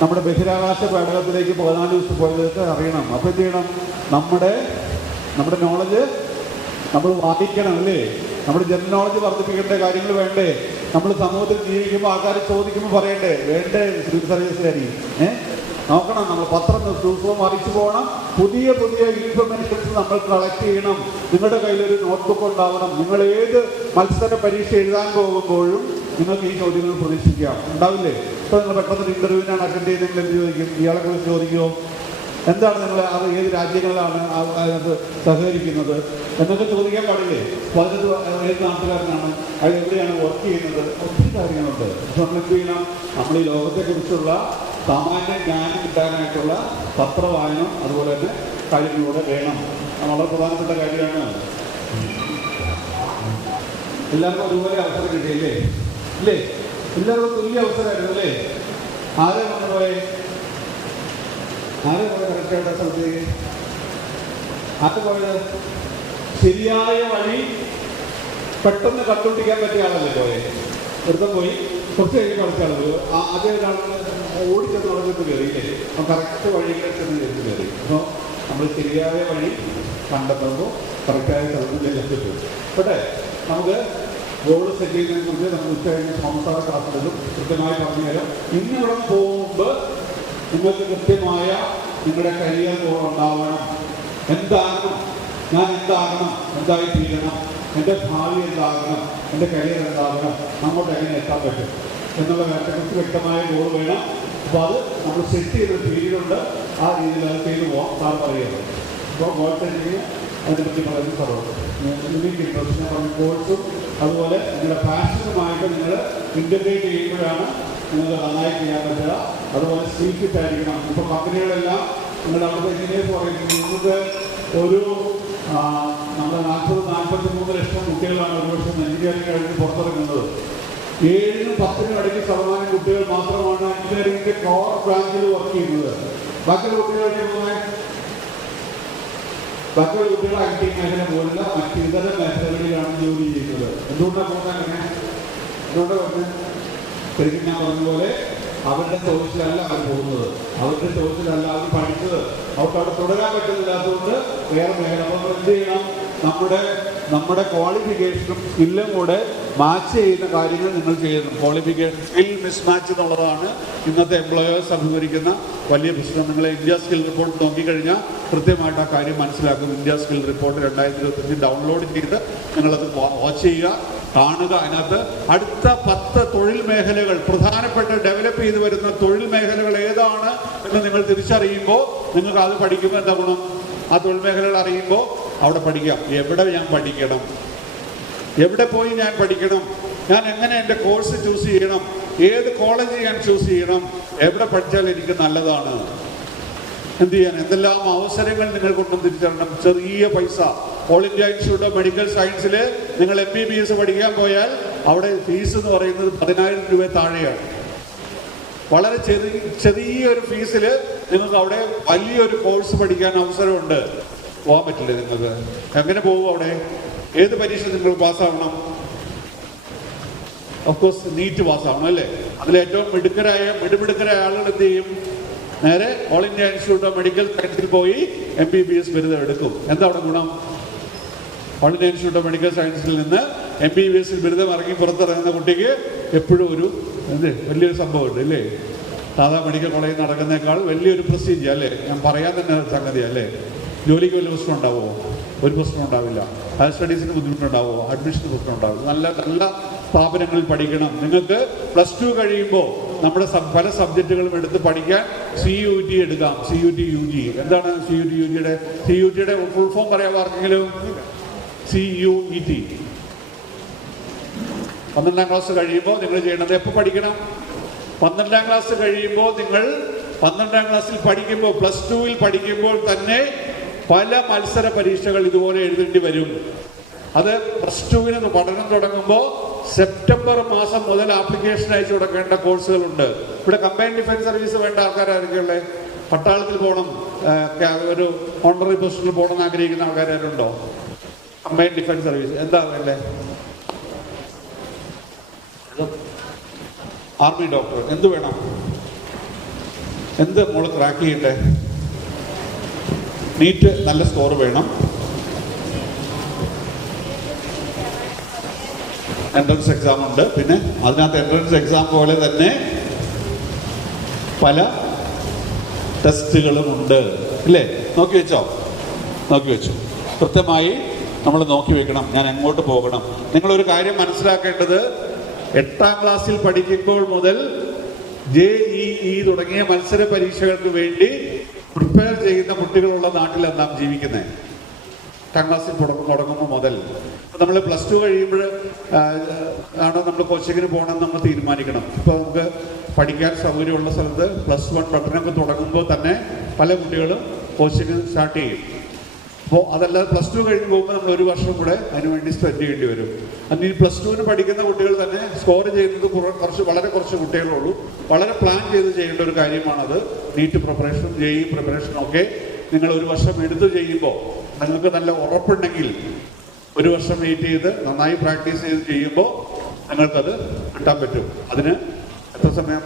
നമ്മുടെ ബഹിരാകാശ പേടകത്തിലേക്ക് 14 ദിവസം പോയതൊക്കെ അറിയണം. അപ്പോൾ എന്ത് ചെയ്യണം? നമ്മുടെ നോളജ് നമ്മൾ വായിക്കണം അല്ലേ. നമ്മുടെ ജനറൽ നോളജ് വർദ്ധിപ്പിക്കേണ്ട കാര്യങ്ങൾ വേണ്ടേ? നമ്മൾ സമൂഹത്തിൽ ജീവിക്കുമ്പോൾ ആൾക്കാർ ചോദിക്കുമ്പോൾ പറയണ്ടേ? വേണ്ടേ? സിവിൽ സർവീസുകാരി നോക്കണം. നമ്മൾ പത്രം ദിവസവും വായിച്ചു പോകണം. പുതിയ ഇൻഫർമേഷൻസ് നമ്മൾ കളക്ട് ചെയ്യണം. നിങ്ങളുടെ കയ്യിലൊരു നോട്ട്ബുക്ക് ഉണ്ടാവണം. നിങ്ങൾ ഏത് മത്സര പരീക്ഷ എഴുതാൻ പോകുമ്പോഴും നിങ്ങൾക്ക് ഈ ചോദ്യങ്ങൾ പ്രതീക്ഷിക്കാം. ഉണ്ടാവില്ലേ? ഇപ്പോൾ നിങ്ങൾ പെട്ടെന്ന് ഇന്റർവ്യൂവിനാണ് അറ്റൻഡ് ചെയ്തെങ്കിൽ എന്ത് ചോദിക്കും? ഇയാളെ കുറിച്ച് ചോദിക്കുമോ? എന്താണ് നിങ്ങൾ ഏത് രാജ്യങ്ങളിലാണ് അതിനകത്ത് സഹകരിക്കുന്നത് എന്നൊക്കെ ചോദിക്കാൻ പാടില്ലേ? അപ്പോൾ ഏത് നാട്ടുകാരനാണ്, അത് എവിടെയാണ് വർക്ക് ചെയ്യുന്നത്, ഒത്തിരി കാര്യങ്ങളുണ്ട്. അപ്പോൾ നമ്മൾ എന്ത് ചെയ്യണം? നമ്മൾ ഈ ലോകത്തെക്കുറിച്ചുള്ള സാമാന്യ ജ്ഞാനം കിട്ടാനായിട്ടുള്ള പത്രവായനം അതുപോലെ തന്നെ കാര്യങ്ങളിലൂടെ വേണം. വളരെ പ്രധാനപ്പെട്ട കാര്യമാണ്. എല്ലാവർക്കും ഒരുപോലെ അവസരം കിട്ടിയില്ലേ? ഇല്ലേ? എല്ലാവർക്കും തുല്യ അവസരമായിരുന്നു അല്ലേ? ആരെ കൊണ്ടുപോയി കറക്റ്റായിട്ട് സ്ഥലത്തേക്ക് അത് പോയത്? ശരിയായ വഴി പെട്ടെന്ന് കണ്ടുപിടിക്കാൻ പറ്റിയ ആളല്ലേ പോയെ? ഒരുത്തം പോയി കുറച്ച് കഴിഞ്ഞ് പഠിച്ച ആൾ പോയി. ആദ്യം ഒരാൾ ഓടിച്ചെന്ന് പറഞ്ഞിട്ട് കയറിയില്ലേ? അപ്പം കറക്റ്റ് വഴികളെ ചെന്ന് ചെന്ന് കയറി. അപ്പോൾ നമ്മൾ ശരിയായ വഴി കണ്ടെത്തുമ്പോൾ കറക്റ്റായ സ്ഥലത്ത് ചെല്ലിപ്പോയി. പക്ഷേ നമുക്ക് ഗോൾ സെറ്റ് ചെയ്യുന്നതിനെ കുറിച്ച് നമ്മൾ ഉച്ച കഴിഞ്ഞ് സംസാര ക്ലാസ്സിലും കൃത്യമായി പറഞ്ഞു തരാം. ഇന്നിവിടെ പോകുമ്പോൾ നിങ്ങൾക്ക് കൃത്യമായ നിങ്ങളുടെ കരിയർ ഗോൾ ഉണ്ടാവണം. എന്താകണം? ഞാൻ എന്താകണം? എന്തായി തീരണം? എൻ്റെ ഭാവി എന്താകണം? എൻ്റെ കരിയർ എന്താകണം? അങ്ങോട്ട് എങ്ങനെ എത്താൻ പറ്റും എന്നുള്ള കാര്യത്തെക്കുറിച്ച് വ്യക്തമായ ഗോൾ വേണം. അപ്പോൾ അത് നമ്മൾ സെറ്റ് ചെയ്തൊരു പീരീഡുണ്ട്, ആ രീതിയിൽ അത് ചെയ്ത് പോകാം. സാർ പറയുന്നത് ഇപ്പോൾ ഗോൾ സെറ്റിങ് അതിനെപ്പറ്റി പറയുന്ന സ്ഥലമുണ്ട്. നിങ്ങൾക്ക് ഇൻട്രസ്റ്റ് ഞാൻ പറഞ്ഞ കോഴ്സും അതുപോലെ നിങ്ങളുടെ പാഷനുമായിട്ട് നിങ്ങൾ ഇൻ്റഗ്രേറ്റ് ചെയ്യുമ്പോഴാണ് നിങ്ങൾക്ക് നന്നായി ചെയ്യാൻ പറ്റുക. അതുപോലെ സ്കിൽ ഫിറ്റ് ആയിരിക്കണം. ഇപ്പോൾ കമ്പനികളെല്ലാം നിങ്ങളുടെ അവിടുത്തെ എഞ്ചിനീയേഴ്സ് പറയുന്നത് നിങ്ങൾക്ക് ഒരു നമ്മുടെ 40-43 ലക്ഷം കുട്ടികളാണ് ഒരു വർഷം എഞ്ചിനീയറിംഗ് കഴിഞ്ഞ് പുറത്തിറങ്ങുന്നത്. 7-10 ഇടയ്ക്ക് ശതമാനം കുട്ടികൾ മാത്രമാണ് എഞ്ചിനീയറിംഗിന്റെ കോർ ബ്രാഞ്ചിൽ വർക്ക് ചെയ്യുന്നത്. ബാക്കിയുള്ള കുട്ടികൾ ഐ ടി മേഖല പോലുള്ള മറ്റ് ഇതര മേഖലകളിലാണ് ജോലി ചെയ്യുന്നത്. എന്തുകൊണ്ടാണ് പോകുന്നത് അങ്ങനെ? എന്തുകൊണ്ടാണ് പറഞ്ഞത്? ശരിക്കും ഞാൻ പറഞ്ഞ പോലെ അവരുടെ ചോയ്സിലല്ല അവർ പോകുന്നത്, അവരുടെ ചോയ്സിലല്ല അവർ പഠിച്ചത്, അവർക്ക് അവിടെ തുടരാൻ പറ്റുന്നില്ലാത്തതുകൊണ്ട് വേറെ മേഖല. അപ്പോൾ എന്ത് ചെയ്യണം? നമ്മുടെ ക്വാളിഫിക്കേഷനും സ്കില്ലും കൂടെ മാച്ച് ചെയ്യുന്ന കാര്യങ്ങൾ നിങ്ങൾ ചെയ്യുന്നു. ക്വാളിഫിക്കേഷൻ സ്കിൽ മിസ്മാച്ച് എന്നുള്ളതാണ് ഇന്നത്തെ എംപ്ലോയേഴ്സ് അഭിമുഖീകരിക്കുന്ന വലിയ പ്രശ്നം. നിങ്ങൾ ഇന്ത്യ സ്കിൽ റിപ്പോർട്ട് നോക്കിക്കഴിഞ്ഞാൽ കൃത്യമായിട്ട് ആ കാര്യം മനസ്സിലാക്കും. ഇന്ത്യ സ്കിൽ റിപ്പോർട്ട് 2025 ഡൗൺലോഡ് ചെയ്ത് നിങ്ങളത് വാച്ച് ചെയ്യുക, കാണുക. അതിനകത്ത് അടുത്ത 10 തൊഴിൽ മേഖലകൾ, പ്രധാനപ്പെട്ട ഡെവലപ്പ് ചെയ്ത് വരുന്ന തൊഴിൽ മേഖലകൾ ഏതാണ് എന്ന് നിങ്ങൾ തിരിച്ചറിയുമ്പോൾ നിങ്ങൾക്ക് അത് പഠിക്കുമ്പോൾ എന്താ ഗുണം? ആ തൊഴിൽ മേഖലകൾ അറിയുമ്പോൾ അവിടെ പഠിക്കാം. എവിടെ ഞാൻ പഠിക്കണം, എവിടെ പോയി ഞാൻ പഠിക്കണം, ഞാൻ എങ്ങനെ എൻ്റെ കോഴ്സ് ചൂസ് ചെയ്യണം, ഏത് കോളേജ് ഞാൻ ചൂസ് ചെയ്യണം, എവിടെ പഠിച്ചാൽ എനിക്ക് നല്ലതാണ്, എന്ത് ചെയ്യാൻ, എന്തെല്ലാം അവസരങ്ങൾ നിങ്ങൾ കൊണ്ടും തിരിച്ചറിയണം. ചെറിയ പൈസ. All India institute of medical സയൻസിൽ നിങ്ങൾ MBBS പഠിക്കാൻ പോയാൽ അവിടെ ഫീസ് എന്ന് പറയുന്നത് 10,000 രൂപ താഴെയാണ്. വളരെ ചെറിയൊരു ഫീസിൽ നിങ്ങൾക്ക് അവിടെ വലിയൊരു കോഴ്സ് പഠിക്കാൻ അവസരമുണ്ട്. പോകാൻ പറ്റില്ലേ നിങ്ങൾക്ക്? എങ്ങനെ പോകും അവിടെ? ഏത് പരീക്ഷ നിങ്ങൾ പാസ്സാവണം? ഓഫ്കോഴ്സ് നീറ്റ് പാസ്സാവണം അല്ലേ? അതിലേറ്റവും മിടുമിടുക്കരായ ആളുകൾ എന്ത് ചെയ്യും? നേരെ all India institute of medical സയൻസിൽ പോയി MBBS ബിരുദം എടുക്കും. എന്താ അവിടെ ഗുണം? All India institute of medical സയൻസിൽ നിന്ന് MBBS ബിരുദം ഇറങ്ങി പുറത്തിറങ്ങുന്ന കുട്ടിക്ക് എപ്പോഴും ഒരു വലിയൊരു സംഭവമുണ്ട് അല്ലേ? സാധാ മെഡിക്കൽ കോളേജിൽ നടക്കുന്നേക്കാൾ വലിയൊരു പ്രസ്റ്റീജ് അല്ലേ? ഞാൻ പറയാൻ തന്നെ സംഗതി അല്ലേ? ജോലിക്ക് വലിയ പ്രശ്നം ഉണ്ടാവുമോ? ഒരു പ്രശ്നം ഉണ്ടാവില്ല. ഹയർ സ്റ്റഡീസിന് ബുദ്ധിമുട്ടുണ്ടാവുമോ? അഡ്മിഷന് പ്രശ്നം ഉണ്ടാവും. നല്ല നല്ല സ്ഥാപനങ്ങളിൽ പഠിക്കണം. നിങ്ങൾക്ക് +2 കഴിയുമ്പോൾ നമ്മുടെ പല സബ്ജക്റ്റുകളും എടുത്ത് പഠിക്കാൻ CUT എടുക്കാം. CUT UG. എന്താണ് CUT UGയുടെ? CUTയുടെ ഫുൾ ഫോം പറയാമോ ആർക്കെങ്കിലും? CUET. 12ാം ക്ലാസ് കഴിയുമ്പോൾ നിങ്ങൾ ചെയ്യണത് എപ്പോൾ പഠിക്കണം? 12ാം ക്ലാസ് കഴിയുമ്പോൾ നിങ്ങൾ 12ാം ക്ലാസ്സിൽ പഠിക്കുമ്പോൾ +2ൽ പഠിക്കുമ്പോൾ തന്നെ പല മത്സര പരീക്ഷകൾ ഇതുപോലെ എഴുതേണ്ടി വരും. അത് +2ന് പഠനം തുടങ്ങുമ്പോൾ സെപ്റ്റംബർ മാസം മുതൽ ആപ്ലിക്കേഷൻ അയച്ചു കൊടുക്കേണ്ട കോഴ്സുകളുണ്ട്. ഇവിടെ കമ്പൈൻഡ് ഡിഫൻസ് സർവീസ് വേണ്ട ആൾക്കാരായിരിക്കുമല്ലേ? പട്ടാളത്തിൽ പോകണം, ഒരു ഓണററി പൊസിഷനിൽ പോകണം എന്ന് ആഗ്രഹിക്കുന്ന ആൾക്കാരുണ്ടോ? കമ്പൈൻഡ് ഡിഫൻസ് സർവീസ് എന്താ വേണ്ടേ? ആർമി ഡോക്ടർ എന്ത് വേണം? എന്ത് മോള് ക്രാക്ക് ചെയ്യട്ടെ? നീറ്റ് നല്ല സ്കോർ വേണം, എൻട്രൻസ് എക്സാം ഉണ്ട്, പിന്നെ അതിനകത്ത് എൻട്രൻസ് എക്സാം പോലെ തന്നെ പല ടെസ്റ്റുകളും ഉണ്ട് അല്ലേ? നോക്കി വെച്ചോ? നോക്കി വെച്ചു. കൃത്യമായി നമ്മൾ നോക്കി വെക്കണം. ഞാൻ എങ്ങോട്ട് പോകണം? നിങ്ങളൊരു കാര്യം മനസ്സിലാക്കേണ്ടത്, 8ാം ക്ലാസ്സിൽ പഠിക്കുമ്പോൾ മുതൽ JEE തുടങ്ങിയ മത്സര പരീക്ഷകൾക്ക് വേണ്ടി പ്രിപ്പയർ ചെയ്യുന്ന കുട്ടികളുള്ള നാട്ടിലാണ് നാം ജീവിക്കുന്നത്. 8ാം ക്ലാസ്സിൽ തുടങ്ങുമ്പോൾ മുതൽ നമ്മൾ +2 കഴിയുമ്പോൾ ആണ് നമ്മൾ കോച്ചിങ്ങിന് പോകണമെന്ന് നമ്മൾ തീരുമാനിക്കണം. ഇപ്പോൾ നമുക്ക് പഠിക്കാൻ സൗകര്യമുള്ള സ്ഥലത്ത് +1 പഠനമൊക്കെ തുടങ്ങുമ്പോൾ തന്നെ പല കുട്ടികളും കോച്ചിങ് സ്റ്റാർട്ട് ചെയ്യും. അപ്പോൾ അതല്ലാതെ +2 കഴിഞ്ഞ് പോകുമ്പോൾ നമ്മൾ ഒരു വർഷം കൂടെ അതിനുവേണ്ടി സ്പെൻഡ് ചെയ്യേണ്ടി വരും. അതിന് +2ന് പഠിക്കുന്ന കുട്ടികൾ തന്നെ സ്കോർ ചെയ്യുന്നത് വളരെ കുറച്ച് കുട്ടികളുള്ളൂ. വളരെ പ്ലാൻ ചെയ്ത് ചെയ്യേണ്ട ഒരു കാര്യമാണത്. നീറ്റ് പ്രിപ്പറേഷനും JEE പ്രിപ്പറേഷനും ഒക്കെ നിങ്ങൾ ഒരു വർഷം എടുത്ത് ചെയ്യുമ്പോൾ നിങ്ങൾക്ക് നല്ല ഉറപ്പുണ്ടെങ്കിൽ ഒരു വർഷം വെയിറ്റ് ചെയ്ത് നന്നായി പ്രാക്ടീസ് ചെയ്ത് ചെയ്യുമ്പോൾ നിങ്ങൾക്കത് കിട്ടാൻ പറ്റും. അതിന് എത്ര സമയം?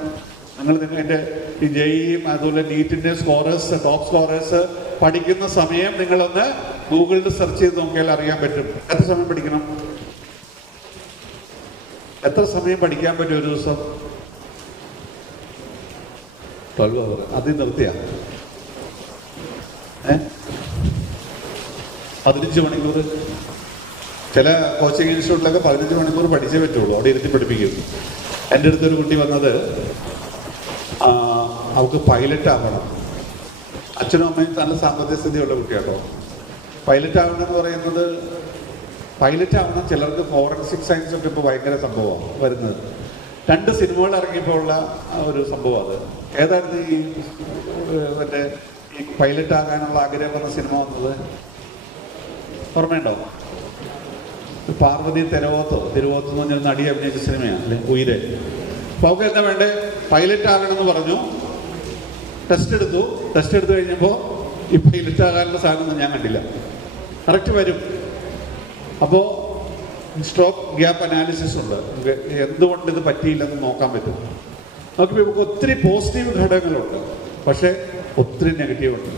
എൻ്റെ ഈ JEEയും അതുപോലെ നീറ്റിൻ്റെ സ്കോറേഴ്സ്, ടോപ്പ് സ്കോറേഴ്സ് പഠിക്കുന്ന സമയം നിങ്ങളൊന്ന് ഗൂഗിളിൽ സെർച്ച് ചെയ്ത് നോക്കിയാൽ അറിയാൻ പറ്റും. എത്ര സമയം പഠിക്കണം? എത്ര സമയം പഠിക്കാൻ പറ്റും ഒരു ദിവസം? 12 hours. അത് നിർത്തിയ 15 മണിക്കൂർ. ചില കോച്ചിങ് ഇൻസ്റ്റിറ്റ്യൂട്ടിലൊക്കെ 15 മണിക്കൂർ പഠിച്ചേ പറ്റുള്ളൂ. അവിടെ ഇരുത്തി പഠിപ്പിക്കും. എൻ്റെ അടുത്തൊരു കുട്ടി വന്നത് അവൾക്ക് പൈലറ്റ് ആവണം. അച്ഛനും അമ്മയും നല്ല സാമ്പത്തിക സ്ഥിതിയുള്ള കുട്ടിയാട്ടോ. പൈലറ്റ് ആവണം എന്ന് പറയുന്നത്, പൈലറ്റ് ആവണം ചിലർക്ക് ഫോറൻസിക് സയൻസ് ഒക്കെ ഇപ്പോൾ ഭയങ്കര സംഭവമാണ് വരുന്നത്. 2 സിനിമകൾ ഇറങ്ങിയപ്പോൾ ഉള്ള ഒരു സംഭവം അത്. ഏതായിരുന്നു ഈ മറ്റേ ഈ പൈലറ്റ് ആകാനുള്ള ആഗ്രഹം വന്ന സിനിമ വന്നത്? ഓർമ്മയുണ്ടോ? പാർവതി തിരുവോത്ത് എന്ന് പറഞ്ഞൊരു നടി അഭിനയിച്ച സിനിമയാണ് അല്ലെ, ഉയരെ. അപ്പോൾ അവൾക്ക് എന്താ വേണ്ടേ? പൈലറ്റ് ആകണമെന്ന് പറഞ്ഞു. ടെസ്റ്റ് എടുത്തു കഴിഞ്ഞപ്പോൾ ഈ പൈലറ്റ് ആകാനുള്ള സാധനം ഞാൻ കണ്ടില്ല. കറക്റ്റ് വരും. അപ്പോൾ സ്റ്റോപ്പ് ഗ്യാപ്പ് അനാലിസിസ് ഉണ്ട്. എന്തുകൊണ്ട് ഇത് പറ്റിയില്ലെന്ന് നോക്കാൻ പറ്റും. നോക്കിയപ്പോൾ നമുക്ക് ഒത്തിരി പോസിറ്റീവ് ഘടകങ്ങളുണ്ട്, പക്ഷേ ഒത്തിരി നെഗറ്റീവ് ഉണ്ട്.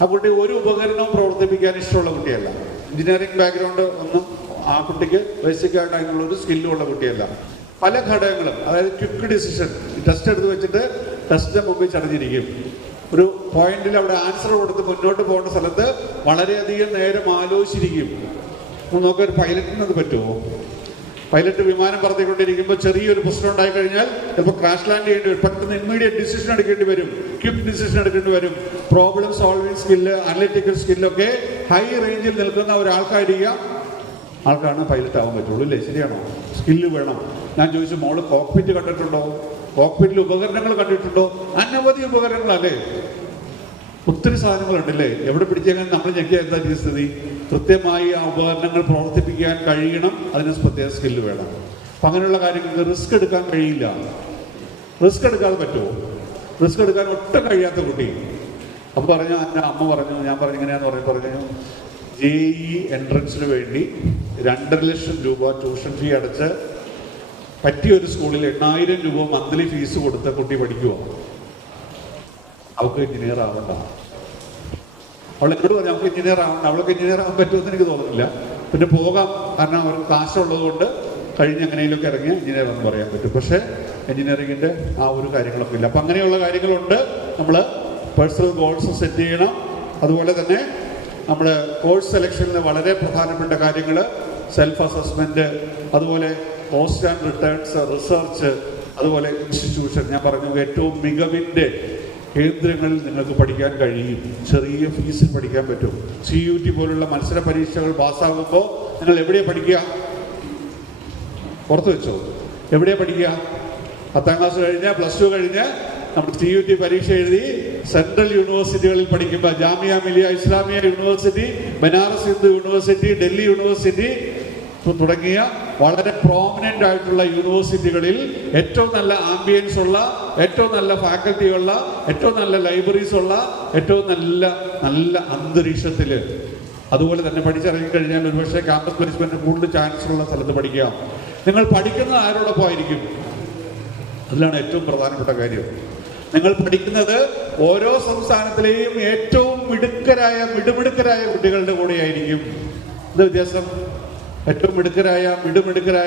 ആ കുട്ടി ഒരു ഉപകരണവും പ്രവർത്തിപ്പിക്കാൻ ഇഷ്ടമുള്ള കുട്ടിയല്ല. എഞ്ചിനീയറിംഗ് ബാക്ക്ഗ്രൗണ്ട് ഒന്നും ആ കുട്ടിക്ക് ബേസിക് ആയിട്ട് അതിനുള്ള ഒരു സ്കില്ലുള്ള കുട്ടിയല്ല. പല ഘടകങ്ങളും, അതായത് ക്വിക്ക് ഡിസിഷൻ, ടെസ്റ്റ് എടുത്ത് വെച്ചിട്ട് ടെസ്റ്റിന്റെ മുമ്പിൽ ചടഞ്ഞിരിക്കും. ഒരു പോയിന്റിൽ അവിടെ ആൻസർ കൊടുത്ത് മുന്നോട്ട് പോകേണ്ട സ്ഥലത്ത് വളരെയധികം നേരം ആലോചിച്ചിരിക്കും. നമുക്കൊരു പൈലറ്റിന് അത് പറ്റുമോ? പൈലറ്റ് വിമാനം പറത്തിക്കൊണ്ടിരിക്കുമ്പോൾ ചെറിയൊരു പ്രശ്നം ഉണ്ടായി കഴിഞ്ഞാൽ ചിലപ്പോൾ ക്രാഷ് ലാൻഡ് ചെയ്യേണ്ടി വരും. പെട്ടെന്ന് ഇമ്മീഡിയറ്റ് ഡിസിഷൻ എടുക്കേണ്ടി വരും, ക്വിക്ക് ഡിസിഷൻ എടുക്കേണ്ടി വരും. പ്രോബ്ലം സോൾവിങ് സ്കില്ല്, അനലിറ്റിക്കൽ സ്കില്ലൊക്കെ ഹൈ റേഞ്ചിൽ നിൽക്കുന്ന ആൾക്കാണ് പൈലറ്റ് ആവാൻ പറ്റുള്ളൂ. ഇല്ലേ? ശരിയാണോ? സ്കില്ല് വേണം. ഞാൻ ചോദിച്ചു, മോള് കോക്പിറ്റ് കണ്ടിട്ടുണ്ടോ? കോക്പിറ്റിൽ ഉപകരണങ്ങൾ കണ്ടിട്ടുണ്ടോ? അനവധി ഉപകരണങ്ങളല്ലേ, ഒത്തിരി സാധനങ്ങളുണ്ടല്ലേ. എവിടെ പിടിച്ചേക്കാൻ നമ്മൾ ഞെക്കിയ എന്താ സ്ഥിതി? കൃത്യമായി ആ ഉപകരണങ്ങൾ പ്രവർത്തിപ്പിക്കാൻ കഴിയണം. അതിന് പ്രത്യേക സ്കില്ല് വേണം. അപ്പം അങ്ങനെയുള്ള കാര്യങ്ങൾക്ക് റിസ്ക് എടുക്കാൻ കഴിയില്ല. റിസ്ക് എടുക്കാതെ പറ്റുമോ? റിസ്ക് എടുക്കാൻ ഒട്ടും കഴിയാത്ത കുട്ടി. അപ്പം പറഞ്ഞു, എൻ്റെ അമ്മ പറഞ്ഞു, ഞാൻ പറഞ്ഞു ഇങ്ങനെയാന്ന് പറഞ്ഞു JEE എൻട്രൻസിന് വേണ്ടി 2.5 ലക്ഷം രൂപ ട്യൂഷൻ ഫീ അടച്ച് പറ്റിയൊരു സ്കൂളിൽ 8,000 രൂപ മന്ത്ലി ഫീസ് കൊടുത്ത കുട്ടി പഠിക്കുമോ? അവൾക്ക് എഞ്ചിനീയർ ആവണ്ട. അവൾ എന്നോട് പറഞ്ഞു അവൾക്ക് എഞ്ചിനീയർ ആവണ്ട. അവൾക്ക് എഞ്ചിനീയർ ആവാൻ പറ്റുമെന്ന് എനിക്ക് തോന്നുന്നില്ല. പിന്നെ പോകാം, കാരണം അവർക്ക് കാശുള്ളത് കൊണ്ട് കഴിഞ്ഞ് എങ്ങനെയൊക്കെ ഇറങ്ങി എഞ്ചിനീയർ എന്ന് പറയാൻ പറ്റും. പക്ഷേ എഞ്ചിനീയറിങ്ങിൻ്റെ ആ ഒരു കാര്യങ്ങളൊക്കെ ഇല്ല. അപ്പം അങ്ങനെയുള്ള കാര്യങ്ങളുണ്ട്. നമ്മൾ പേഴ്സണൽ ഗോൾസ് സെറ്റ് ചെയ്യണം. അതുപോലെ തന്നെ നമ്മുടെ കോഴ്സ് സെലക്ഷനിൽ വളരെ പ്രധാനപ്പെട്ട കാര്യങ്ങൾ സെൽഫ് അസസ്മെൻറ്റ്, അതുപോലെ പോസ്റ്റ് ആൻഡ് റിട്ടേൺസ്, റിസർച്ച്, അതുപോലെ ഇൻസ്റ്റിറ്റ്യൂഷൻ. ഞാൻ പറഞ്ഞു ഏറ്റവും മികവിൻ്റെ കേന്ദ്രങ്ങളിൽ നിങ്ങൾക്ക് പഠിക്കാൻ കഴിയും. ചെറിയ ഫീസിൽ പഠിക്കാൻ പറ്റും. CUT പോലുള്ള മത്സര പരീക്ഷകൾ പാസ്സാകുമ്പോൾ നിങ്ങൾ എവിടെയാണ് പഠിക്കുക? പുറത്ത് വെച്ചോ? എവിടെയാണ് പഠിക്കുക? 10ാം ക്ലാസ് കഴിഞ്ഞ് +2 കഴിഞ്ഞ് നമ്മൾ CUT പരീക്ഷ എഴുതി സെൻട്രൽ യൂണിവേഴ്സിറ്റികളിൽ പഠിക്കുമ്പോൾ Jamia Millia Islamia university, Banaras Hindu university, Delhi university തുടങ്ങിയ വളരെ പ്രോമിനൻ്റ് ആയിട്ടുള്ള യൂണിവേഴ്സിറ്റികളിൽ ഏറ്റവും നല്ല ആംബിയൻസ് ഉള്ള, ഏറ്റവും നല്ല ഫാക്കൽറ്റി ഉള്ള, ഏറ്റവും നല്ല ലൈബ്രറീസ് ഉള്ള, ഏറ്റവും നല്ല അന്തരീക്ഷത്തിൽ, അതുപോലെ തന്നെ പഠിച്ചിറങ്ങി കഴിഞ്ഞാൽ ഒരുപക്ഷെ ക്യാമ്പസ് പ്ലേസ്മെന്റ് കൂടുതൽ ചാൻസ് ഉള്ള സ്ഥലത്ത് പഠിക്കാം. നിങ്ങൾ പഠിക്കുന്നത് ആരോടൊപ്പം ആയിരിക്കും? അതിലാണ് ഏറ്റവും പ്രധാനപ്പെട്ട കാര്യം. നിങ്ങൾ പഠിക്കുന്നത് ഓരോ സംസ്ഥാനത്തിലെയും ഏറ്റവും മിടുമിടുക്കരായ കുട്ടികളുടെ കൂടെയായിരിക്കും. ഇത് വ്യത്യാസം. ഏറ്റവും മിടുമിടുക്കരായ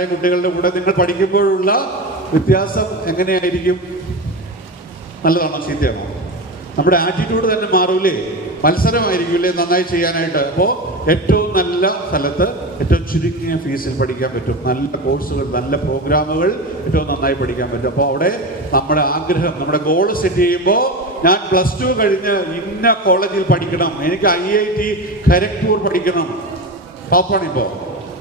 കുട്ടികളുടെ കൂടെ നിങ്ങൾ പഠിക്കുമ്പോഴുള്ള വ്യത്യാസം എങ്ങനെയായിരിക്കും? നല്ലതാണോ ചീത്തയാണോ? നമ്മുടെ ആറ്റിറ്റ്യൂഡ് തന്നെ മാറൂലേ? മത്സരമായിരിക്കില്ലേ നന്നായി ചെയ്യാനായിട്ട്. അപ്പോൾ ഏറ്റവും നല്ല സ്ഥലത്ത് ഏറ്റവും ചുരുങ്ങിയ ഫീസിൽ പഠിക്കാൻ പറ്റും. നല്ല കോഴ്സുകൾ, നല്ല പ്രോഗ്രാമുകൾ ഏറ്റവും നന്നായി പഠിക്കാൻ പറ്റും. അപ്പോൾ അവിടെ നമ്മുടെ ആഗ്രഹം, നമ്മുടെ ഗോൾ സെറ്റ് ചെയ്യുമ്പോൾ ഞാൻ +2 കഴിഞ്ഞ് ഇന്ന കോളേജിൽ പഠിക്കണം, എനിക്ക് IIT ഖരഗ്പൂർ പഠിക്കണം. ടോപ്പാണിപ്പോൾ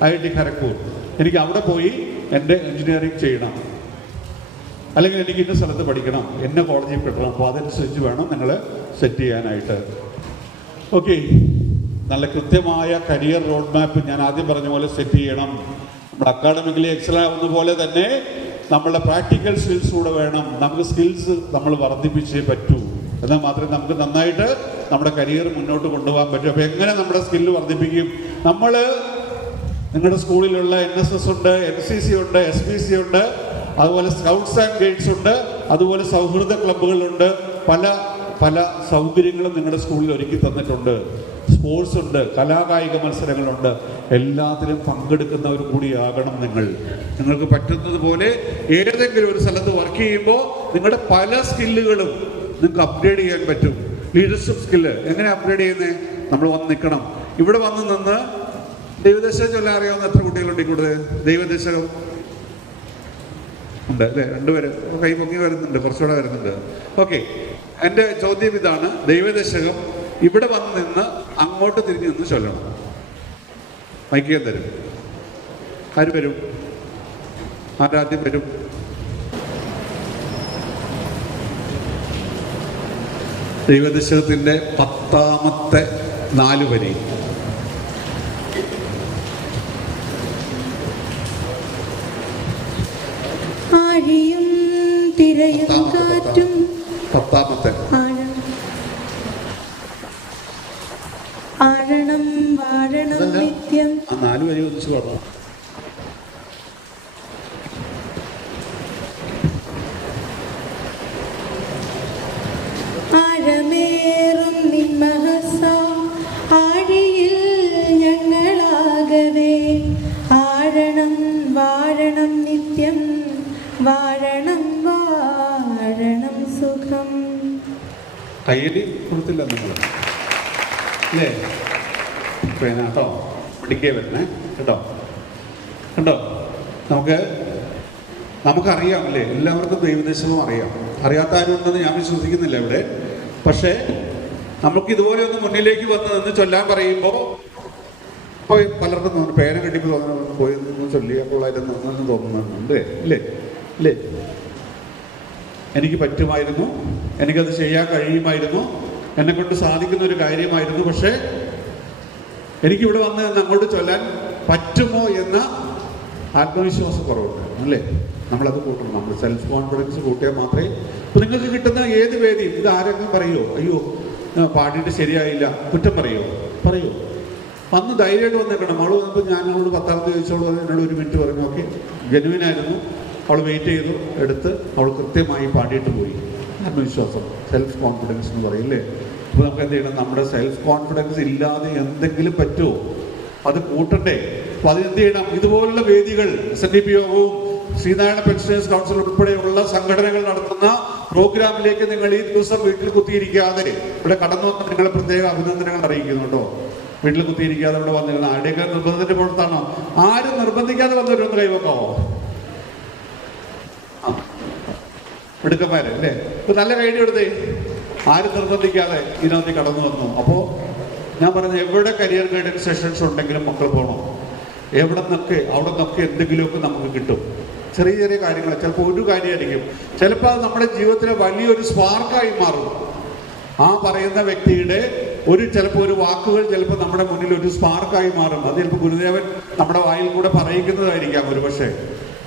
IIT ഖരഗ്പൂർ. എനിക്ക് അവിടെ പോയി എൻ്റെ എഞ്ചിനീയറിംഗ് ചെയ്യണം, അല്ലെങ്കിൽ എനിക്ക് ഇന്ന സ്ഥലത്ത് പഠിക്കണം, എന്നെ കോളേജിൽ കിട്ടണം. അപ്പോൾ അതനുസരിച്ച് വേണം നിങ്ങൾ സെറ്റ് ചെയ്യാനായിട്ട്. ഓക്കെ, നല്ല കൃത്യമായ കരിയർ റോഡ് മാപ്പ് ഞാൻ ആദ്യം പറഞ്ഞ പോലെ സെറ്റ് ചെയ്യണം. നമ്മൾ അക്കാഡമിക്കലി എക്സൽ ആവുന്ന പോലെ തന്നെ നമ്മളുടെ പ്രാക്ടിക്കൽ സ്കിൽസ് കൂടെ വേണം. നമുക്ക് സ്കിൽസ് നമ്മൾ വർദ്ധിപ്പിച്ചേ പറ്റൂ. എന്നാൽ മാത്രമേ നമുക്ക് നന്നായിട്ട് നമ്മുടെ കരിയർ മുന്നോട്ട് കൊണ്ടുപോകാൻ പറ്റൂ. അപ്പോൾ എങ്ങനെ നമ്മുടെ സ്കില്ല് വർദ്ധിപ്പിക്കും? നിങ്ങളുടെ സ്കൂളിലുള്ള NSS ഉണ്ട്, NCC ഉണ്ട്, SPC ഉണ്ട്, അതുപോലെ സ്കൗട്ട്സ് ആൻഡ് ഗൈഡ്സ് ഉണ്ട്, അതുപോലെ സൗഹൃദ ക്ലബ്ബുകളുണ്ട്. പല സൗകര്യങ്ങളും നിങ്ങളുടെ സ്കൂളിൽ ഒരുക്കി തന്നിട്ടുണ്ട്. സ്പോർട്സ് ഉണ്ട്, കലാകായിക മത്സരങ്ങളുണ്ട്. എല്ലാത്തിലും പങ്കെടുക്കുന്നവർ കൂടിയാകണം നിങ്ങൾക്ക് പറ്റുന്നത് പോലെ ഏതെങ്കിലും ഒരു സ്ഥലത്ത് വർക്ക് ചെയ്യുമ്പോൾ നിങ്ങളുടെ പല സ്കില്ലുകളും നിങ്ങൾക്ക് അപ്ഗ്രേഡ് ചെയ്യാൻ പറ്റും. ലീഡർഷിപ്പ് സ്കില്ല് എങ്ങനെ അപ്ഗ്രേഡ് ചെയ്യുന്നത്? നമ്മൾ വന്ന് നിൽക്കണം. ഇവിടെ വന്ന് നിന്ന് ദൈവദശകം ചൊല്ലാൻ അറിയാവുന്ന എത്ര കുട്ടികളുണ്ട് ഇവിടെ? ദൈവദശകം ഉണ്ട് അല്ലേ? 2 പേര് കൈ പൊങ്ങി വരുന്നുണ്ട്, കുറച്ചുകൂടെ വരുന്നുണ്ട്. ഓക്കെ, എൻ്റെ ചോദ്യം ഇതാണ്, ദൈവദശകം ഇവിടെ വന്ന് നിന്ന് അങ്ങോട്ട് തിരിഞ്ഞു നിന്ന് ചൊല്ലണം. മൈക്കാൻ തരും. ആര് വരും? ആരാദ്യം വരും? ദൈവദശകത്തിൻ്റെ 10ാമത്തെ 4 വരി. ആഴിയും തിരയും കാറ്റും 10ാമത്തെ ആഴണം വാഴണം നിത്യം. ആ 4 വരി ഒന്നിച്ച് പാടണം. ആഴമേറും നിന്മഹസ ആഴിയിൽ ഞങ്ങളാകവേ ആഴണം വാഴണം നിത്യം വാഴണം വാഴണം സുഖം. കയ്യടി കൊടുത്തില്ല നിങ്ങൾ അല്ലേ? കേട്ടോ, പിടിക്കേ വരുന്നേ കേട്ടോ. കേട്ടോ, നമുക്കറിയാം അല്ലേ? എല്ലാവർക്കും ദൈവദശകം അറിയാം. അറിയാത്ത ആരുണ്ടെന്ന് ഞാൻ വിശ്വസിക്കുന്നില്ല ഇവിടെ. പക്ഷേ നമുക്ക് ഇതുപോലെ ഒന്ന് മുന്നിലേക്ക് വന്ന് നിന്ന് ചൊല്ലാൻ പറയുമ്പോൾ ഇപ്പോൾ പലർക്കും തോന്നുന്നു പേന കെട്ടിപ്പോൾ തോന്നുന്നു പോയി നിന്ന് ചൊല്ലിയാൽ കൊള്ളായിരുന്നു തോന്നുന്നുണ്ട്. ഇല്ലേ? ഇല്ലേ? എനിക്ക് പറ്റുമായിരുന്നു, എനിക്കത് ചെയ്യാൻ കഴിയുമായിരുന്നു, എന്നെക്കൊണ്ട് സാധിക്കുന്ന ഒരു കാര്യമായിരുന്നു. പക്ഷേ എനിക്കിവിടെ വന്ന് അങ്ങോട്ട് ചൊല്ലാൻ പറ്റുമോ എന്ന ആത്മവിശ്വാസം കുറവുണ്ട് അല്ലേ? നമ്മളത് കൂട്ടണം. നമ്മൾ സെൽഫ് കോൺഫിഡൻസ് കൂട്ടിയാൽ മാത്രമേ. ഇപ്പം നിങ്ങൾക്ക് കിട്ടുന്ന ഏത് വേദിയും ഇത് ആരെങ്കിലും പറയുമോ അയ്യോ പാടിയിട്ട് ശരിയായില്ല, കുറ്റം പറയുമോ? വന്ന് ധൈര്യമായിട്ട് വന്നേക്കണം. അവൾ വന്നപ്പോൾ ഞാൻ അവളോട് 10ാമത്തെ ചോദിച്ചോളൂ, എന്നോട് 1 മിനിറ്റ് പറഞ്ഞു. ഓക്കെ, ജെനുവിനായിരുന്നു. അവൾ വെയിറ്റ് ചെയ്തു, എടുത്ത് അവൾ കൃത്യമായി പാടിയിട്ട് പോയി. ആത്മവിശ്വാസം, സെൽഫ് കോൺഫിഡൻസ് എന്ന് പറയില്ലേ? അപ്പോൾ നമുക്ക് എന്ത് ചെയ്യണം? നമ്മുടെ സെൽഫ് കോൺഫിഡൻസ് ഇല്ലാതെ എന്തെങ്കിലും പറ്റുമോ? അത് കൂട്ടണ്ടേ? അപ്പോൾ അതിനെന്ത് ചെയ്യണം? ഇതുപോലുള്ള വേദികൾ SNDP യോഗവും ശ്രീനാരായണ പെൻഷനേഴ്സ് കൗൺസിൽ ഉൾപ്പെടെയുള്ള സംഘടനകൾ നടത്തുന്ന പ്രോഗ്രാമിലേക്ക് നിങ്ങൾ ഈ ദിവസം വീട്ടിൽ കുത്തിയിരിക്കാതെ ഇവിടെ കടന്നു വന്ന് നിങ്ങളെ പ്രത്യേക അഭിനന്ദനങ്ങൾ അറിയിക്കുന്നുണ്ടോ? വീട്ടിൽ കുത്തിയിരിക്കാതെ ഇവിടെ വന്നിരുന്ന ആരുടെയൊക്കെ നിർബന്ധത്തിന്റെ പുറത്താണോ? ആരും നിർബന്ധിക്കാതെ വന്നവരൊന്ന് കൈവക്കാവോ? മിടുക്കന്മാര് അല്ലേ? ഇപ്പൊ നല്ല കൈഡി എടുത്തേ. ആരും നിർബന്ധിക്കാതെ ഇതിനകത്ത് കടന്നു വന്നു. അപ്പോൾ ഞാൻ പറഞ്ഞത് എവിടെ കരിയർ ഗൈഡൻസ് സെഷൻസ് ഉണ്ടെങ്കിലും മക്കൾ പോകണം. അവിടെ നിന്നൊക്കെ എന്തെങ്കിലുമൊക്കെ നമുക്ക് കിട്ടും. ചെറിയ ചെറിയ കാര്യങ്ങൾ, ചിലപ്പോൾ ഒരു കാര്യമായിരിക്കും, ചിലപ്പോൾ അത് നമ്മുടെ ജീവിതത്തിലെ വലിയൊരു സ്പാർക്കായി മാറും. ആ പറയുന്ന വ്യക്തിയുടെ ചിലപ്പോൾ ഒരു വാക്കുകൾ ചിലപ്പോൾ നമ്മുടെ മുന്നിൽ ഒരു സ്പാർക്കായി മാറും. അത് ചിലപ്പോൾ ഗുരുദേവൻ നമ്മുടെ വായിൽ കൂടെ പറയിക്കുന്നതായിരിക്കാം. ഒരു പക്ഷേ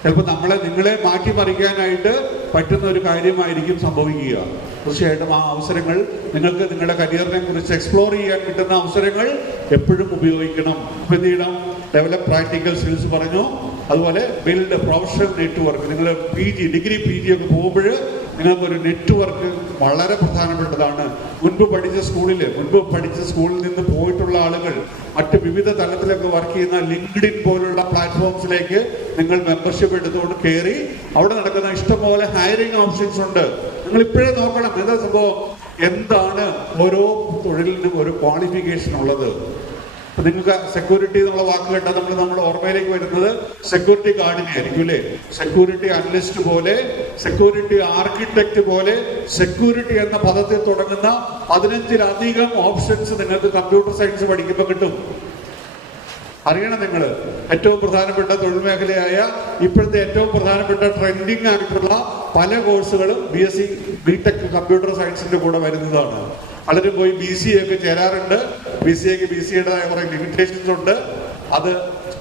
ചിലപ്പോൾ നിങ്ങളെ മാറ്റിമറിക്കാനായിട്ട് പറ്റുന്ന ഒരു കാര്യമായിരിക്കും സംഭവിക്കുക. തീർച്ചയായിട്ടും ആ അവസരങ്ങൾ നിങ്ങൾക്ക് നിങ്ങളുടെ കരിയറിനെ കുറിച്ച് എക്സ്പ്ലോർ ചെയ്യാൻ കിട്ടുന്ന അവസരങ്ങൾ എപ്പോഴും ഉപയോഗിക്കണം. ഇപ്പം എന്ത് ചെയ്യണം? ഡെവലപ്പ് പ്രാക്ടിക്കൽ സ്കിൽസ് പറഞ്ഞു. അതുപോലെ ബിൽഡ് പ്രൊഫഷണൽ നെറ്റ്വർക്ക്. നിങ്ങൾ ഡിഗ്രി പി ജി ഒക്കെ പോകുമ്പോൾ നിങ്ങൾക്കൊരു നെറ്റ്വർക്ക് വളരെ പ്രധാനപ്പെട്ടതാണ്. മുൻപ് പഠിച്ച സ്കൂളിൽ നിന്ന് പോയിട്ടുള്ള ആളുകൾ മറ്റ് വിവിധ തലത്തിലൊക്കെ വർക്ക് ചെയ്യുന്ന ലിങ്ക്ഡിൻ പോലുള്ള പ്ലാറ്റ്ഫോംസിലേക്ക് നിങ്ങൾ മെമ്പർഷിപ്പ് എടുത്തുകൊണ്ട് കയറി അവിടെ നടക്കുന്ന ഇഷ്ടംപോലെ ഹയറിംഗ് ഓപ്ഷൻസ് ഉണ്ട്. നിങ്ങൾ ഇപ്പോഴേ നോക്കണം എന്താ സംഭവം, എന്താണ് ഓരോ തൊഴിലിനും ഒരു ക്വാളിഫിക്കേഷൻ ഉള്ളത്. നിങ്ങൾക്ക് സെക്യൂരിറ്റി എന്നുള്ള വാക്ക് കേട്ടാൽ നമ്മൾ ഓർമ്മയിലേക്ക് വരുന്നത് സെക്യൂരിറ്റി ഗാർഡിനെ ആയിരിക്കും അല്ലേ? സെക്യൂരിറ്റി അനലിസ്റ്റ് പോലെ, സെക്യൂരിറ്റി ആർക്കിടെക്ട് പോലെ, സെക്യൂരിറ്റി എന്ന പദത്തിൽ തുടങ്ങുന്ന 15-ലധികം ഓപ്ഷൻസ് നിങ്ങൾക്ക് കമ്പ്യൂട്ടർ സയൻസ് പഠിക്കുമ്പോൾ കിട്ടും. അറിയണം നിങ്ങൾ. ഏറ്റവും പ്രധാനപ്പെട്ട തൊഴിൽ മേഖലയായ ഇപ്പോഴത്തെ ഏറ്റവും പ്രധാനപ്പെട്ട ട്രെൻഡിങ് ആയിട്ടുള്ള പല കോഴ്സുകളും BSc BTech കമ്പ്യൂട്ടർ സയൻസിന്റെ കൂടെ വരുന്നതാണ്. പലരും പോയി BCA ഒക്കെ ചേരാറുണ്ട്. BCAക്ക് BCAയുടേതായ കുറെ ലിമിറ്റേഷൻസ് ഉണ്ട്. അത്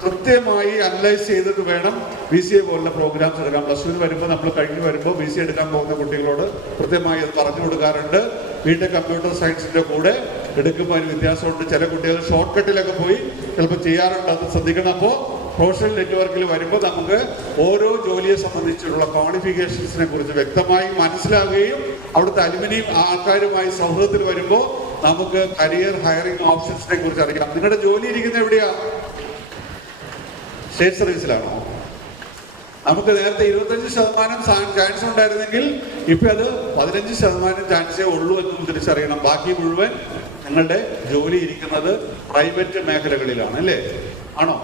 കൃത്യമായി അനലൈസ് ചെയ്തിട്ട് വേണം BCA പോലുള്ള പ്രോഗ്രാംസ് എടുക്കാം. +2 വരുമ്പോൾ നമ്മൾ കഴിഞ്ഞ് വരുമ്പോൾ BCA എടുക്കാൻ പോകുന്ന കുട്ടികളോട് കൃത്യമായി അത് പറഞ്ഞു കൊടുക്കാറുണ്ട്. BTech കമ്പ്യൂട്ടർ സയൻസിന്റെ കൂടെ എടുക്കുമ്പോൾ അതിന് വ്യത്യാസമുണ്ട്. ചില കുട്ടികൾ ഷോർട്ട് കട്ടിലൊക്കെ പോയി ചിലപ്പോൾ ചെയ്യാറുണ്ട്. അത് ശ്രദ്ധിക്കണം. അപ്പോൾ പ്രൊഫഷണൽ നെറ്റ്വർക്കിൽ വരുമ്പോൾ നമുക്ക് ഓരോ ജോലിയെ സംബന്ധിച്ചുള്ള ക്വാളിഫിക്കേഷൻസിനെ കുറിച്ച് വ്യക്തമായി മനസ്സിലാവുകയും അവിടുത്തെ അലുമിനിയം ആൾക്കാരുമായി സൗഹൃദത്തിൽ വരുമ്പോൾ നമുക്ക് കരിയർ ഹയറിംഗ് ഓപ്ഷൻസിനെ കുറിച്ച് അറിയാം. നിങ്ങളുടെ ജോലി ഇരിക്കുന്നത് എവിടെയാ? സ്റ്റേറ്റ് സർവീസിലാണോ? നമുക്ക് നേരത്തെ 25% ചാൻസ് ഉണ്ടായിരുന്നെങ്കിൽ ഇപ്പൊ അത് 15% ചാൻസേ ഉള്ളൂ എന്നും തിരിച്ചറിയണം. ബാക്കി മുഴുവൻ നിങ്ങളുടെ ജോലി ഇരിക്കുന്നത് പ്രൈവറ്റ് മേഖലകളിലാണ് അല്ലേ? ആണോ?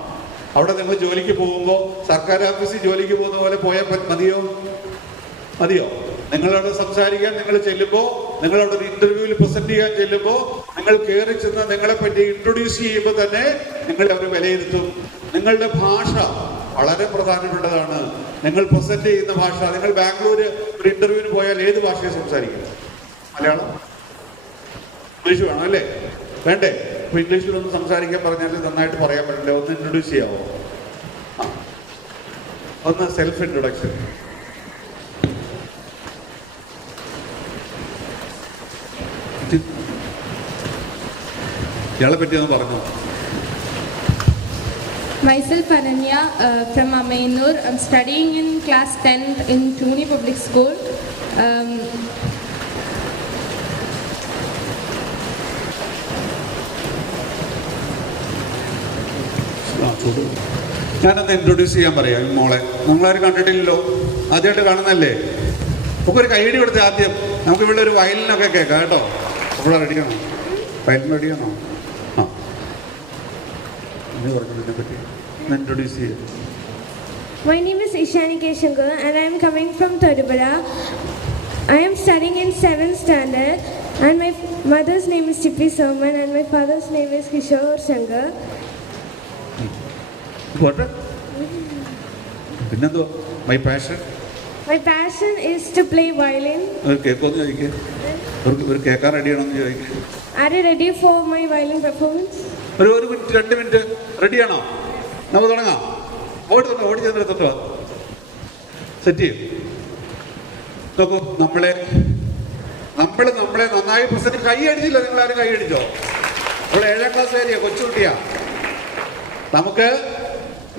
അവിടെ നിങ്ങൾ ജോലിക്ക് പോകുമ്പോൾ സർക്കാർ ഓഫീസിൽ ജോലിക്ക് പോകുന്ന പോലെ പോയാൽ മതിയോ? നിങ്ങളോട് സംസാരിക്കാൻ നിങ്ങൾ ചെല്ലുമ്പോൾ നിങ്ങളവിടെ ഒരു ഇന്റർവ്യൂവിൽ പ്രസന്റ് ചെയ്യാൻ ചെല്ലുമ്പോൾ നിങ്ങൾ കയറി ചെന്ന് നിങ്ങളെ പറ്റി ഇൻട്രൊഡ്യൂസ് ചെയ്യുമ്പോൾ തന്നെ നിങ്ങളെ അവർ വിലയിരുത്തും. നിങ്ങളുടെ ഭാഷ വളരെ പ്രധാനപ്പെട്ടതാണ്. നിങ്ങൾ പ്രസന്റ് ചെയ്യുന്ന ഭാഷ. നിങ്ങൾ ബാംഗ്ലൂര് ഒരു ഇന്റർവ്യൂവിന് പോയാൽ ഏത് ഭാഷയെ സംസാരിക്കും? മലയാളം, ഇംഗ്ലീഷ് വേണം അല്ലേ? വേണ്ടേ? അപ്പൊ ഇംഗ്ലീഷിലൊന്ന് സംസാരിക്കാൻ പറഞ്ഞാൽ നന്നായിട്ട് പറയാൻ പറ്റില്ല. ഒന്ന് ഇൻട്രൊഡ്യൂസ് ചെയ്യാവോ? ഒന്ന് സെൽഫ് ഇൻട്രൊഡക്ഷൻ. ഇയാളെ പറ്റി ഒന്ന് പറഞ്ഞോ. Myself Ananya from Amaynur. I'm studying in class 10 in Tuni Public School. ഞാനൊന്ന് ഇൻട്രൊഡ്യൂസ് ചെയ്യാൻ പറയാം ഈ മോളെ. നമ്മളാരും കണ്ടിട്ടില്ലല്ലോ, ആദ്യമായിട്ട് കാണുന്നല്ലേ? നമുക്ക് ഒരു കൈയടി കൊടുത്ത് ആദ്യം. നമുക്ക് ഇവിടെ ഒരു വയലിനൊക്കെ കേൾക്കാം കേട്ടോ. ഇവിടെ റെഡിയാണോ? വയലിൻ റെഡിയാണോ? ആ, എന്ന് പറഞ്ഞു ഇതിനെ പറ്റി ഇൻട്രൊഡ്യൂസ് ചെയ്യാം. My name is Ishani K. Shankar and I am coming from Thodupuzha. I am studying in 7th standard and my mother's name is Tippi Soman and my father's name is Kishore Shankar. പോട്ടെ. പിന്നെന്തോ? My passion. My passion is to play violin. ഒരു കേക്കൊന്ന് ചോദിക്കുക. ഒരു കേൾക്കാൻ റെഡിയാണോന്ന് ചോദിക്കുക. Are you ready for my violin performance? ഒരു minute 2 minute. റെഡിയാണോ? നമുക്ക് തുടങ്ങാം. ഓടി ചെന്നെടുത്തിട്ടോ സെറ്റ് ചെയ്യും. നോക്കൂ, നമ്മളെ നന്നായി പ്രസന്റ്. കൈ അടിച്ചില്ല, നിങ്ങളാരും കൈ അടിച്ചോ? ഇവിടെ 7ാം ക്ലാസ് വരെയാ, കൊച്ചുകുട്ടിയാ. നമുക്ക്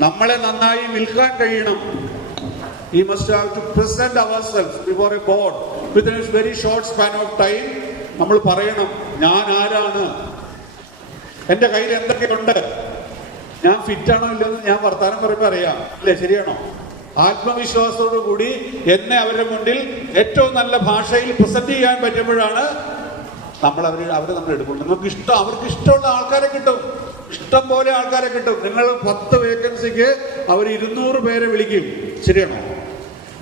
നമ്മളെ നന്നായി വിൽക്കാൻ കഴിയണം. We must have to present ourselves before a board within a very short span of time. നമ്മൾ പറയണം, ഞാൻ ആരാണ്, എൻ്റെ കയ്യിൽ എന്തൊക്കെയുണ്ട്, ഞാൻ ഫിറ്റാണോ ഇല്ലെന്ന് ഞാൻ വർത്താനം പറയുമ്പോൾ അറിയാം അല്ലേ? ശരിയാണോ? ആത്മവിശ്വാസത്തോടു കൂടി എന്നെ അവരുടെ മുന്നിൽ ഏറ്റവും നല്ല ഭാഷയിൽ പ്രസന്റ് ചെയ്യാൻ പറ്റുമ്പോഴാണ് അവർ നമ്മൾ എടുക്കും. അവർക്ക് ഇഷ്ടമുള്ള ആൾക്കാരെ കിട്ടും, ഇഷ്ടം പോലെ ആൾക്കാരെ കിട്ടും. നിങ്ങൾ 10 വേക്കൻസിക്ക് അവർ 200 പേരെ വിളിക്കും. ശരിയാണോ?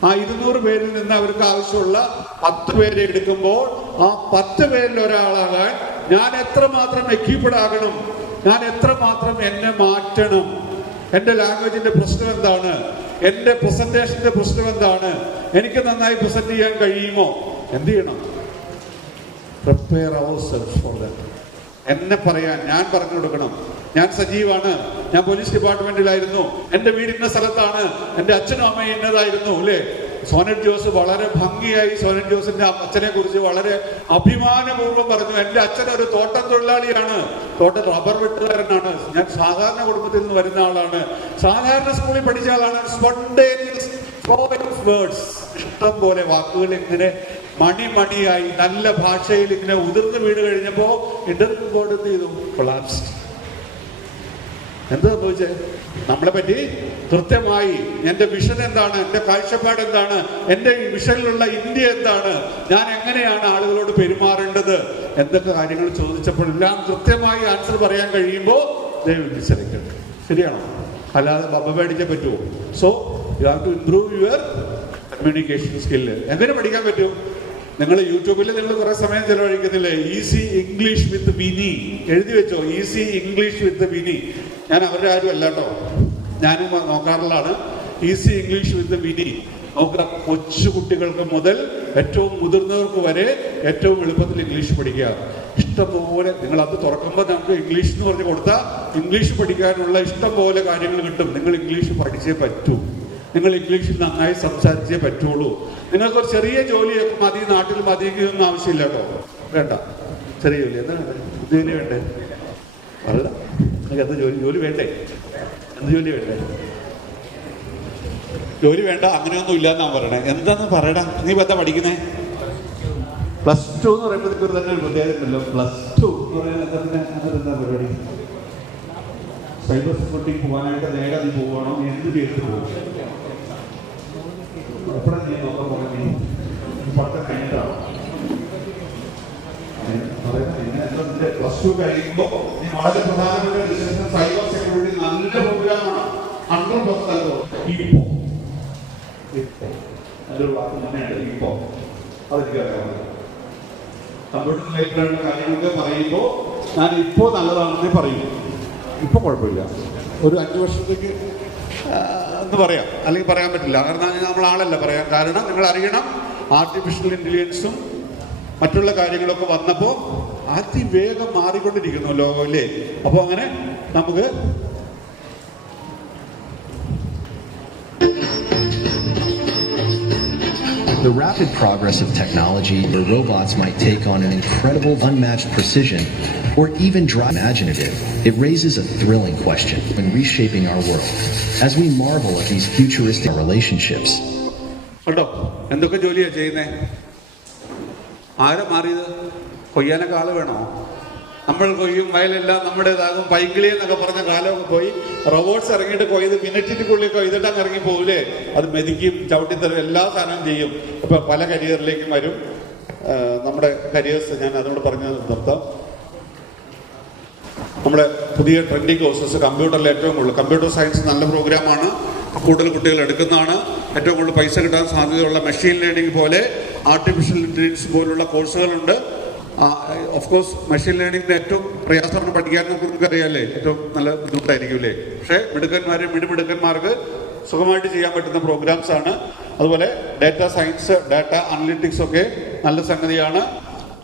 ആ 200 പേരിൽ നിന്ന് അവർക്ക് ആവശ്യമുള്ള 10 പേരെ എടുക്കുമ്പോൾ ആ 10 പേരിൽ ഒരാളാകാൻ ഞാൻ എത്രമാത്രം എക്യുപ്ഡ് ആകണം, ഞാൻ എത്രമാത്രം എന്നെ മാറ്റണം, എൻ്റെ ലാംഗ്വേജിന്റെ പ്രശ്നം എന്താണ്, എൻ്റെ പ്രസന്റേഷന്റെ പ്രശ്നം എന്താണ്, എനിക്ക് നന്നായി പ്രസന്റ് ചെയ്യാൻ കഴിയുമോ, എന്ത് ചെയ്യണം? Prepare ourselves for that. എന്നെ പറയാൻ ഞാൻ പറഞ്ഞു കൊടുക്കണം. ഞാൻ സജീവാണ്, ഞാൻ പോലീസ് ഡിപ്പാർട്ട്മെന്റിലായിരുന്നു, എൻ്റെ വീട് ഇന്ന സ്ഥലത്താണ്, എൻ്റെ അച്ഛനും അമ്മയും ഇന്നതായിരുന്നു അല്ലേ? സോനറ്റ് ജോസ് വളരെ ഭംഗിയായി സോനറ്റ് ജോസിന്റെ അച്ഛനെ കുറിച്ച് വളരെ അഭിമാനപൂർവ്വം പറഞ്ഞു. എൻ്റെ അച്ഛൻ ഒരു തോട്ടം തൊഴിലാളിയാണ്, റബ്ബർ വെട്ടുകാരനാണ്, ഞാൻ സാധാരണ കുടുംബത്തിൽ നിന്ന് വരുന്ന ആളാണ്, സാധാരണ സ്കൂളിൽ പഠിച്ച ആളാണ്. സ്പോണ്ടേനിയസ് ഫ്ലോ ഓഫ് വേർഡ്സ്, ഇഷ്ടം പോലെ വാക്കുകൾ ഇങ്ങനെ മണിയായി നല്ല ഭാഷയിൽ ഇങ്ങനെ ഉതിർന്ന് വീട് കഴിഞ്ഞപ്പോ ഇന്റർവ്യൂ ബോർഡ് എന്ത് ചെയ്തു? കൊളാപ്സ്ഡ്. എന്താ സംഭവിച്ചേ? നമ്മളെ പറ്റി കൃത്യമായി എൻ്റെ വിഷൻ എന്താണ്, എൻ്റെ കാഴ്ചപ്പാട് എന്താണ്, എൻ്റെ വിഷനിലുള്ള ഇന്ത്യ എന്താണ്, ഞാൻ എങ്ങനെയാണ് ആളുകളോട് പെരുമാറേണ്ടത്, എന്തൊക്കെ കാര്യങ്ങൾ ചോദിച്ചപ്പോഴെല്ലാം കൃത്യമായി ആൻസർ പറയാൻ കഴിയുമ്പോൾ സെലക്ട്. ശരിയാണോ? അല്ലാതെ ബബ പേടിച്ചേ പറ്റുമോ? So you have to improve your communication skill. എങ്ങനെ പഠിക്കാൻ പറ്റും? നിങ്ങൾ യൂട്യൂബിൽ നിങ്ങൾ കുറെ സമയം ചെലവഴിക്കുന്നില്ലേ? ഈസി ഇംഗ്ലീഷ് വിത്ത് വിനി എഴുതി വെച്ചോ. ഈസി ഇംഗ്ലീഷ് വിത്ത് വിനി. ഞാൻ അവരുടെ ആരും അല്ല കേട്ടോ, ഞാനും നോക്കാറുള്ളതാണ്. ഈസി ഇംഗ്ലീഷ് വിത്ത് വിനി നോക്കുക. കൊച്ചു കുട്ടികൾക്ക് മുതൽ ഏറ്റവും മുതിർന്നവർക്ക് വരെ ഏറ്റവും എളുപ്പത്തിൽ ഇംഗ്ലീഷ് പഠിക്കുക. ഇഷ്ടംപോലെ നിങ്ങൾ അത് തുറക്കുമ്പോൾ നമുക്ക് ഇംഗ്ലീഷ് എന്ന് പറഞ്ഞ് കൊടുത്താൽ ഇംഗ്ലീഷ് പഠിക്കാനുള്ള ഇഷ്ടം പോലെ കാര്യങ്ങൾ കിട്ടും. നിങ്ങൾ ഇംഗ്ലീഷ് പഠിച്ചേ പറ്റൂ, നിങ്ങൾ ഇംഗ്ലീഷിൽ നന്നായി സംസാരിച്ചേ പറ്റുള്ളൂ. നിങ്ങൾക്ക് ഒരു ചെറിയ ജോലിയൊക്കെ മതി, നാട്ടിൽ മതിയൊന്നും ആവശ്യമില്ല കേട്ടോ. വേണ്ട, ചെറിയ ജോലി. എന്താ ജോലി വേണ്ടേ? അല്ല, നിങ്ങൾക്ക് എന്താ ജോലി വേണ്ടേ? എന്ത് ജോലി വേണ്ടേ? ജോലി വേണ്ട, അങ്ങനെയൊന്നും ഇല്ല എന്നാ പറയണേ. എന്താന്ന് പറയടാ, നീ എന്താ പഠിക്കുന്നേ? +2 എന്ന് പറയുമ്പോൾ തന്നെ ഒരു പ്രത്യേകതയുണ്ടല്ലോ. +2 എന്ന് പറയുന്നത് എന്താ പരിപാടി? സൈബർ സെക്യൂരിറ്റി പോകാനായിട്ട് നേരെ നീ പോവുകയാണോ? എന്ത് ചെയ്തിട്ട് പോകും? എപ്പോഴും നീ നോക്കാൻ പോകാൻ നീ പഠിത്തം കഴിഞ്ഞിട്ടാണോ? +2 കഴിയുമ്പോൾ നീ വളരെ പ്രധാനപ്പെട്ട ഡിസിഷൻ സൈബർ സെക്യൂരിറ്റി നല്ല പ്രോഗ്രാമാണ്. 100% ഇപ്പോ നല്ലൊരു വാക്ക് തന്നെയാണ്. ഇപ്പോ അതെനിക്ക് അറിയാവുന്നത് കമ്പ്യൂട്ടർ റിലേറ്റഡ് കാര്യങ്ങളൊക്കെ പറയുമ്പോൾ ഞാൻ ഇപ്പോൾ നല്ലതാണെന്നേ പറയും. ഇപ്പോൾ കുഴപ്പമില്ല, ഒരു 5 വർഷത്തേക്ക് എന്ന് പറയാം, അല്ലെങ്കിൽ പറയാൻ പറ്റില്ല. കാരണം നമ്മൾ ആളല്ല പറയാം. കാരണം നിങ്ങൾ അറിയണം, ആർട്ടിഫിഷ്യൽ ഇൻ്റലിജൻസും മറ്റുള്ള കാര്യങ്ങളൊക്കെ വന്നപ്പോൾ അതിവേഗം മാറിക്കൊണ്ടിരിക്കുന്നു ലോകം, അല്ലേ? അപ്പോൾ അങ്ങനെ നമുക്ക് The rapid progress of technology, where robots might take on an incredible, unmatched precision, or even imaginative, it raises a thrilling question when reshaping our world. As we marvel at these futuristic relationships. കേട്ടോ, എന്തൊക്കെ ജോലിയാ ചെയ്യുന്നേ? ആരാ മാറിയത്? കൊയ്യാനൊക്കെ ആള് വേണോ? നമ്മൾ കൊയ്യും, വയലെല്ലാം നമ്മുടേതാകും, പൈങ്കിളി എന്നൊക്കെ പറഞ്ഞ കാലമൊക്കെ പോയി. റോബോട്ട്സ് ഇറങ്ങിയിട്ട് കൊയ്ത് മിനിറ്റിനുള്ളിൽ കൊയ്തിട്ടങ്ങ് ഇറങ്ങി പോകില്ലേ? അത് മെതിക്കും, ചവിട്ടിത്തരും, എല്ലാ സാധനവും ചെയ്യും. ഇപ്പൊ പല കരിയറിലേക്കും വരും. നമ്മുടെ കരിയേഴ്സ് ഞാൻ അതുകൊണ്ട് പറഞ്ഞ് നിർത്താം. നമ്മുടെ പുതിയ ട്രെൻഡിങ് കോഴ്സസ് കമ്പ്യൂട്ടറിൽ ഏറ്റവും കൂടുതൽ, കമ്പ്യൂട്ടർ സയൻസ് നല്ല പ്രോഗ്രാമാണ്, കൂടുതൽ കുട്ടികൾ എടുക്കുന്നതാണ്. ഏറ്റവും കൂടുതൽ പൈസ കിട്ടാൻ സാധ്യതയുള്ള മെഷീൻ ലേണിംഗ് പോലെ, ആർട്ടിഫിഷ്യൽ ഇൻ്റലിജൻസ് പോലുള്ള കോഴ്സുകളുണ്ട്. ഓഫ് കോഴ്സ് മെഷീൻ ലേണിംഗിന് ഏറ്റവും പ്രയാസമാണ് പഠിക്കാൻ, നമുക്ക് അറിയാമല്ലേ? ഏറ്റവും നല്ല ബുദ്ധിമുട്ടായിരിക്കും അല്ലേ? പക്ഷേ മിടുക്കന്മാർക്ക് സുഖമായിട്ട് ചെയ്യാൻ പറ്റുന്ന പ്രോഗ്രാംസ് ആണ്. അതുപോലെ ഡാറ്റ സയൻസ്, ഡാറ്റ അനലിറ്റിക്സ് ഒക്കെ നല്ല സംഗതിയാണ്.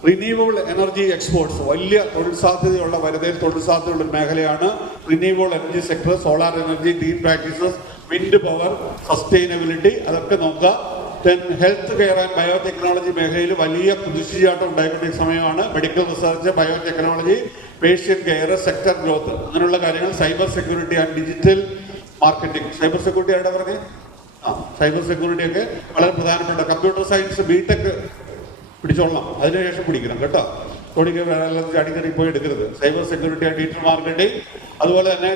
റിന്യൂവബിൾ എനർജി എക്സ്പോർട്സ് വലിയ തൊഴിൽ സാധ്യതയുള്ള, വലുതേ തൊഴിൽ സാധ്യതയുള്ള ഒരു മേഖലയാണ് renewable energy sector. Solar energy, green practices, wind power, sustainability, അതൊക്കെ നോക്കുക. ഹെൽത്ത് കെയർ ആൻഡ് ബയോടെക്നോളജി മേഖലയിൽ വലിയ കുതിച്ചുചാട്ടം ഉണ്ടായിക്കൊണ്ടിരിക്കുന്ന സമയമാണ്. Medical research, biotechnology, patient care, sector growth, അങ്ങനെയുള്ള കാര്യങ്ങൾ. Cyber security and digital marketing. Cyber security ആരുടെ പറഞ്ഞേ? സൈബർ സെക്യൂരിറ്റി ഒക്കെ വളരെ പ്രധാനപ്പെട്ട. കമ്പ്യൂട്ടർ സയൻസ് ബിടെക് പിടിച്ചോളണം, അതിനുശേഷം പിടിക്കണം കേട്ടോ. ചാടിക്കടി പോയി എടുക്കരുത്. Cyber security and digital marketing, അതുപോലെ തന്നെ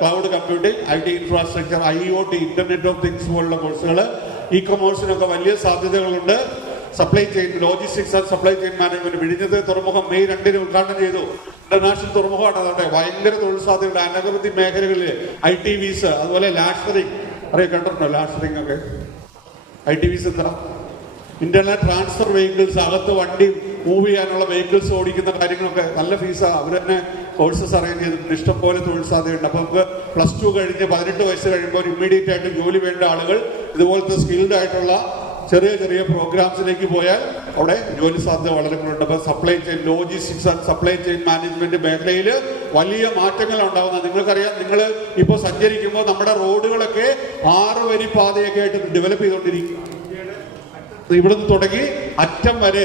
cloud computing, IT infrastructure, IoT, internet of things പോലുള്ള കോഴ്സുകൾ. ഇ കൊമേഴ്സിനൊക്കെ വലിയ സാധ്യതകളുണ്ട്. Supply chain, logistics and supply chain management. വിഴിഞ്ഞത്തെ തുറമുഖം May 2 ഉദ്ഘാടനം ചെയ്തു. ഇന്റർനാഷണൽ തുറമുഖമാണ്. അതോടെ ഭയങ്കര തൊഴിൽ സാധ്യതയുണ്ട് അനവധി മേഖലകളിൽ. IT വീസ്, അതുപോലെ ലാഷറിംഗ്, കണ്ടിട്ടുണ്ടോ ലാഷറിംഗ് ഒക്കെ? IT വീസ് എന്താ? ഇന്റർനെറ്റ് ട്രാൻസ്ഫർ വെഹിക്കിൾസ്, അകത്ത് വണ്ടി മൂവ് ചെയ്യാനുള്ള വെഹിക്കിൾസ് ഓടിക്കുന്ന കാര്യങ്ങളൊക്കെ നല്ല ഫീസാണ്. അവർ തന്നെ കോഴ്സസ് അറേഞ്ച് ചെയ്തിട്ടുണ്ട്. ഇഷ്ടംപോലെ തൊഴിൽ സാധ്യതയുണ്ട്. അപ്പോൾ നമുക്ക് +2 കഴിഞ്ഞ് 18 വയസ്സ് കഴിയുമ്പോൾ ഇമ്മീഡിയറ്റ് ആയിട്ട് ജോലി വേണ്ട ആളുകൾ ഇതുപോലത്തെ സ്കിൽഡ് ആയിട്ടുള്ള ചെറിയ പ്രോഗ്രാംസിലേക്ക് പോയാൽ അവിടെ ജോലി സാധ്യത വളരെ കൂടുതലുണ്ട്. അപ്പോൾ supply chain, logistics and supply chain management മേഖലയിൽ വലിയ മാറ്റങ്ങൾ ഉണ്ടാകുന്നത് നിങ്ങൾക്കറിയാം. നിങ്ങൾ ഇപ്പോൾ സഞ്ചരിക്കുമ്പോൾ നമ്മുടെ റോഡുകളൊക്കെ 6 വരി പാതയൊക്കെ ആയിട്ട് ഡെവലപ്പ് ചെയ്തുകൊണ്ടിരിക്കും. ഇവിടുന്ന് തുടങ്ങി അറ്റം വരെ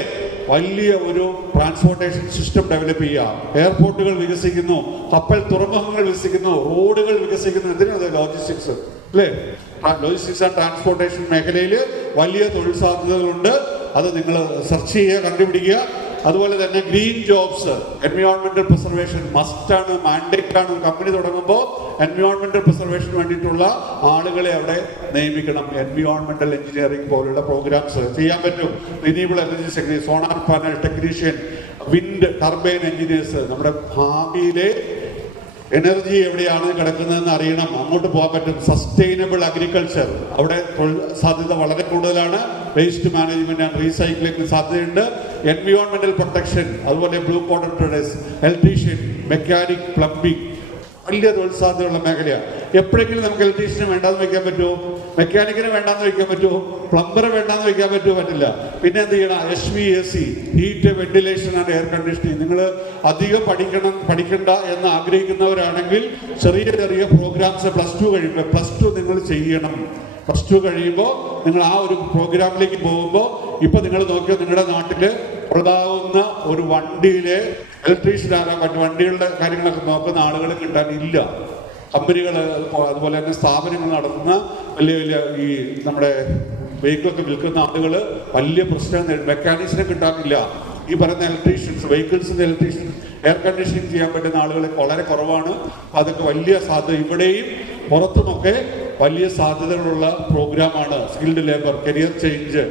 വലിയ ഒരു ട്രാൻസ്പോർട്ടേഷൻ സിസ്റ്റം ഡെവലപ്പ് ചെയ്യുക. എയർപോർട്ടുകൾ വികസിക്കുന്നു, കപ്പൽ തുറമുഖങ്ങൾ വികസിക്കുന്നു, റോഡുകൾ വികസിക്കുന്നു. ഇതിനത് ലോജിസ്റ്റിക്സ് അല്ലേ? ലോജിസ്റ്റിക്സ് ആൻഡ് ട്രാൻസ്പോർട്ടേഷൻ മേഖലയിൽ വലിയ തൊഴിൽ സാധ്യതകളുണ്ട്. അത് നിങ്ങൾ സെർച്ച് ചെയ്യുക, കണ്ടുപിടിക്കുക. അതുപോലെ തന്നെ ഗ്രീൻ ജോബ്സ്, എൻവയോൺമെന്റൽ പ്രിസർവേഷൻ മസ്റ്റാണ്, മാൻഡേറ്റ് ആണ്. കമ്പനി തുടങ്ങുമ്പോൾ എൻവയോൺമെന്റൽ പ്രിസർവേഷന് വേണ്ടിയിട്ടുള്ള ആളുകളെ അവിടെ നിയമിക്കണം. എൻവയോൺമെന്റൽ എഞ്ചിനീയറിംഗ് പോലുള്ള പ്രോഗ്രാംസ് ചെയ്യാൻ പറ്റും. Renewable energy sector, solar panel technician, wind turbine engineers. നമ്മുടെ ഭാവിയിലെ എനർജി എവിടെയാണ് കിടക്കുന്നതെന്ന് അറിയണം, അങ്ങോട്ട് പോകാൻ പറ്റും. സസ്റ്റൈനബിൾ അഗ്രികൾച്ചർ, അവിടെ തൊഴിൽ സാധ്യത വളരെ കൂടുതലാണ്. വേസ്റ്റ് മാനേജ്മെന്റ് ആൻഡ് റീസൈക്ലിംഗ് സാധ്യതയുണ്ട്. എൻവയോൺമെന്റൽ പ്രൊട്ടക്ഷൻ, അതുപോലെ blue cotton traders, electrician, mechanic, plumbing, വലിയ തൊഴിൽ സാധ്യതയുള്ള മേഖലയാണ്. എപ്പോഴെങ്കിലും നമുക്ക് ഇലക്ട്രീഷ്യന് വേണ്ടാന്ന് വെക്കാൻ പറ്റുമോ? മെക്കാനിക്കിന് വേണ്ടാന്ന് വെക്കാൻ പറ്റുമോ? പ്ലംബർ വേണ്ടാന്ന് വെക്കാൻ പറ്റുമോ? പറ്റില്ല. പിന്നെ എന്ത് ചെയ്യണം? HVAC, heat, ventilation and air conditioning. നിങ്ങൾ അധികം പഠിക്കണ്ട എന്ന് ആഗ്രഹിക്കുന്നവരാണെങ്കിൽ ചെറിയ പ്രോഗ്രാംസ് +2 കഴിയുമ്പോൾ +2 നിങ്ങൾ ചെയ്യണം. +2 കഴിയുമ്പോൾ നിങ്ങൾ ആ ഒരു പ്രോഗ്രാമിലേക്ക് പോകുമ്പോൾ ഇപ്പൊ നിങ്ങൾ നോക്കിയോ, നിങ്ങളുടെ നാട്ടില് ഉള്ളതാവുന്ന ഒരു വണ്ടിയിലെ ഇലക്ട്രീഷ്യൻ ആകാൻ പറ്റും. വണ്ടികളുടെ കാര്യങ്ങളൊക്കെ നോക്കുന്ന ആളുകളെ കിട്ടാനില്ല. കമ്പനികൾ, അതുപോലെ തന്നെ സ്ഥാപനങ്ങൾ നടത്തുന്ന വലിയ ഈ നമ്മുടെ വെഹിക്കിളൊക്കെ വിൽക്കുന്ന ആളുകൾ വലിയ പ്രശ്നം. മെക്കാനിക്സിനെ കിട്ടാനില്ല. ഈ പറയുന്ന ഇലക്ട്രീഷ്യൻസ്, വെഹിക്കിൾസിന്റെ ഇലക്ട്രീഷ്യൻ, എയർ കണ്ടീഷനിങ് ചെയ്യാൻ പറ്റുന്ന ആളുകൾ വളരെ കുറവാണ്. അതൊക്കെ വലിയ സാധ്യത. ഇവിടെയും പുറത്തുമൊക്കെ വലിയ സാധ്യതകളുള്ള പ്രോഗ്രാമാണ് സ്കിൽഡ് ലേബർ, കരിയർ ചേഞ്ച്.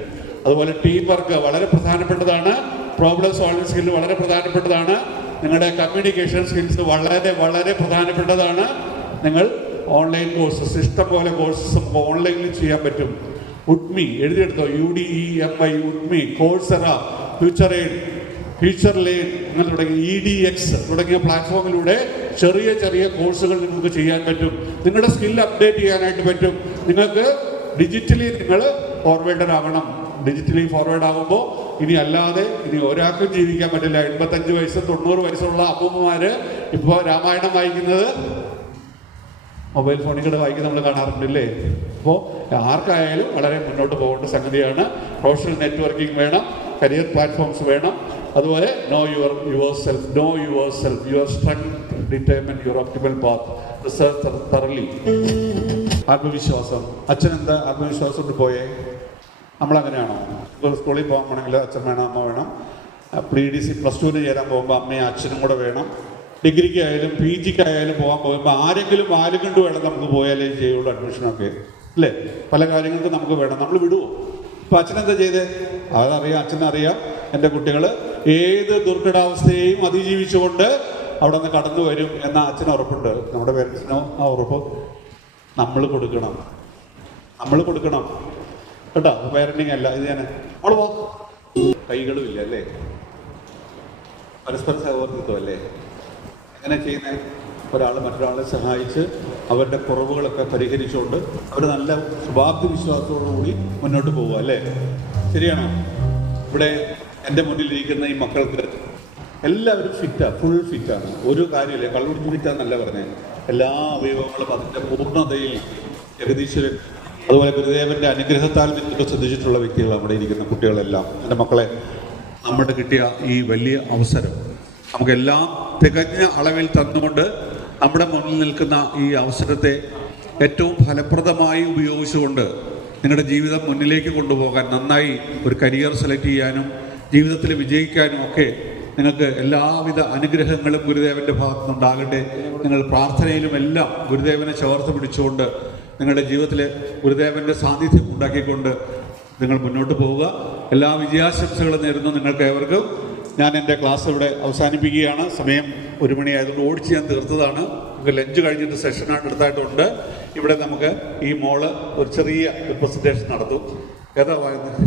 അതുപോലെ ടീം വർക്ക് വളരെ പ്രധാനപ്പെട്ടതാണ്. പ്രോബ്ലം സോൾവിംഗ് സ്കിൽ വളരെ പ്രധാനപ്പെട്ടതാണ്. നിങ്ങളുടെ കമ്മ്യൂണിക്കേഷൻ സ്കിൽസ് വളരെ പ്രധാനപ്പെട്ടതാണ്. നിങ്ങൾ ഓൺലൈൻ കോഴ്സസ്, ഇഷ്ടംപോലെ കോഴ്സസ് നമുക്ക് ഓൺലൈനിൽ ചെയ്യാൻ പറ്റും. ഉഡ്മി എഴുതിയെടുത്തോ, UDEMI, Udemy, Coursera, future aid, future lane അങ്ങനെ തുടങ്ങിയ EDX തുടങ്ങിയ പ്ലാറ്റ്ഫോമിലൂടെ ചെറിയ ചെറിയ കോഴ്സുകൾ നിങ്ങൾക്ക് ചെയ്യാൻ പറ്റും. നിങ്ങളുടെ സ്കിൽ അപ്ഡേറ്റ് ചെയ്യാനായിട്ട് പറ്റും. നിങ്ങൾക്ക് ഡിജിറ്റലി നിങ്ങൾ ഫോർവേഡഡ് ആകണം. ഡിജിറ്റലി ഫോർവേഡ് ആകുമ്പോൾ ഇനി അല്ലാതെ ഇനി ഒരാൾക്കും ജീവിക്കാൻ പറ്റില്ല. 85 വയസ്സും 90 വയസ്സുള്ള അമ്മൂമ്മമാര് ഇപ്പോൾ രാമായണം വായിക്കുന്നത് മൊബൈൽ ഫോണിൽ കൂടെ വായിക്കുന്നത് നമ്മൾ കാണാറുണ്ടല്ലേ. അപ്പോൾ ആർക്കായാലും വളരെ മുന്നോട്ട് പോകേണ്ട സംഗതിയാണ്. പ്രൊഫഷണൽ നെറ്റ്വർക്കിംഗ് വേണം, കരിയർ പ്ലാറ്റ്ഫോംസ് വേണം. അതുപോലെ no your self, your strength determine your optimal path, research തറലി. ആത്മവിശ്വാസം. അച്ഛൻ എന്താ ആത്മവിശ്വാസം കൊണ്ട് പോയേ? നമ്മളങ്ങനെയാണോ? സ്കൂളിൽ പോകാൻ പോകണമെങ്കിൽ അച്ഛൻ വേണം, അമ്മ വേണം. PDC +2 ചേരാൻ പോകുമ്പോൾ അമ്മയും അച്ഛനും കൂടെ വേണം. ഡിഗ്രിക്കായാലും PGക്കായാലും പോകാൻ പോകുമ്പോൾ ആരെങ്കിലും കൊണ്ട് വേണം നമുക്ക് പോയാലേ ചെയ്യുള്ളൂ അഡ്മിഷനൊക്കെ, അല്ലേ? പല കാര്യങ്ങൾക്കും നമുക്ക് വേണം. നമ്മൾ വിടുവോ? ഇപ്പം അച്ഛനെന്താ ചെയ്തേ? അതറിയാം, അച്ഛനറിയാം എൻ്റെ കുട്ടികൾ ഏത് ദുർഘടാവസ്ഥയെയും അതിജീവിച്ചുകൊണ്ട് അവിടെ നിന്ന് കടന്നു വരും എന്ന അച്ഛന് ഉറപ്പുണ്ട്. നമ്മുടെ പേരൻസിനോ ആ ഉറപ്പ് നമ്മൾ കൊടുക്കണം കേട്ടോ. പേരൻറ്റിങ് അല്ല ഇത്. ഞാൻ നമ്മൾ കൈകളും ഇല്ല അല്ലേ, പരസ്പര സഹവർത്തിത്വം അല്ലേ? എങ്ങനെ ചെയ്യുന്നത്? ഒരാൾ മറ്റൊരാളെ സഹായിച്ച് അവരുടെ കുറവുകളൊക്കെ പരിഹരിച്ചുകൊണ്ട് അവർ നല്ല ശുഭാപ്തി വിശ്വാസത്തോടുകൂടി മുന്നോട്ട് പോകുക അല്ലേ? ശരിയാണോ? ഇവിടെ എൻ്റെ മുന്നിലിരിക്കുന്ന ഈ മക്കൾക്ക് എല്ലാവരും ഫുൾ ഫിറ്റാണ്. ഒരു കാര്യമില്ല, കള്ളുടിച്ച് ഫിറ്റാന്നല്ല പറഞ്ഞത്. എല്ലാ അവയവങ്ങളും അതിൻ്റെ പൂർണ്ണതയിൽ ജഗദീശ്വരൻ അതുപോലെ ഗുരുദേവൻ്റെ അനുഗ്രഹത്താൽ നിങ്ങൾക്ക് ശ്രദ്ധിച്ചിട്ടുള്ള വ്യക്തികൾ അവിടെ ഇരിക്കുന്ന കുട്ടികളെല്ലാം. എൻ്റെ മക്കളെ, നമ്മുടെ കിട്ടിയ ഈ വലിയ അവസരം നമുക്കെല്ലാം തികഞ്ഞ അളവിൽ തന്നുകൊണ്ട് നമ്മുടെ മുന്നിൽ നിൽക്കുന്ന ഈ അവസരത്തെ ഏറ്റവും ഫലപ്രദമായി ഉപയോഗിച്ചുകൊണ്ട് നിങ്ങളുടെ ജീവിതം മുന്നിലേക്ക് കൊണ്ടുപോകാൻ, നന്നായി ഒരു കരിയർ സെലക്ട് ചെയ്യാനും ജീവിതത്തിൽ വിജയിക്കാനും ഒക്കെ നിങ്ങൾക്ക് എല്ലാവിധ അനുഗ്രഹങ്ങളും ഗുരുദേവൻ്റെ ഭാഗത്തുനിന്നുണ്ടാകട്ടെ. നിങ്ങൾ പ്രാർത്ഥനയിലും എല്ലാം ഗുരുദേവനെ ചേർത്ത് പിടിച്ചുകൊണ്ട് നിങ്ങളുടെ ജീവിതത്തിൽ ഗുരുദേവൻ്റെ സാന്നിധ്യം ഉണ്ടാക്കിക്കൊണ്ട് നിങ്ങൾ മുന്നോട്ട് പോവുക. എല്ലാ വിജയാശംസകളും നേരുന്നു നിങ്ങൾക്ക് ഏവർക്കും. ഞാൻ എൻ്റെ ക്ലാസ് ഇവിടെ അവസാനിപ്പിക്കുകയാണ്. സമയം 1 മണി ആയതുകൊണ്ട് ഓടിച്ച് ഞാൻ തീർത്തതാണ്. നമുക്ക് ലഞ്ച് കഴിഞ്ഞിട്ട് സെഷനായിട്ട് എടുത്തായിട്ടുണ്ട്. ഇവിടെ നമുക്ക് ഈ മോള് ഒരു ചെറിയ പ്രസൻറ്റേഷൻ നടത്തും. ഏതാ വാങ്ങുന്നത്?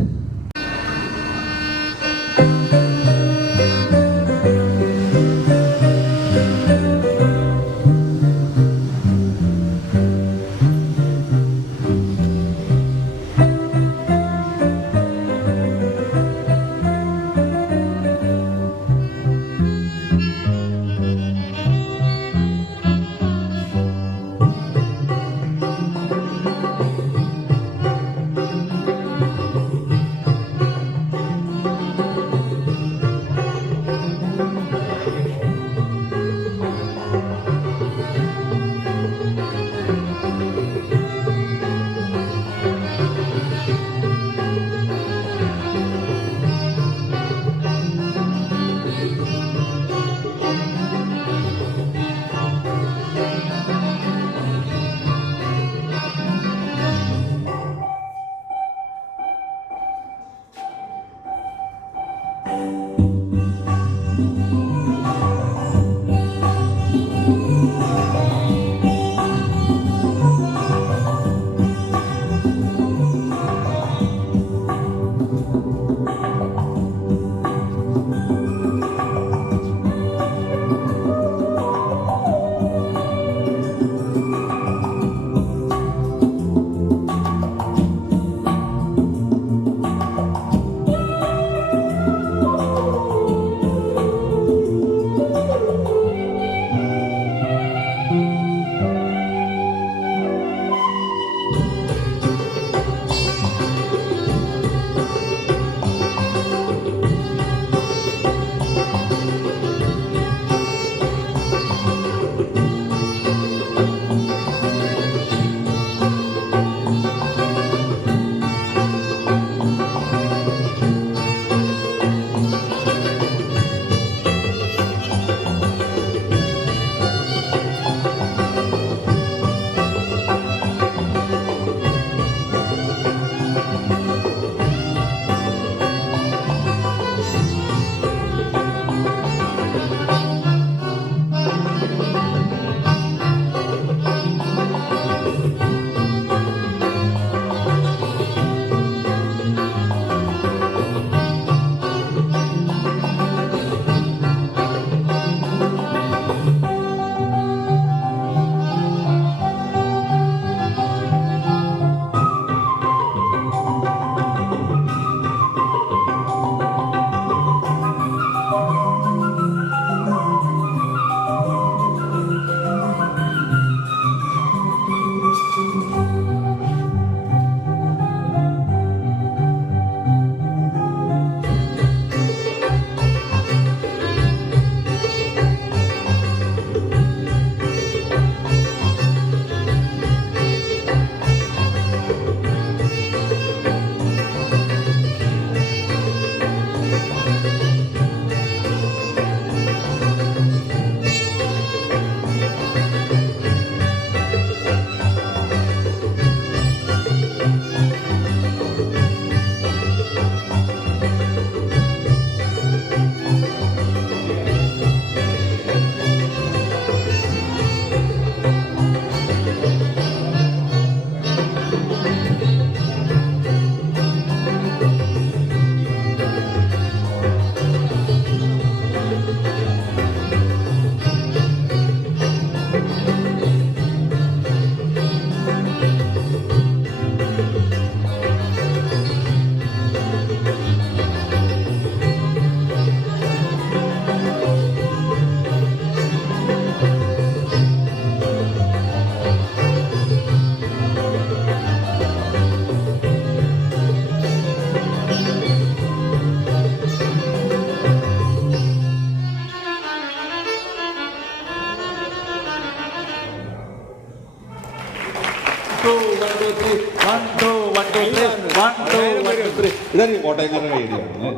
2 1 2 3 1 2 1 2 3 1 2 1 2 3 ഇതാണ് കോട്ടയംകാരുടെ ഏരിയയാണ്.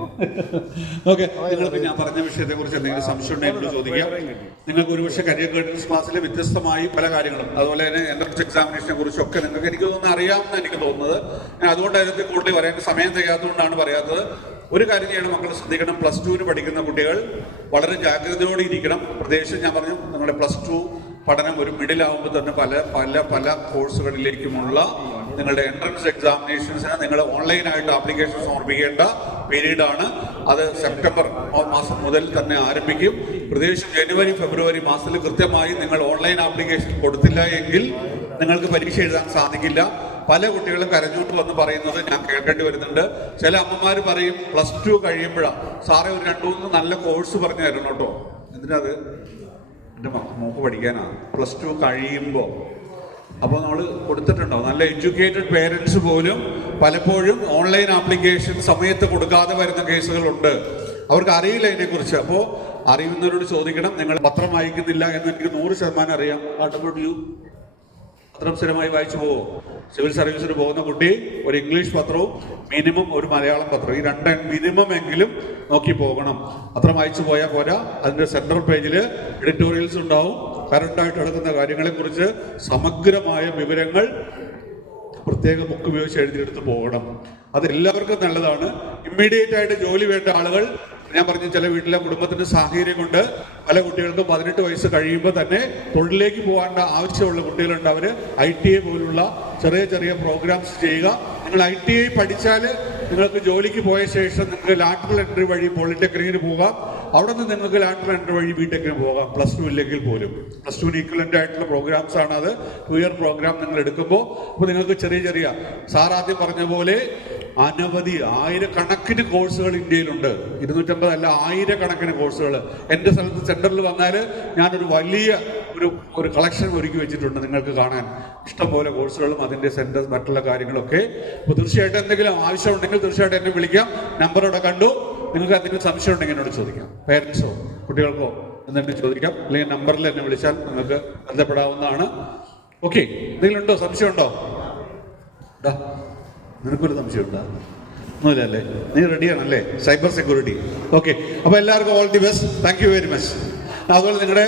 ഓക്കെ, നിങ്ങൾക്ക് ഞാൻ പറഞ്ഞ വിഷയത്തെ കുറിച്ച് എന്തെങ്കിലും സംശയം ഉണ്ടെങ്കിൽ ചോദിക്കാം. നിങ്ങൾക്ക് ഒരുപക്ഷെ കരിയർ ഗൈഡൻസ് ക്ലാസ്സിൽ വ്യത്യസ്തമായി പല കാര്യങ്ങളും, അതുപോലെ തന്നെ എൻട്രൻസ് എക്സാമിനേഷനെ കുറിച്ചൊക്കെ നിങ്ങൾക്ക് എനിക്ക് തോന്നുന്നു അറിയാമെന്ന് എനിക്ക് തോന്നുന്നത്. ഞാൻ അതുകൊണ്ട് അതിനകത്ത് കൂടുതൽ പറയാൻ സമയം തികയാത്തതുകൊണ്ടാണ് പറയാത്തത്. ഒരു കാര്യം ചെയ്യണം, മക്കൾ ശ്രദ്ധിക്കണം. +2 പഠിക്കുന്ന കുട്ടികൾ വളരെ ജാഗ്രതയോടെ ഇരിക്കണം. പ്രത്യേകിച്ച് ഞാൻ പറഞ്ഞു, നമ്മുടെ +2 പഠനം ഒരു മിഡിലാവുമ്പോൾ തന്നെ പല പല പല കോഴ്സുകളിലേക്കുമുള്ള നിങ്ങളുടെ എൻട്രൻസ് എക്സാമിനേഷൻസിന് നിങ്ങൾ ഓൺലൈനായിട്ട് ആപ്ലിക്കേഷൻ സമർപ്പിക്കേണ്ട പീരീഡാണ്. അത് സെപ്റ്റംബർ മാസം മുതൽ തന്നെ ആരംഭിക്കും. പ്രത്യേകിച്ചും ജനുവരി ഫെബ്രുവരി മാസത്തിൽ കൃത്യമായി നിങ്ങൾ ഓൺലൈൻ ആപ്ലിക്കേഷൻ കൊടുത്തില്ല എങ്കിൽ നിങ്ങൾക്ക് പരീക്ഷ എഴുതാൻ സാധിക്കില്ല. പല കുട്ടികളും കരഞ്ഞോട്ട് വന്ന് പറയുന്നത് ഞാൻ കേൾക്കേണ്ടി വരുന്നുണ്ട്. ചില അമ്മമാർ പറയും +2 കഴിയുമ്പോഴാണ് സാറേ ഒരു 2-3 നല്ല കോഴ്സ് പറഞ്ഞു തരണം കേട്ടോ. എന്തിനാത്? എൻ്റെ മോക്ക് പഠിക്കാനാണ്. +2 കഴിയുമ്പോൾ അപ്പോൾ നമ്മൾ കൊടുത്തിട്ടുണ്ടോ? നല്ല എഡ്യൂക്കേറ്റഡ് പേരൻസ് പോലും പലപ്പോഴും ഓൺലൈൻ ആപ്ലിക്കേഷൻ സമയത്ത് കൊടുക്കാതെ വരുന്ന കേസുകളുണ്ട്. അവർക്ക് അറിയില്ല ഇതിനെക്കുറിച്ച്. അപ്പോൾ അറിയുന്നവരോട് ചോദിക്കണം. നിങ്ങൾ പത്രം വായിക്കുന്നില്ല എന്ന് എനിക്ക് 100% അറിയാം. പത്രം സ്ഥിരമായി വായിച്ചു പോവോ? സിവിൽ സർവീസിന് പോകുന്ന കുട്ടി ഒരു ഇംഗ്ലീഷ് പത്രവും മിനിമം ഒരു മലയാളം പത്രവും, ഈ 2 മിനിമം എങ്കിലും നോക്കി പോകണം. പത്രം വായിച്ചു പോയാൽ പോരാ. അതിന്റെ സെൻട്രൽ പേജിൽ എഡിറ്റോറിയൽസ് ഉണ്ടാവും. കറണ്ടായിട്ട് നടക്കുന്ന കാര്യങ്ങളെക്കുറിച്ച് സമഗ്രമായ വിവരങ്ങൾ പ്രത്യേക ബുക്ക് ഉപയോഗിച്ച് എഴുതിയെടുത്ത് പോകണം. അത് എല്ലാവർക്കും നല്ലതാണ്. ഇമ്മീഡിയറ്റ് ആയിട്ട് ജോലി വേണ്ട ആളുകൾ, ഞാൻ പറഞ്ഞു ചില വീട്ടിലെ കുടുംബത്തിന്റെ സാഹചര്യം കൊണ്ട് പല കുട്ടികൾക്കും 18 വയസ്സ് കഴിയുമ്പോൾ തന്നെ തൊഴിലിലേക്ക് പോകാനുള്ള ആവശ്യമുള്ള കുട്ടികളുണ്ട്. അവർ ITI പോലുള്ള ചെറിയ ചെറിയ പ്രോഗ്രാംസ് ചെയ്യുക. നിങ്ങൾ ITI പഠിച്ചാൽ നിങ്ങൾക്ക് ജോലിക്ക് പോയ ശേഷം നിങ്ങൾക്ക് ലാറ്ററൽ എൻട്രി വഴി പോളിടെക്നിക്കിന് പോകാം. അവിടെ നിന്ന് നിങ്ങൾക്ക് ലാറ്ററൽ എൻട്രി വഴി ബിടെക്കിന് പോകാം. +2 ഇല്ലെങ്കിൽ പോലും. +2 ഈക്വലന്റ് ആയിട്ടുള്ള പ്രോഗ്രാംസ് ആണ് അത്. 2 ഇയർ പ്രോഗ്രാം നിങ്ങൾ എടുക്കുമ്പോൾ അപ്പോൾ നിങ്ങൾക്ക് ചെറിയ ചെറിയ സാർ ആദ്യം പറഞ്ഞ പോലെ അനവധി ആയിരക്കണക്കിന് കോഴ്സുകൾ ഇന്ത്യയിലുണ്ട്. 250 അല്ല, ആയിരക്കണക്കിന് കോഴ്സുകൾ. എൻ്റെ സ്ഥലത്ത് സെന്ററിൽ വന്നാൽ ഞാനൊരു വലിയ ഒരു കളക്ഷൻ ഒരുക്കി വെച്ചിട്ടുണ്ട് നിങ്ങൾക്ക് കാണാൻ. ഇഷ്ടംപോലെ കോഴ്സുകളും അതിൻ്റെ സെന്റേഴ്സ് മറ്റുള്ള കാര്യങ്ങളൊക്കെ. അപ്പോൾ തീർച്ചയായിട്ടും എന്തെങ്കിലും ആവശ്യമുണ്ടെങ്കിൽ തീർച്ചയായിട്ടും എന്നെ വിളിക്കാം. നമ്പർ ഇവിടെ കണ്ടു. നിങ്ങൾക്ക് എന്തെങ്കിലും സംശയം ഉണ്ടെങ്കിൽ എന്നോട് ചോദിക്കാം. പേരൻസോ കുട്ടികൾക്കോ എന്തെങ്കിലും ചോദിക്കാം. അല്ലെങ്കിൽ നമ്പറിൽ എന്നെ വിളിച്ചാൽ നിങ്ങൾക്ക് ബന്ധപ്പെടാവുന്നതാണ്. ഓക്കെ, എന്തെങ്കിലും ഉണ്ടോ? സംശയമുണ്ടോ? നിനക്കൊരു സംശയമുണ്ടോ? ഒന്നുമില്ലല്ലേ? നീ റെഡിയാണല്ലേ? Cyber security. ഓക്കെ, അപ്പോൾ എല്ലാവർക്കും all the best. Thank you very much. അതുപോലെ നിങ്ങളുടെ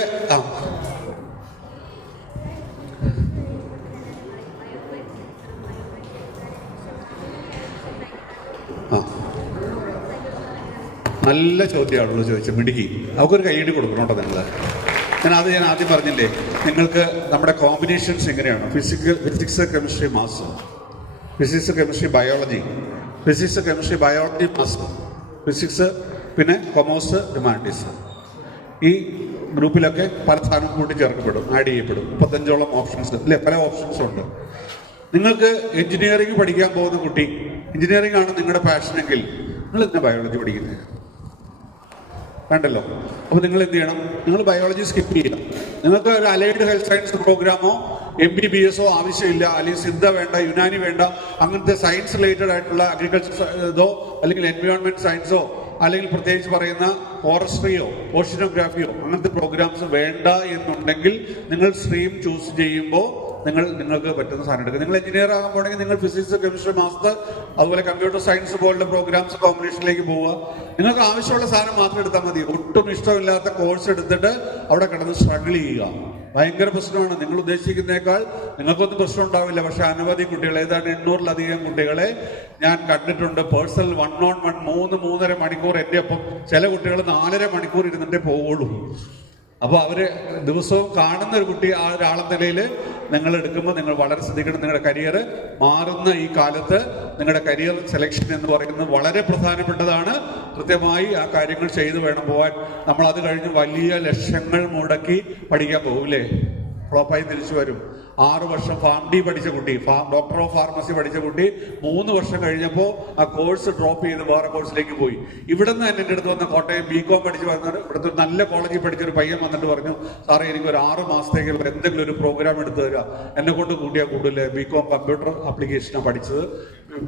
നല്ല ചോദ്യമാണല്ലോ ചോദിച്ചത്. മിടുക്കി. അവർക്കൊരു കൈയ്യടി കൊടുക്കണം കേട്ടോ നിങ്ങൾ. ഞാൻ ആദ്യം പറഞ്ഞില്ലേ, നിങ്ങൾക്ക് നമ്മുടെ കോമ്പിനേഷൻസ് എങ്ങനെയാണ്? Physics chemistry maths, physics chemistry biology, physics chemistry biology maths, physics പിന്നെ കൊമേഴ്സ് ഹ്യൂമാനിറ്റീസ്. ഈ ഗ്രൂപ്പിലൊക്കെ പല സാധനം കൂട്ടി ചേർക്കപ്പെടും, ആഡ് ചെയ്യപ്പെടും. 35ഓളം ഓപ്ഷൻസ് അല്ലേ? പല ഓപ്ഷൻസും ഉണ്ട്. നിങ്ങൾക്ക് എഞ്ചിനീയറിംഗ് പഠിക്കാൻ പോകുന്ന കുട്ടി, എഞ്ചിനീയറിംഗ് ആണ് നിങ്ങളുടെ പാഷനെങ്കിൽ നിങ്ങൾ എന്തിനാ ബയോളജി പഠിക്കുന്നത്? വേണ്ടല്ലോ. അപ്പോൾ നിങ്ങൾ എന്ത് ചെയ്യണം? നിങ്ങൾ ബയോളജി സ്കിപ്പ് ചെയ്യണം. നിങ്ങൾക്ക് ഒരു അലൈഡ് ഹെൽത്ത് സയൻസ് പ്രോഗ്രാമോ MBBS ആവശ്യമില്ല. അല്ലെങ്കിൽ സിദ്ധ വേണ്ട, യുനാനി വേണ്ട. അങ്ങനത്തെ സയൻസ് റിലേറ്റഡ് ആയിട്ടുള്ള അഗ്രികൾച്ചർ ഇതോ അല്ലെങ്കിൽ എൻവയോൺമെന്റ് സയൻസോ അല്ലെങ്കിൽ പ്രത്യേകിച്ച് പറയുന്ന ഫോറസ്ട്രിയോ ഓഷ്യനോഗ്രാഫിയോ അങ്ങനത്തെ പ്രോഗ്രാംസ് വേണ്ട എന്നുണ്ടെങ്കിൽ നിങ്ങൾ സ്ട്രീം ചൂസ് ചെയ്യുമ്പോൾ നിങ്ങൾക്ക് പറ്റുന്ന സാധനം എടുക്കുക. നിങ്ങൾ എഞ്ചിനീയർ ആകാൻ പോകണമെങ്കിൽ നിങ്ങൾ ഫിസിക്സ് കെമിസ്ട്രി മാത്സ് അതുപോലെ കമ്പ്യൂട്ടർ സയൻസ് പോലുള്ള പ്രോഗ്രാംസ് കോമ്പറ്റീഷനിലേക്ക് പോവുക. നിങ്ങൾക്ക് ആവശ്യമുള്ള സാധനം മാത്രം എടുത്താൽ മതി. ഒട്ടും ഇഷ്ടമില്ലാത്ത കോഴ്സ് എടുത്തിട്ട് അവിടെ കിടന്ന് സ്ട്രഗിൾ ചെയ്യുക ഭയങ്കര പ്രശ്നമാണ്. നിങ്ങൾ ഉദ്ദേശിക്കുന്നേക്കാൾ നിങ്ങൾക്കൊന്നും പ്രശ്നം ഉണ്ടാവില്ല. പക്ഷെ അനവധി കുട്ടികൾ, ഏതാണ്ട് 800-ലധികം കുട്ടികളെ ഞാൻ കണ്ടിട്ടുണ്ട് പേഴ്സണൽ 1-on-1 3-3.5 മണിക്കൂർ എൻ്റെ ഒപ്പം. ചില കുട്ടികൾ 4.5 മണിക്കൂർ ഇരുന്നിട്ടേ പോവുള്ളൂ. അപ്പോൾ അവര് ദിവസവും കാണുന്ന ഒരു കുട്ടി ആ ഒരാളെന്ന നിലയിൽ നിങ്ങൾ എടുക്കുമ്പോൾ നിങ്ങൾ വളരെ ശ്രദ്ധിക്കണം. നിങ്ങളുടെ കരിയർ മാറുന്ന ഈ കാലത്ത് നിങ്ങളുടെ കരിയർ സെലക്ഷൻ എന്ന് പറയുന്നത് വളരെ പ്രധാനപ്പെട്ടതാണ്. കൃത്യമായി ആ കാര്യങ്ങൾ ചെയ്തു വേണം പോകാൻ. നമ്മൾ അത് കഴിഞ്ഞ് വലിയ ലക്ഷങ്ങൾ മുടക്കി പഠിക്കാൻ പോകില്ലേ? ഫ്ലോപ്പായി തിരിച്ചു വരും. 6 വർഷം FARMD പഠിച്ച കുട്ടി, ഡോക്ടർ ഓഫ് ഫാർമസി പഠിച്ച കുട്ടി 3 വർഷം കഴിഞ്ഞപ്പോൾ ആ കോഴ്സ് ഡ്രോപ്പ് ചെയ്ത് വേറെ കോഴ്സിലേക്ക് പോയി. ഇവിടെ നിന്ന് എൻ്റെ അടുത്ത് വന്ന കോട്ടയം BCom പഠിച്ച് വന്നത് ഇവിടുത്തെ ഒരു നല്ല കോളേജിൽ പഠിച്ചൊരു പയ്യൻ വന്നിട്ട് പറഞ്ഞു, സാറേ എനിക്ക് ഒരു 6 മാസത്തേക്ക് എന്തെങ്കിലും ഒരു പ്രോഗ്രാം എടുത്തു തരിക. എന്നെ കൊണ്ട് കൂട്ടിയാൽ കൂടുതൽ BCom കമ്പ്യൂട്ടർ ആപ്ലിക്കേഷനാണ് പഠിച്ചത്.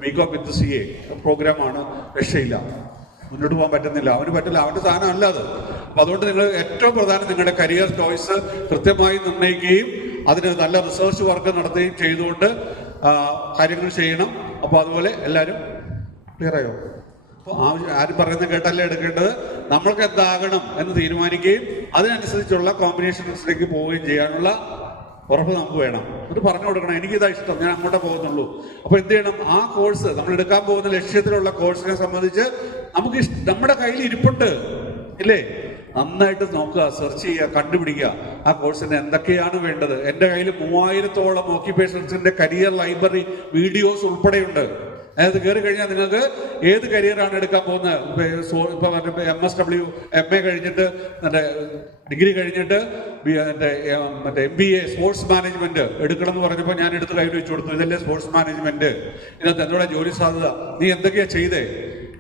BCom വിത്ത് CA പ്രോഗ്രാമാണ്. രക്ഷയില്ല, മുന്നോട്ട് പോകാൻ പറ്റുന്നില്ല. അവന് പറ്റില്ല, അവൻ്റെ സാധനം അല്ല അത്. അപ്പം അതുകൊണ്ട് നിങ്ങൾ ഏറ്റവും പ്രധാനം നിങ്ങളുടെ കരിയർ ചോയ്സ് കൃത്യമായി നിർണ്ണയിക്കുകയും അതിന് നല്ല റിസർച്ച് വർക്ക് നടത്തുകയും ചെയ്തുകൊണ്ട് കാര്യങ്ങൾ ചെയ്യണം. അപ്പോൾ അതുപോലെ എല്ലാവരും ക്ലിയറായോ? അപ്പോൾ ആരും പറയുന്നത് കേട്ടല്ലേ എടുക്കേണ്ടത്. നമ്മൾക്ക് എന്താകണം എന്ന് തീരുമാനിക്കുകയും അതിനനുസരിച്ചുള്ള കോമ്പിനേഷൻസിലേക്ക് പോവുകയും ചെയ്യാനുള്ള ഉറപ്പ് നമുക്ക് വേണം. ഇത് പറഞ്ഞു കൊടുക്കണം, എനിക്കിതാ ഇഷ്ടം, ഞാൻ അങ്ങോട്ടേ പോകുന്നുള്ളൂ. അപ്പോൾ എന്ത് ചെയ്യണം? ആ കോഴ്സ് നമ്മൾ എടുക്കാൻ പോകുന്ന ലക്ഷ്യത്തിലുള്ള കോഴ്സിനെ സംബന്ധിച്ച് നമുക്ക് നമ്മുടെ കയ്യിൽ ഇരിപ്പുണ്ട് ഇല്ലേ? നന്നായിട്ട് നോക്കുക, സെർച്ച് ചെയ്യുക, കണ്ടുപിടിക്കുക ആ കോഴ്സിന് എന്തൊക്കെയാണ് വേണ്ടത്. എൻ്റെ കയ്യിൽ 3000-ഓളം ഓക്യുപ്പേഷൻസിന്റെ കരിയർ ലൈബ്രറി വീഡിയോസ് ഉൾപ്പെടെയുണ്ട്. അതായത് കയറി കഴിഞ്ഞാൽ നിങ്ങൾക്ക് ഏത് കരിയറാണ് എടുക്കാൻ പോകുന്നത്. ഇപ്പൊ MSW MA കഴിഞ്ഞിട്ട് ഡിഗ്രി കഴിഞ്ഞിട്ട് മറ്റേ MBA സ്പോർട്സ് മാനേജ്മെന്റ് എടുക്കണം എന്ന് പറഞ്ഞപ്പോൾ ഞാൻ എടുത്ത് കയ്യിൽ വെച്ച് കൊടുത്തു. ഇതല്ലേ സ്പോർട്സ് മാനേജ്മെന്റ്, ഇതിനകത്ത് എന്നോട് ജോലി സാധ്യത, നീ എന്തൊക്കെയാ ചെയ്തേ?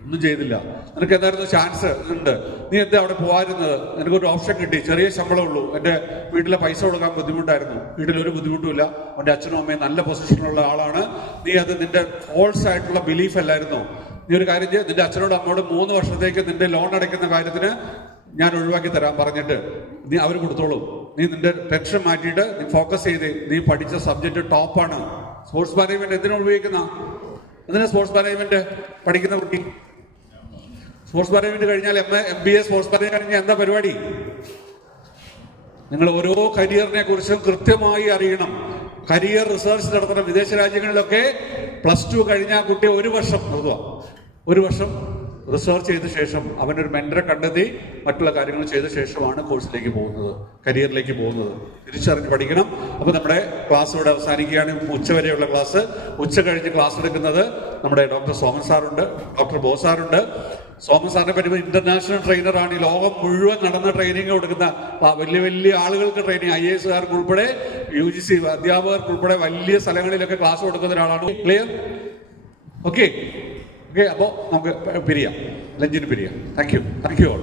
ഒന്നും ചെയ്തില്ല. നിനക്ക് എന്തായിരുന്നു ചാൻസ് ഉണ്ട്, നീ എന്താ അവിടെ പോകാറുന്നത്? എനിക്കൊരു ഓപ്ഷൻ കിട്ടി, ചെറിയ ശമ്പളമുള്ളൂ, എൻ്റെ വീട്ടിലെ പൈസ കൊടുക്കാൻ ബുദ്ധിമുട്ടായിരുന്നു, വീട്ടിലൊരു ബുദ്ധിമുട്ടുമില്ല, എൻ്റെ അച്ഛനും അമ്മയും നല്ല പൊസിഷനുള്ള ആളാണ്, നീ അത് നിന്റെ ഫോൾസ് ആയിട്ടുള്ള ബിലീഫ് അല്ലായിരുന്നു. നീ ഒരു കാര്യം ചെയ്ത് നിന്റെ അച്ഛനോട് അമ്മയോട് 3 വർഷത്തേക്ക് നിന്റെ ലോൺ അടയ്ക്കുന്ന കാര്യത്തിന് ഞാൻ ഒഴിവാക്കി തരാൻ പറഞ്ഞിട്ട് നീ അവർ കൊടുത്തോളൂ. നീ നിന്റെ ടെൻഷൻ മാറ്റിയിട്ട് നീ ഫോക്കസ് ചെയ്ത് നീ പഠിച്ച സബ്ജക്റ്റ് ടോപ്പാണ്. സ്പോർട്സ് മാനേജ്മെന്റ് എന്തിനാണ് ഉപയോഗിക്കുന്ന? എന്തിനാ സ്പോർട്സ് മാനേജ്മെന്റ് പഠിക്കുന്ന കുട്ടി? സ്പോർട്സ് മാനേജ്മെന്റ് കഴിഞ്ഞാൽ MBA സ്പോർട്സ് മാനേജ്മെന്റ് കഴിഞ്ഞാൽ എന്താ പരിപാടി? നിങ്ങൾ ഓരോ കരിയറിനെ കുറിച്ചും കൃത്യമായി അറിയണം. കരിയർ റിസർച്ച് നടത്തണം. വിദേശ രാജ്യങ്ങളിലൊക്കെ +2 കഴിഞ്ഞാൽ കുട്ടി 1 വർഷം നിർത്തുക. 1 വർഷം റിസർച്ച് ചെയ്ത ശേഷം അവനൊരു മെന്ററെ കണ്ടെത്തി മറ്റുള്ള കാര്യങ്ങൾ ചെയ്ത ശേഷമാണ് കോഴ്സിലേക്ക് പോകുന്നത്, കരിയറിലേക്ക് പോകുന്നത്. തിരിച്ചറിഞ്ഞ് പഠിക്കണം. അപ്പോൾ നമ്മുടെ ക്ലാസ് ഇവിടെ അവസാനിക്കുകയാണ്. ഉച്ചവരെയുള്ള ക്ലാസ്. ഉച്ച കഴിഞ്ഞ് ക്ലാസ് എടുക്കുന്നത് നമ്മുടെ ഡോക്ടർ സോമൻ സാറുണ്ട്, ഡോക്ടർ ബോസാറുണ്ട്. സോമൻ സാറിനെ പറ്റി ഇന്റർനാഷണൽ ട്രെയിനറാണ്. ഈ ലോകം മുഴുവൻ നടന്ന ട്രെയിനിങ് കൊടുക്കുന്ന വലിയ വലിയ ആളുകൾക്ക് ട്രെയിനിങ്, IAS ഉൾപ്പെടെ UGC അധ്യാപകർക്ക് ഉൾപ്പെടെ വലിയ സ്ഥലങ്ങളിലൊക്കെ ക്ലാസ് കൊടുക്കുന്ന ഒരാളാണ്. ക്ലിയർ? ഓക്കെ. അപ്പോൾ നമുക്ക് പിരിയാം, ലഞ്ചിന് പിരിയാം. Thank you all.